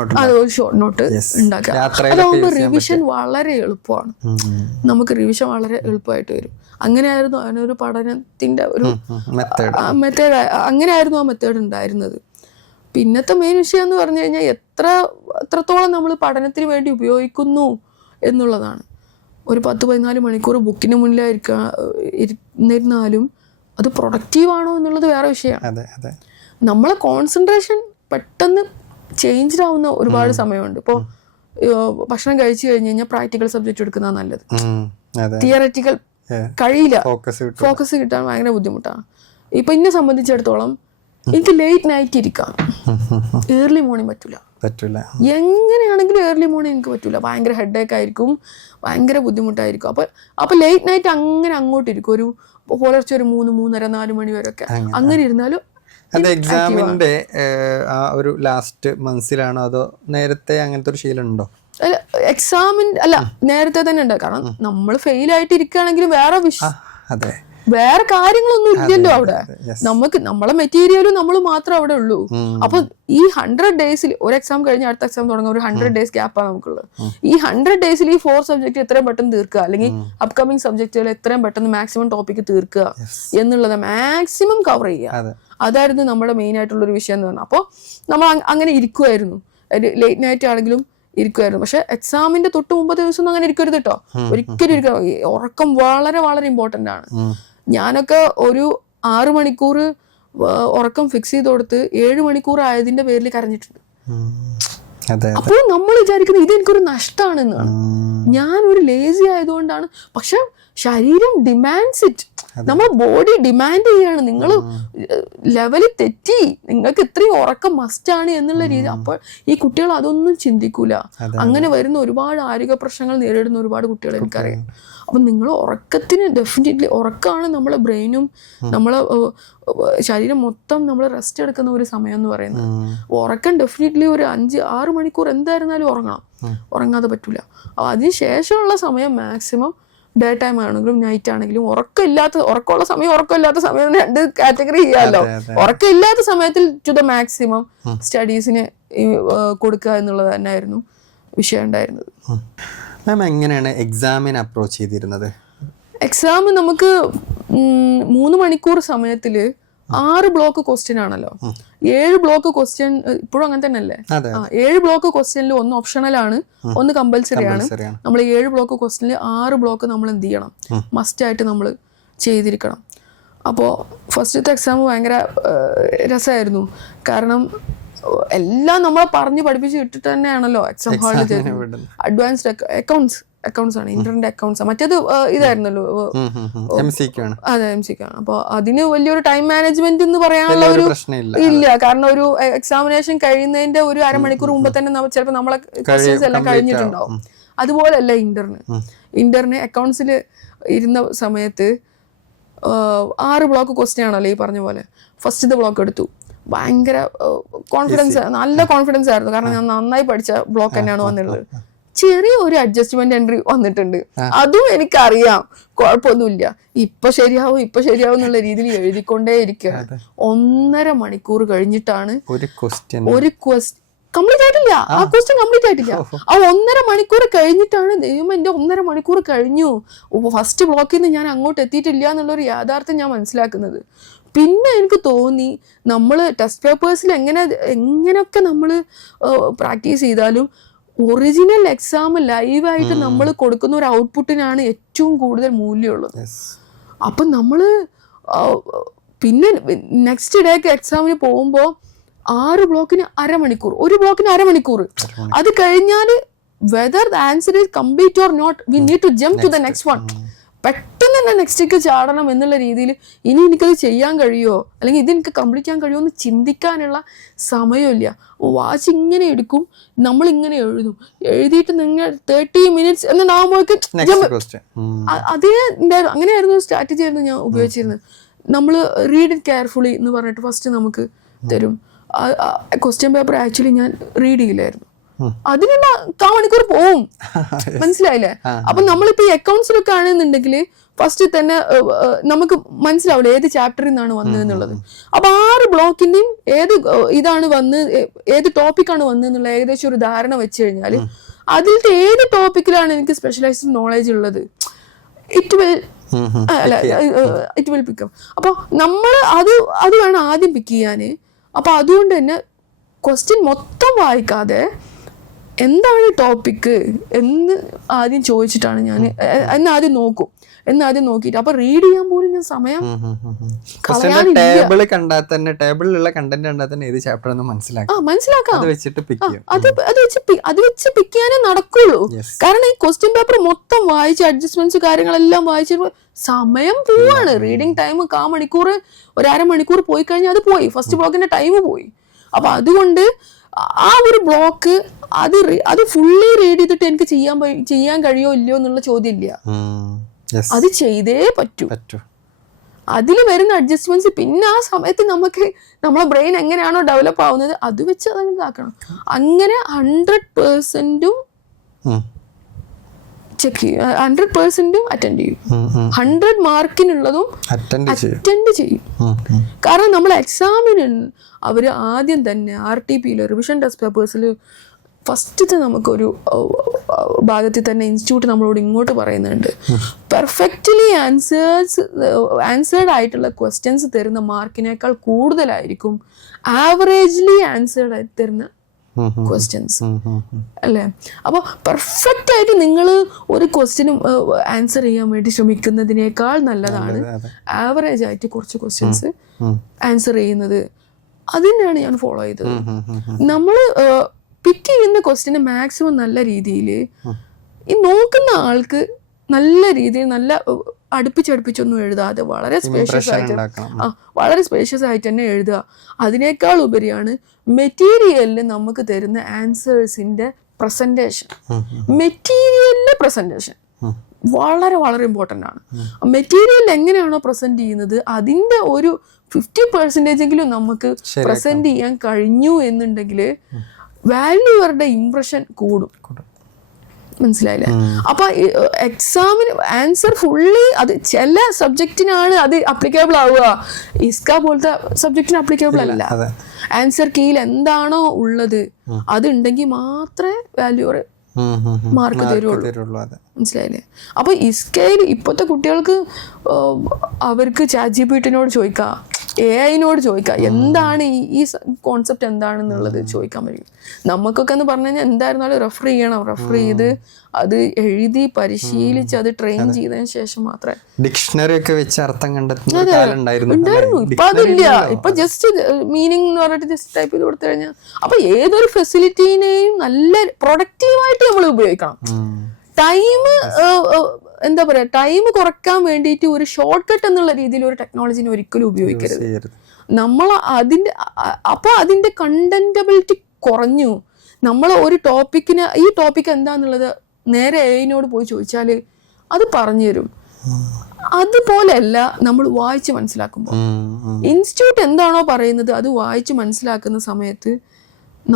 നോട്ട് ഉണ്ടാക്കുക. അതാവുമ്പോ റിവിഷൻ വളരെ എളുപ്പമാണ്. നമുക്ക് റിവിഷൻ വളരെ എളുപ്പമായിട്ട് വരും. അങ്ങനെയായിരുന്നു അതിനൊരു പഠനത്തിന്റെ ഒരു മെത്തേഡ്, അങ്ങനെയായിരുന്നു ആ മെത്തേഡ് ഉണ്ടായിരുന്നത്. പിന്നത്തെ മെയിൻ വിഷയം എന്ന് പറഞ്ഞു കഴിഞ്ഞാൽ എത്രത്തോളം നമ്മൾ പഠനത്തിന് വേണ്ടി ഉപയോഗിക്കുന്നു എന്നുള്ളതാണ്. ഒരു 10-14 മണിക്കൂർ ബുക്കിന് മുന്നിലിരുന്നാലും അത് പ്രൊഡക്റ്റീവ് ആണോ എന്നുള്ളത് വേറെ വിഷയമാണ്. നമ്മളെ കോൺസെൻട്രേഷൻ പെട്ടെന്ന് ചേഞ്ച് ആവുന്ന ഒരുപാട് സമയമുണ്ട്. ഇപ്പോൾ ഭക്ഷണം കഴിച്ചു കഴിഞ്ഞ് കഴിഞ്ഞാൽ പ്രാക്ടിക്കൽ സബ്ജക്റ്റ് എടുക്കുന്നതാണ് നല്ലത്. തിയററ്റിക്കൽ കഴിയില്ല, ഫോക്കസ് കിട്ടാൻ ഭയങ്കര ബുദ്ധിമുട്ടാണ്. ഇപ്പൊ എന്നെ സംബന്ധിച്ചിടത്തോളം എനിക്ക് ലേറ്റ് നൈറ്റ് ഇരിക്കാം, ഏർലി മോർണിംഗ് പറ്റൂല. എങ്ങനെയാണെങ്കിലും ഏർലി മോർണിംഗ് എനിക്ക് പറ്റൂല. ഭയങ്കര ഹെഡേക്ക് ആയിരിക്കും, ഭയങ്കര ബുദ്ധിമുട്ടായിരിക്കും. അപ്പൊ ലേറ്റ് നൈറ്റ് അങ്ങനെ അങ്ങോട്ടിരിക്കും. ഒരു പുലർച്ചെ ഒരു 3, 3:30, 4 മണി വരെ ഒക്കെ അങ്ങനെ ഇരുന്നാലും. അത് എക്സാമിന്റെ ആ ഒരു ലാസ്റ്റ് മന്ത്സിലാണോ അതോ നേരത്തെ അങ്ങനത്തെ ഒരു ശീലം ഉണ്ടോ? എക്സാമിന്റെ നേരത്തെ തന്നെ ഉണ്ട്. കാരണം നമ്മൾ ഫെയിൽ ആയിട്ട് ഇരിക്കുകയാണെങ്കിൽ വേറെ കാര്യങ്ങളൊന്നും ഇല്ലല്ലോ അവിടെ. നമ്മളെ മെറ്റീരിയലും നമ്മൾ മാത്രം അവിടെ ഉള്ളൂ. അപ്പൊ ഈ 100 days ഒരു എക്സാം കഴിഞ്ഞ് അടുത്ത എക്സാം തുടങ്ങുന്ന ഒരു 100 days ഗ്യാപ്പാണ് നമുക്കുള്ളത്. ഈ 100 days ഈ 4 സബ്ജക്ട് എത്രയും പെട്ടെന്ന് തീർക്കുക, അല്ലെങ്കിൽ അപ്കമിങ് സബ്ജക്റ്റുകൾ എത്രയും പെട്ടെന്ന് മാക്സിമം ടോപ്പിക്ക് തീർക്കുക എന്നുള്ളത്, മാക്സിമം കവർ ചെയ്യുക. അതായിരുന്നു നമ്മുടെ മെയിൻ ആയിട്ടുള്ള ഒരു വിഷയം എന്ന് പറഞ്ഞാൽ. അപ്പോൾ നമ്മൾ അങ്ങനെ ഇരിക്കുമായിരുന്നു, ലേറ്റ് നൈറ്റ് ആണെങ്കിലും ഇരിക്കുമായിരുന്നു. പക്ഷെ എക്സാമിന്റെ തൊട്ട് മുമ്പത്തെ ദിവസം ഒന്നും അങ്ങനെ ഇരിക്കരുത് കേട്ടോ, ഒരിക്കലും ഇരിക്കണം. ഉറക്കം വളരെ വളരെ ഇമ്പോർട്ടന്റ് ആണ്. ഞാനൊക്കെ ഒരു 6 മണിക്കൂർ ഉറക്കം ഫിക്സ് ചെയ്ത് കൊടുത്ത് 7 മണിക്കൂർ ആയതിന്റെ പേരിൽ കരഞ്ഞിട്ടുണ്ട്. അപ്പോൾ നമ്മൾ വിചാരിക്കുന്നത് ഇത് എനിക്കൊരു നഷ്ടമാണെന്നാണ്. ഞാൻ ഒരു ലേസി ആയതുകൊണ്ടാണ്. പക്ഷെ ശരീരം ഡിമാൻഡ്സ് ഇറ്റ്. നമ്മൾ ബോഡി ഡിമാൻഡ് ചെയ്യാണ്, നിങ്ങൾ ലെവലിൽ തെറ്റി, നിങ്ങൾക്ക് ഇത്രയും ഉറക്കം മസ്റ്റാണ് എന്നുള്ള രീതി. അപ്പോൾ ഈ കുട്ടികൾ അതൊന്നും ചിന്തിക്കൂല. അങ്ങനെ വരുന്ന ഒരുപാട് ആരോഗ്യ പ്രശ്നങ്ങൾ നേരിടുന്ന ഒരുപാട് കുട്ടികൾ എനിക്കറിയാം. അപ്പം നിങ്ങൾ ഉറക്കത്തിന് ഡെഫിനറ്റ്ലി, ഉറക്കമാണ് നമ്മളെ ബ്രെയിനും നമ്മളെ ശരീരം മൊത്തം നമ്മൾ റെസ്റ്റ് എടുക്കുന്ന ഒരു സമയം എന്ന് പറയുന്നത്. ഉറക്കം ഡെഫിനറ്റ്ലി ഒരു 5-6 മണിക്കൂർ എന്തായിരുന്നാലും ഉറങ്ങണം, ഉറങ്ങാതെ പറ്റൂല. അപ്പോൾ അതിന് ശേഷമുള്ള സമയം മാക്സിമം ഡേ ടൈം ആണെങ്കിലും നൈറ്റ് ആണെങ്കിലും ഉറക്കമുള്ള സമയം, ഉറക്കമില്ലാത്ത സമയം 2 കാറ്റഗറി ചെയ്യാമല്ലോ. ഉറക്കമില്ലാത്ത സമയത്തിൽ ടു ദ മാക്സിമം സ്റ്റഡീസിന് കൊടുക്കുക എന്നുള്ളത് തന്നെയായിരുന്നു വിഷയം ഉണ്ടായിരുന്നത്. മാം എങ്ങനെയാണ് എക്സാമിന് അപ്രോച്ച് ചെയ്തിരുന്നത്? എക്സാം നമുക്ക് 3 മണിക്കൂർ സമയത്തിൽ 6 ബ്ലോക്ക് ക്വസ്റ്റ്യൻ ആണല്ലോ. 7 ബ്ലോക്ക് ക്വസ്റ്റ്യൻ ഇപ്പോഴും അങ്ങനെ തന്നെ അല്ലേ? 7 ബ്ലോക്ക് ക്വസ്റ്റ്യനിൽ 1 ഓപ്ഷണലാണ്, 1 കമ്പൽസറി ആണ്. നമ്മൾ 7 ബ്ലോക്ക് ക്വസ്റ്റ്യനിൽ 6 ബ്ലോക്ക് നമ്മൾ എന്ത് ചെയ്യണം, മസ്റ്റ് ആയിട്ട് നമ്മൾ ചെയ്തിരിക്കണം. അപ്പോൾ ഫസ്റ്റത്തെ എക്സാം ഭയങ്കര രസമായിരുന്നു. കാരണം എല്ലാം നമ്മളെ പറഞ്ഞ് പഠിപ്പിച്ച് ഇട്ടിട്ട് തന്നെയാണല്ലോ എക്സാം ഹാളിൽ തരുന്നത്. അഡ്വാൻസ്ഡ് അക്കൗണ്ട്സ് ആണ്, ഇന്ററിന്റെ അക്കൗണ്ട്സ്. മറ്റേത് ഇതായിരുന്നല്ലോ, അതെ MCQ ആണ്. അപ്പോൾ അതിന് വലിയൊരു ടൈം മാനേജ്മെന്റ് എന്ന് പറയാനുള്ള ഒരു ഇല്ല. കാരണം ഒരു എക്സാമിനേഷൻ കഴിയുന്നതിന്റെ ഒരു അരമണിക്കൂർ മുമ്പ് തന്നെ ചിലപ്പോൾ നമ്മളെ ക്വസ്റ്റ്യൻസ് എല്ലാം കഴിഞ്ഞിട്ടുണ്ടാവും. അതുപോലെയല്ല ഇന്ററിന് അക്കൗണ്ട്സിൽ ഇരുന്ന സമയത്ത് 6 ബ്ലോക്ക് ക്വസ്റ്റ്യൻ ആണല്ലോ ഈ പറഞ്ഞ പോലെ. ഫസ്റ്റത്തെ ബ്ലോക്ക് എടുത്തു, ഭയങ്കര കോൺഫിഡൻസ്, നല്ല കോൺഫിഡൻസ് ആയിരുന്നു. കാരണം ഞാൻ നന്നായി പഠിച്ച ബ്ലോക്ക് തന്നെയാണ് വന്നിട്ടുള്ളത്. ചെറിയ ഒരു അഡ്ജസ്റ്റ്മെന്റ് എൻട്രി വന്നിട്ടുണ്ട്, അതും എനിക്കറിയാം, കുഴപ്പമൊന്നുമില്ല, ഇപ്പൊ ശരിയാവും എന്നുള്ള രീതിയിൽ എഴുതിക്കൊണ്ടേ ഇരിക്കുക. 1.5 മണിക്കൂർ കഴിഞ്ഞിട്ടാണ് ഒരു ക്വസ്റ്റ്യൻ കംപ്ലീറ്റ് ആയിട്ടില്ല. ആ ക്വസ്റ്റ്യൻ കംപ്ലീറ്റ് ആയിട്ടില്ല. ആ 1.5 മണിക്കൂർ കഴിഞ്ഞിട്ടാണ് ദൈവം എന്റെ 1.5 മണിക്കൂർ കഴിഞ്ഞു, ഫസ്റ്റ് ബ്ലോക്കിൽ നിന്ന് ഞാൻ അങ്ങോട്ട് എത്തിയിട്ടില്ല എന്നുള്ളൊരു യാഥാർത്ഥ്യം ഞാൻ മനസ്സിലാക്കുന്നത്. പിന്നെ എനിക്ക് തോന്നി നമ്മൾ ടെസ്റ്റ് പേപ്പേഴ്സിൽ എങ്ങനെയൊക്കെ നമ്മൾ പ്രാക്ടീസ് ചെയ്താലും ഒറിജിനൽ എക്സാം ലൈവായിട്ട് നമ്മൾ കൊടുക്കുന്ന ഒരു ഔട്ട്പുട്ടിനാണ് ഏറ്റവും കൂടുതൽ മൂല്യമുള്ളത്. അപ്പം നമ്മൾ പിന്നെ നെക്സ്റ്റ് ഡേക്ക് എക്സാമിന് പോകുമ്പോൾ 6 ബ്ലോക്കിന് അരമണിക്കൂർ, ഒരു ബ്ലോക്കിന് അരമണിക്കൂർ. അത് കഴിഞ്ഞാൽ whether the answer is complete or not, we need to jump to the next one. പെട്ടെന്ന് തന്നെ നെക്സ്റ്റേക്ക് ചാടണം എന്നുള്ള രീതിയിൽ ഇനി എനിക്കത് ചെയ്യാൻ കഴിയുമോ, അല്ലെങ്കിൽ ഇത് എനിക്ക് കംപ്ലീറ്റ് ചെയ്യാൻ കഴിയുമോ എന്ന് ചിന്തിക്കാനുള്ള സമയമില്ല. വാച്ച് ഇങ്ങനെ എടുക്കും, നമ്മളിങ്ങനെ എഴുതിയിട്ട് നിങ്ങൾ 30 മിനിറ്റ്സ് എന്നാകുമ്പോഴേക്ക് അതേ അങ്ങനെയായിരുന്നു സ്ട്രാറ്റജി ആയിരുന്നു ഞാൻ ഉപയോഗിച്ചിരുന്നത്. നമ്മൾ റീഡ് ഇറ്റ് കെയർഫുള്ളി എന്ന് പറഞ്ഞിട്ട് ഫസ്റ്റ് നമുക്ക് തരും. ക്വസ്റ്റ്യൻ പേപ്പർ ആക്ച്വലി ഞാൻ റീഡ് ചെയ്യില്ലായിരുന്നു, അതിനുള്ള 1/4 മണിക്കൂർ പോവും, മനസ്സിലായില്ലേ? അപ്പൊ നമ്മളിപ്പോ ഈ അക്കൗണ്ട്സിലൊക്കെ ആണെന്നുണ്ടെങ്കിൽ ഫസ്റ്റ് തന്നെ നമുക്ക് മനസ്സിലാവില്ല ഏത് ചാപ്റ്ററിൽ നിന്നാണ് വന്നത് എന്നുള്ളത്. അപ്പൊ 6 ബ്ലോക്കിന്റെയും ഇതാണ് വന്ന് ഏത് ടോപ്പിക്കാണ് വന്നതെന്നുള്ള ഏകദേശം ഒരു ധാരണ വെച്ച് കഴിഞ്ഞാൽ അതിലത്തെ ഏത് ടോപ്പിക്കിലാണ് എനിക്ക് സ്പെഷ്യലൈസ്ഡ് നോളേജ് ഉള്ളത്, ഇറ്റ് വിൽ പിക്ക്. അപ്പൊ നമ്മൾ അത് വേണം ആദ്യം പിക്ക് ചെയ്യാന്. അപ്പൊ അതുകൊണ്ട് തന്നെ ക്വസ്റ്റ്യൻ മൊത്തം വായിക്കാതെ എന്താണ് ടോപ്പിക്ക് എന്ന് ആദ്യം ചോദിച്ചിട്ടാണ് ഞാൻ ആദ്യം നോക്കിയിട്ട് അപ്പൊ റീഡ് ചെയ്യാൻ പോലും ഞാൻ സമയം ടേബിളിലുള്ള കണ്ടന്റ് കണ്ടാൽ തന്നെ ഏത് ചാപ്റ്റർ മനസ്സിലാക്കാം. അത് വെച്ച് പിക്ക് ചെയ്യാനേ നടക്കുള്ളൂ. കാരണം ഈ ക്വസ്റ്റ്യൻ പേപ്പർ മൊത്തം വായിച്ച് അഡ്ജസ്റ്റ്മെന്റ്സ് കാര്യങ്ങളെല്ലാം വായിച്ചിട്ട് സമയം പോവാണ്. റീഡിങ് ടൈം 1/4 മണിക്കൂർ, ഒരു അരമണിക്കൂർ പോയി കഴിഞ്ഞാൽ അത് പോയി, ഫസ്റ്റ് ബ്ലോക്കിന്റെ ടൈം പോയി. അപ്പൊ അതുകൊണ്ട് ആ ഒരു ബ്ലോക്ക് അത് ഫുള്ളി റീഡ് ചെയ്തിട്ട് എനിക്ക് ചെയ്യാൻ കഴിയോ ഇല്ലയോ എന്നുള്ള ചോദ്യം ഇല്ല, അത് ചെയ്തേ പറ്റൂ. അതിൽ വരുന്ന അഡ്ജസ്റ്റ്മെന്റ്സ് പിന്നെ ആ സമയത്ത് നമ്മളെ ബ്രെയിൻ എങ്ങനെയാണോ ഡെവലപ്പ് ആവുന്നത് അത് വെച്ച് അതങ്ങ് ഇതാക്കണം. അങ്ങനെ 100% ചെക്ക് ചെയ്യും, 100% അറ്റൻഡ് ചെയ്യും, 100 മാർക്കിനുള്ളതും അറ്റൻഡ് ചെയ്യും. കാരണം നമ്മൾ എക്സാമിന് അവര് ആദ്യം തന്നെ RTPയിൽ റിവിഷൻ ടെസ്റ്റ് പേപ്പേഴ്സിൽ ഫസ്റ്റത്തെ നമുക്കൊരു ഭാഗത്തിൽ തന്നെ ഇൻസ്റ്റിറ്റ്യൂട്ട് നമ്മളോട് ഇങ്ങോട്ട് പറയുന്നുണ്ട്, പെർഫെക്റ്റ്ലി ആൻസേർഡ് ആയിട്ടുള്ള ക്വസ്റ്റ്യൻസ് തരുന്ന മാർക്കിനേക്കാൾ കൂടുതലായിരിക്കും ആവറേജ്ലി ആൻസേർഡ് ആയി തരുന്ന ക്വസ്റ്റ്യൻസ് അല്ലേ. അപ്പോൾ പെർഫെക്റ്റ് ആയിട്ട് നിങ്ങൾ ഒരു ക്വസ്റ്റ്യനും ആൻസർ ചെയ്യാൻ വേണ്ടി ശ്രമിക്കുന്നതിനേക്കാൾ നല്ലതാണ് ആവറേജ് ആയിട്ട് കുറച്ച് ക്വസ്റ്റ്യൻസ് ആൻസർ ചെയ്യുന്നത്. അതിനാണ് ഞാൻ ഫോളോ ചെയ്തത്. നമ്മൾ പിക്ക് ചെയ്യുന്ന ക്വസ്റ്റ്യന് മാക്സിമം നല്ല രീതിയിൽ ഈ നോക്കുന്ന ആൾക്ക് നല്ല രീതിയിൽ നല്ല അടുപ്പിച്ചൊന്നും എഴുതാതെ വളരെ സ്പേഷ്യസ് ആയിട്ട് തന്നെ എഴുതുക. അതിനേക്കാൾ ഉപരിയാണ് മെറ്റീരിയലിൽ നമുക്ക് തരുന്ന ആൻസേഴ്സിന്റെ പ്രസന്റേഷൻ. മെറ്റീരിയലിലെ പ്രസന്റേഷൻ വളരെ വളരെ ഇമ്പോർട്ടൻ്റ് ആണ്. മെറ്റീരിയൽ എങ്ങനെയാണോ പ്രസന്റ് ചെയ്യുന്നത് അതിന്റെ ഒരു 50% നമുക്ക് പ്രസന്റ് ചെയ്യാൻ കഴിഞ്ഞു എന്നുണ്ടെങ്കിൽ വാല്യൂവറുടെ ഇംപ്രഷൻ കൂടും, മനസ്സിലായില്ലേ? അപ്പൊ എക്സാമിന് ആൻസർ ഫുള്ളി അത് ചില സബ്ജക്റ്റിനാണ് അത് അപ്ലിക്കബിൾ ആവുക, ഇസ്ക പോലത്തെ സബ്ജക്റ്റിന് അപ്ലിക്കബിൾ അല്ല. ആൻസർ കീയിൽ എന്താണോ ഉള്ളത് അതുണ്ടെങ്കിൽ മാത്രമേ വാല്യൂവർ മാർക്ക് തരുള്ളൂ, മനസ്സിലായില്ലേ? അപ്പൊ ഇസ്കയിൽ ഇപ്പോഴത്തെ കുട്ടികൾക്ക് അവർക്ക് ChatGPT ചോദിക്കാം, AI-നോട് ചോദിക്കാം എന്താണ് ഈ കോൺസെപ്റ്റ് എന്താണെന്നുള്ളത് ചോദിക്കാൻ പറ്റും. നമുക്കൊക്കെ എന്ന് പറഞ്ഞു കഴിഞ്ഞാൽ എന്തായിരുന്നാലും റെഫർ ചെയ്യണം, റെഫർ ചെയ്ത് അത് എഴുതി പരിശീലിച്ച് അത് ട്രെയിൻ ചെയ്തതിന് ശേഷം മാത്രമേ ഡിക്ഷണറി ഒക്കെ വെച്ച് അർത്ഥം കണ്ടെത്തുന്ന ഒരു കാലം ഉണ്ടായിരുന്നു. ഇപ്പൊ അതില്ല. ഇപ്പൊ ജസ്റ്റ് മീനിങ് എന്ന് പറഞ്ഞിട്ട് ജസ്റ്റ് ടൈപ്പ് ചെയ്ത് കൊടുത്തു കഴിഞ്ഞാൽ അപ്പൊ ഏതൊരു ഫെസിലിറ്റീനെയും നല്ല പ്രൊഡക്റ്റീവായിട്ട് നമ്മൾ ഉപയോഗിക്കണം. ടൈം എന്താ പറയാ, ടൈം കുറയ്ക്കാൻ വേണ്ടിയിട്ട് ഒരു ഷോർട്ട് കട്ട് എന്നുള്ള രീതിയിൽ ഒരു ടെക്നോളജിനെ ഒരിക്കലും ഉപയോഗിക്കരുത്. നമ്മൾ അതിന്റെ കണ്ടന്റബിലിറ്റി കുറഞ്ഞു. നമ്മൾ ഒരു ടോപ്പിക്കിന് ഈ ടോപ്പിക് എന്താന്നുള്ളത് നേരെ AI-നോട് പോയി ചോദിച്ചാൽ അത് പറഞ്ഞു തരും. അതുപോലെയല്ല നമ്മൾ വായിച്ച് മനസ്സിലാക്കുമ്പോൾ. ഇൻസ്റ്റിറ്റ്യൂട്ട് എന്താണോ പറയുന്നത് അത് വായിച്ച് മനസ്സിലാക്കുന്ന സമയത്ത്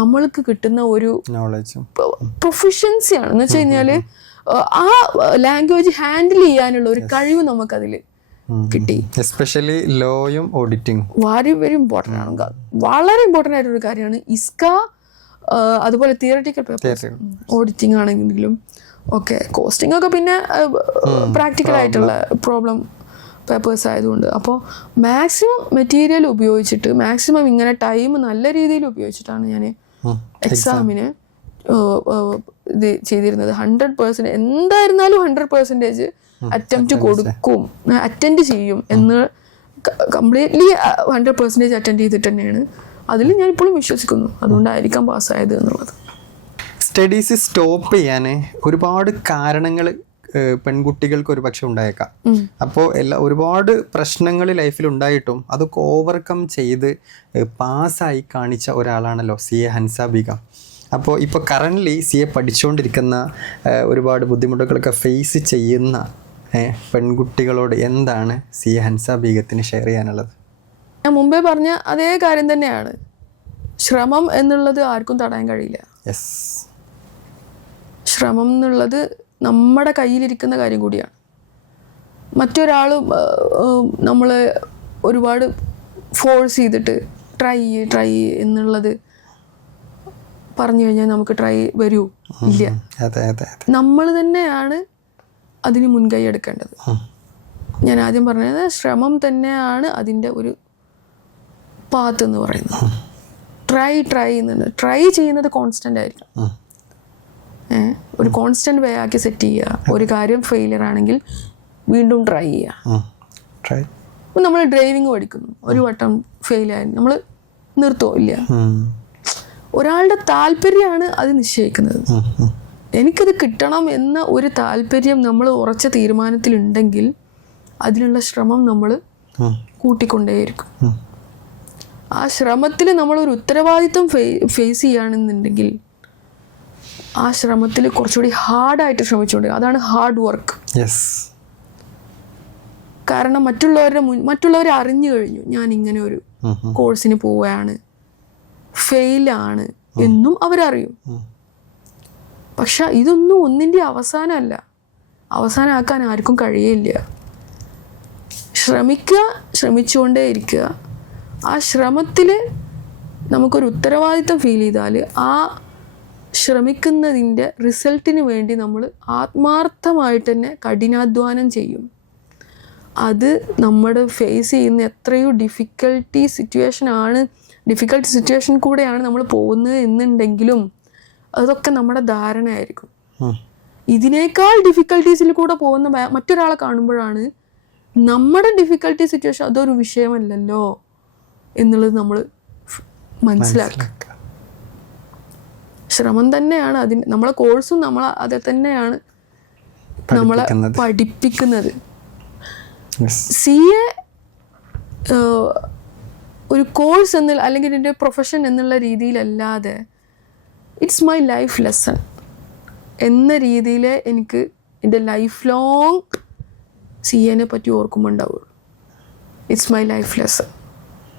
നമ്മൾക്ക് കിട്ടുന്ന ഒരു പ്രൊഫഷൻസിയാണ്. എന്ന് വെച്ച് കഴിഞ്ഞാല് ആ ലാംഗ്വേജ് ഹാൻഡിൽ ചെയ്യാനുള്ള ഒരു കഴിവ് നമുക്കതിൽ കിട്ടി. എസ്പെഷ്യലി ലോയും ഓഡിറ്റിംഗ് വെരി വെരി ഇമ്പോർട്ടൻ്റ് ആണ്. വളരെ ഇമ്പോർട്ടൻ്റ് ആയിട്ടൊരു കാര്യമാണ് ഇസ്ക. അതുപോലെ തിയററ്റിക്കൽ പേപ്പേഴ്സ്, ഓഡിറ്റിംഗ് ആണെങ്കിലും ഓക്കെ, കോസ്റ്റിംഗ് ഒക്കെ പിന്നെ പ്രാക്ടിക്കൽ ആയിട്ടുള്ള പ്രോബ്ലം പേപ്പേഴ്സ് ആയതുകൊണ്ട്. അപ്പോൾ മാക്സിമം മെറ്റീരിയൽ ഉപയോഗിച്ചിട്ട് മാക്സിമം ഇങ്ങനെ ടൈം നല്ല രീതിയിൽ ഉപയോഗിച്ചിട്ടാണ് ഞാൻ എക്സാമിന് ഇത് ചെയ്തിരുന്നത്. 100% എന്തായിരുന്നാലും 100% അറ്റംപ്റ്റ് കൊടുക്കും, അറ്റൻഡ് ചെയ്യും എന്ന് കംപ്ലീറ്റ്ലി 100% അറ്റൻഡ് ചെയ്തിട്ട് തന്നെയാണ്. അതിൽ ഞാൻ ഇപ്പോഴും വിശ്വസിക്കുന്നു. അതുകൊണ്ടായിരിക്കാം പാസ്സായത് എന്നുള്ളത്. സ്റ്റഡീസ് സ്റ്റോപ്പ് ചെയ്യാൻ ഒരുപാട് കാരണങ്ങൾ പെൺകുട്ടികൾക്ക് ഒരു പക്ഷെ ഉണ്ടായേക്കാം. അപ്പോൾ ഒരുപാട് പ്രശ്നങ്ങൾ ലൈഫിൽ ഉണ്ടായിട്ടും അതൊക്കെ ഓവർകം ചെയ്ത് പാസ്സായി കാണിച്ച ഒരാളാണല്ലോ CA ഹൻസ ബീഗം. അപ്പോൾ ഇപ്പോൾ കറൻ്റ്ലി CA പഠിച്ചുകൊണ്ടിരിക്കുന്ന ഒരുപാട് ബുദ്ധിമുട്ടുകളൊക്കെ ഫേസ് ചെയ്യുന്ന പെൺകുട്ടികളോട് എന്താണ് CA ഹൻസ ബീഗത്തിന് ഷെയർ ചെയ്യാനുള്ളത്? ഞാൻ മുമ്പേ പറഞ്ഞ അതേ കാര്യം തന്നെയാണ്. ശ്രമം എന്നുള്ളത് ആർക്കും തടയാൻ കഴിയില്ല. ശ്രമം എന്നുള്ളത് നമ്മുടെ കയ്യിലിരിക്കുന്ന കാര്യം കൂടിയാണ്. മറ്റൊരാൾ നമ്മൾ ഒരുപാട് ഫോഴ്സ് ചെയ്തിട്ട് ട്രൈ എന്നുള്ളത് പറഞ്ഞു കഴിഞ്ഞാൽ നമുക്ക് ട്രൈ വരൂ ഇല്ല. നമ്മൾ തന്നെയാണ് അതിന് മുൻകൈ എടുക്കേണ്ടത്. ഞാൻ ആദ്യം പറഞ്ഞത് ശ്രമം തന്നെയാണ് അതിൻ്റെ ഒരു പാത്ത് എന്ന് പറയുന്നത്. ട്രൈ ചെയ്യുന്നത് കോൺസ്റ്റൻ്റ് ആയിരിക്കും. ഒരു കോൺസ്റ്റന്റ് വേ ആക്കി സെറ്റ് ചെയ്യുക. ഒരു കാര്യം ഫെയിലിയർ ആണെങ്കിൽ വീണ്ടും ട്രൈ ചെയ്യുക. ഇപ്പം നമ്മൾ ഡ്രൈവിങ് പഠിക്കുന്നു, ഒരു വട്ടം ഫെയിലായി നമ്മൾ നിർത്തുമോ? ഇല്ല. ഒരാളുടെ താല്പര്യമാണ് അത് നിശ്ചയിക്കുന്നത്. എനിക്കത് കിട്ടണം എന്ന ഒരു താല്പര്യം നമ്മൾ ഉറച്ച തീരുമാനത്തിലുണ്ടെങ്കിൽ അതിനുള്ള ശ്രമം നമ്മൾ കൂട്ടിക്കൊണ്ടേയിരിക്കും. ആ ശ്രമത്തിൽ നമ്മളൊരു ഉത്തരവാദിത്വം ഫേസ് ചെയ്യുകയാണെന്നുണ്ടെങ്കിൽ ആ ശ്രമത്തിൽ കുറച്ചുകൂടി ഹാർഡായിട്ട് ശ്രമിച്ചുകൊണ്ട്, അതാണ് ഹാർഡ് വർക്ക്. കാരണം മറ്റുള്ളവരെ അറിഞ്ഞു കഴിഞ്ഞു ഞാൻ ഇങ്ങനെ ഒരു കോഴ്സിന് പോവുകയാണ്, ഫെയിലാണ് എന്നും അവരറിയും. പക്ഷെ ഇതൊന്നും ഒന്നിൻ്റെ അവസാനമല്ല. അവസാനമാക്കാൻ ആർക്കും കഴിയില്ല. ശ്രമിച്ചുകൊണ്ടേ ഇരിക്കുക. ആ ശ്രമത്തിൽ നമുക്കൊരു ഉത്തരവാദിത്വം ഫീൽ ചെയ്താൽ ആ ശ്രമിക്കുന്നതിൻ്റെ റിസൾട്ടിന് വേണ്ടി നമ്മൾ ആത്മാർത്ഥമായിട്ട് തന്നെ കഠിനാധ്വാനം ചെയ്യും. അത് നമ്മൾ ഫേസ് ചെയ്യുന്ന എത്രയോ ഡിഫിക്കൽട്ടി സിറ്റുവേഷൻ കൂടെയാണ് നമ്മൾ പോകുന്നത് എന്നുണ്ടെങ്കിലും അതൊക്കെ നമ്മുടെ ധാരണയായിരിക്കും. ഇതിനേക്കാൾ ഡിഫിക്കൽട്ടീസിൽ കൂടെ പോകുന്ന മറ്റൊരാളെ കാണുമ്പോഴാണ് നമ്മുടെ ഡിഫിക്കൽട്ടി സിറ്റുവേഷൻ അതൊരു വിഷയമല്ലല്ലോ എന്നുള്ളത് നമ്മൾ മനസ്സിലാക്കുക. ശ്രമം തന്നെയാണ് നമ്മളെ കോഴ്സും നമ്മൾ അത് തന്നെയാണ് നമ്മളെ പഠിപ്പിക്കുന്നത്. CA ഒരു കോഴ്സ് അല്ലെങ്കിൽ എൻ്റെ പ്രൊഫഷൻ എന്നുള്ള രീതിയിലല്ലാതെ ഇറ്റ്സ് മൈ ലൈഫ് ലെസൺ എന്ന രീതിയിൽ എനിക്ക് എൻ്റെ ലൈഫ് ലോങ് CAനെ പറ്റി ഓർക്കുമ്പോൾ ഉണ്ടാവുള്ളൂ. It's my life lesson.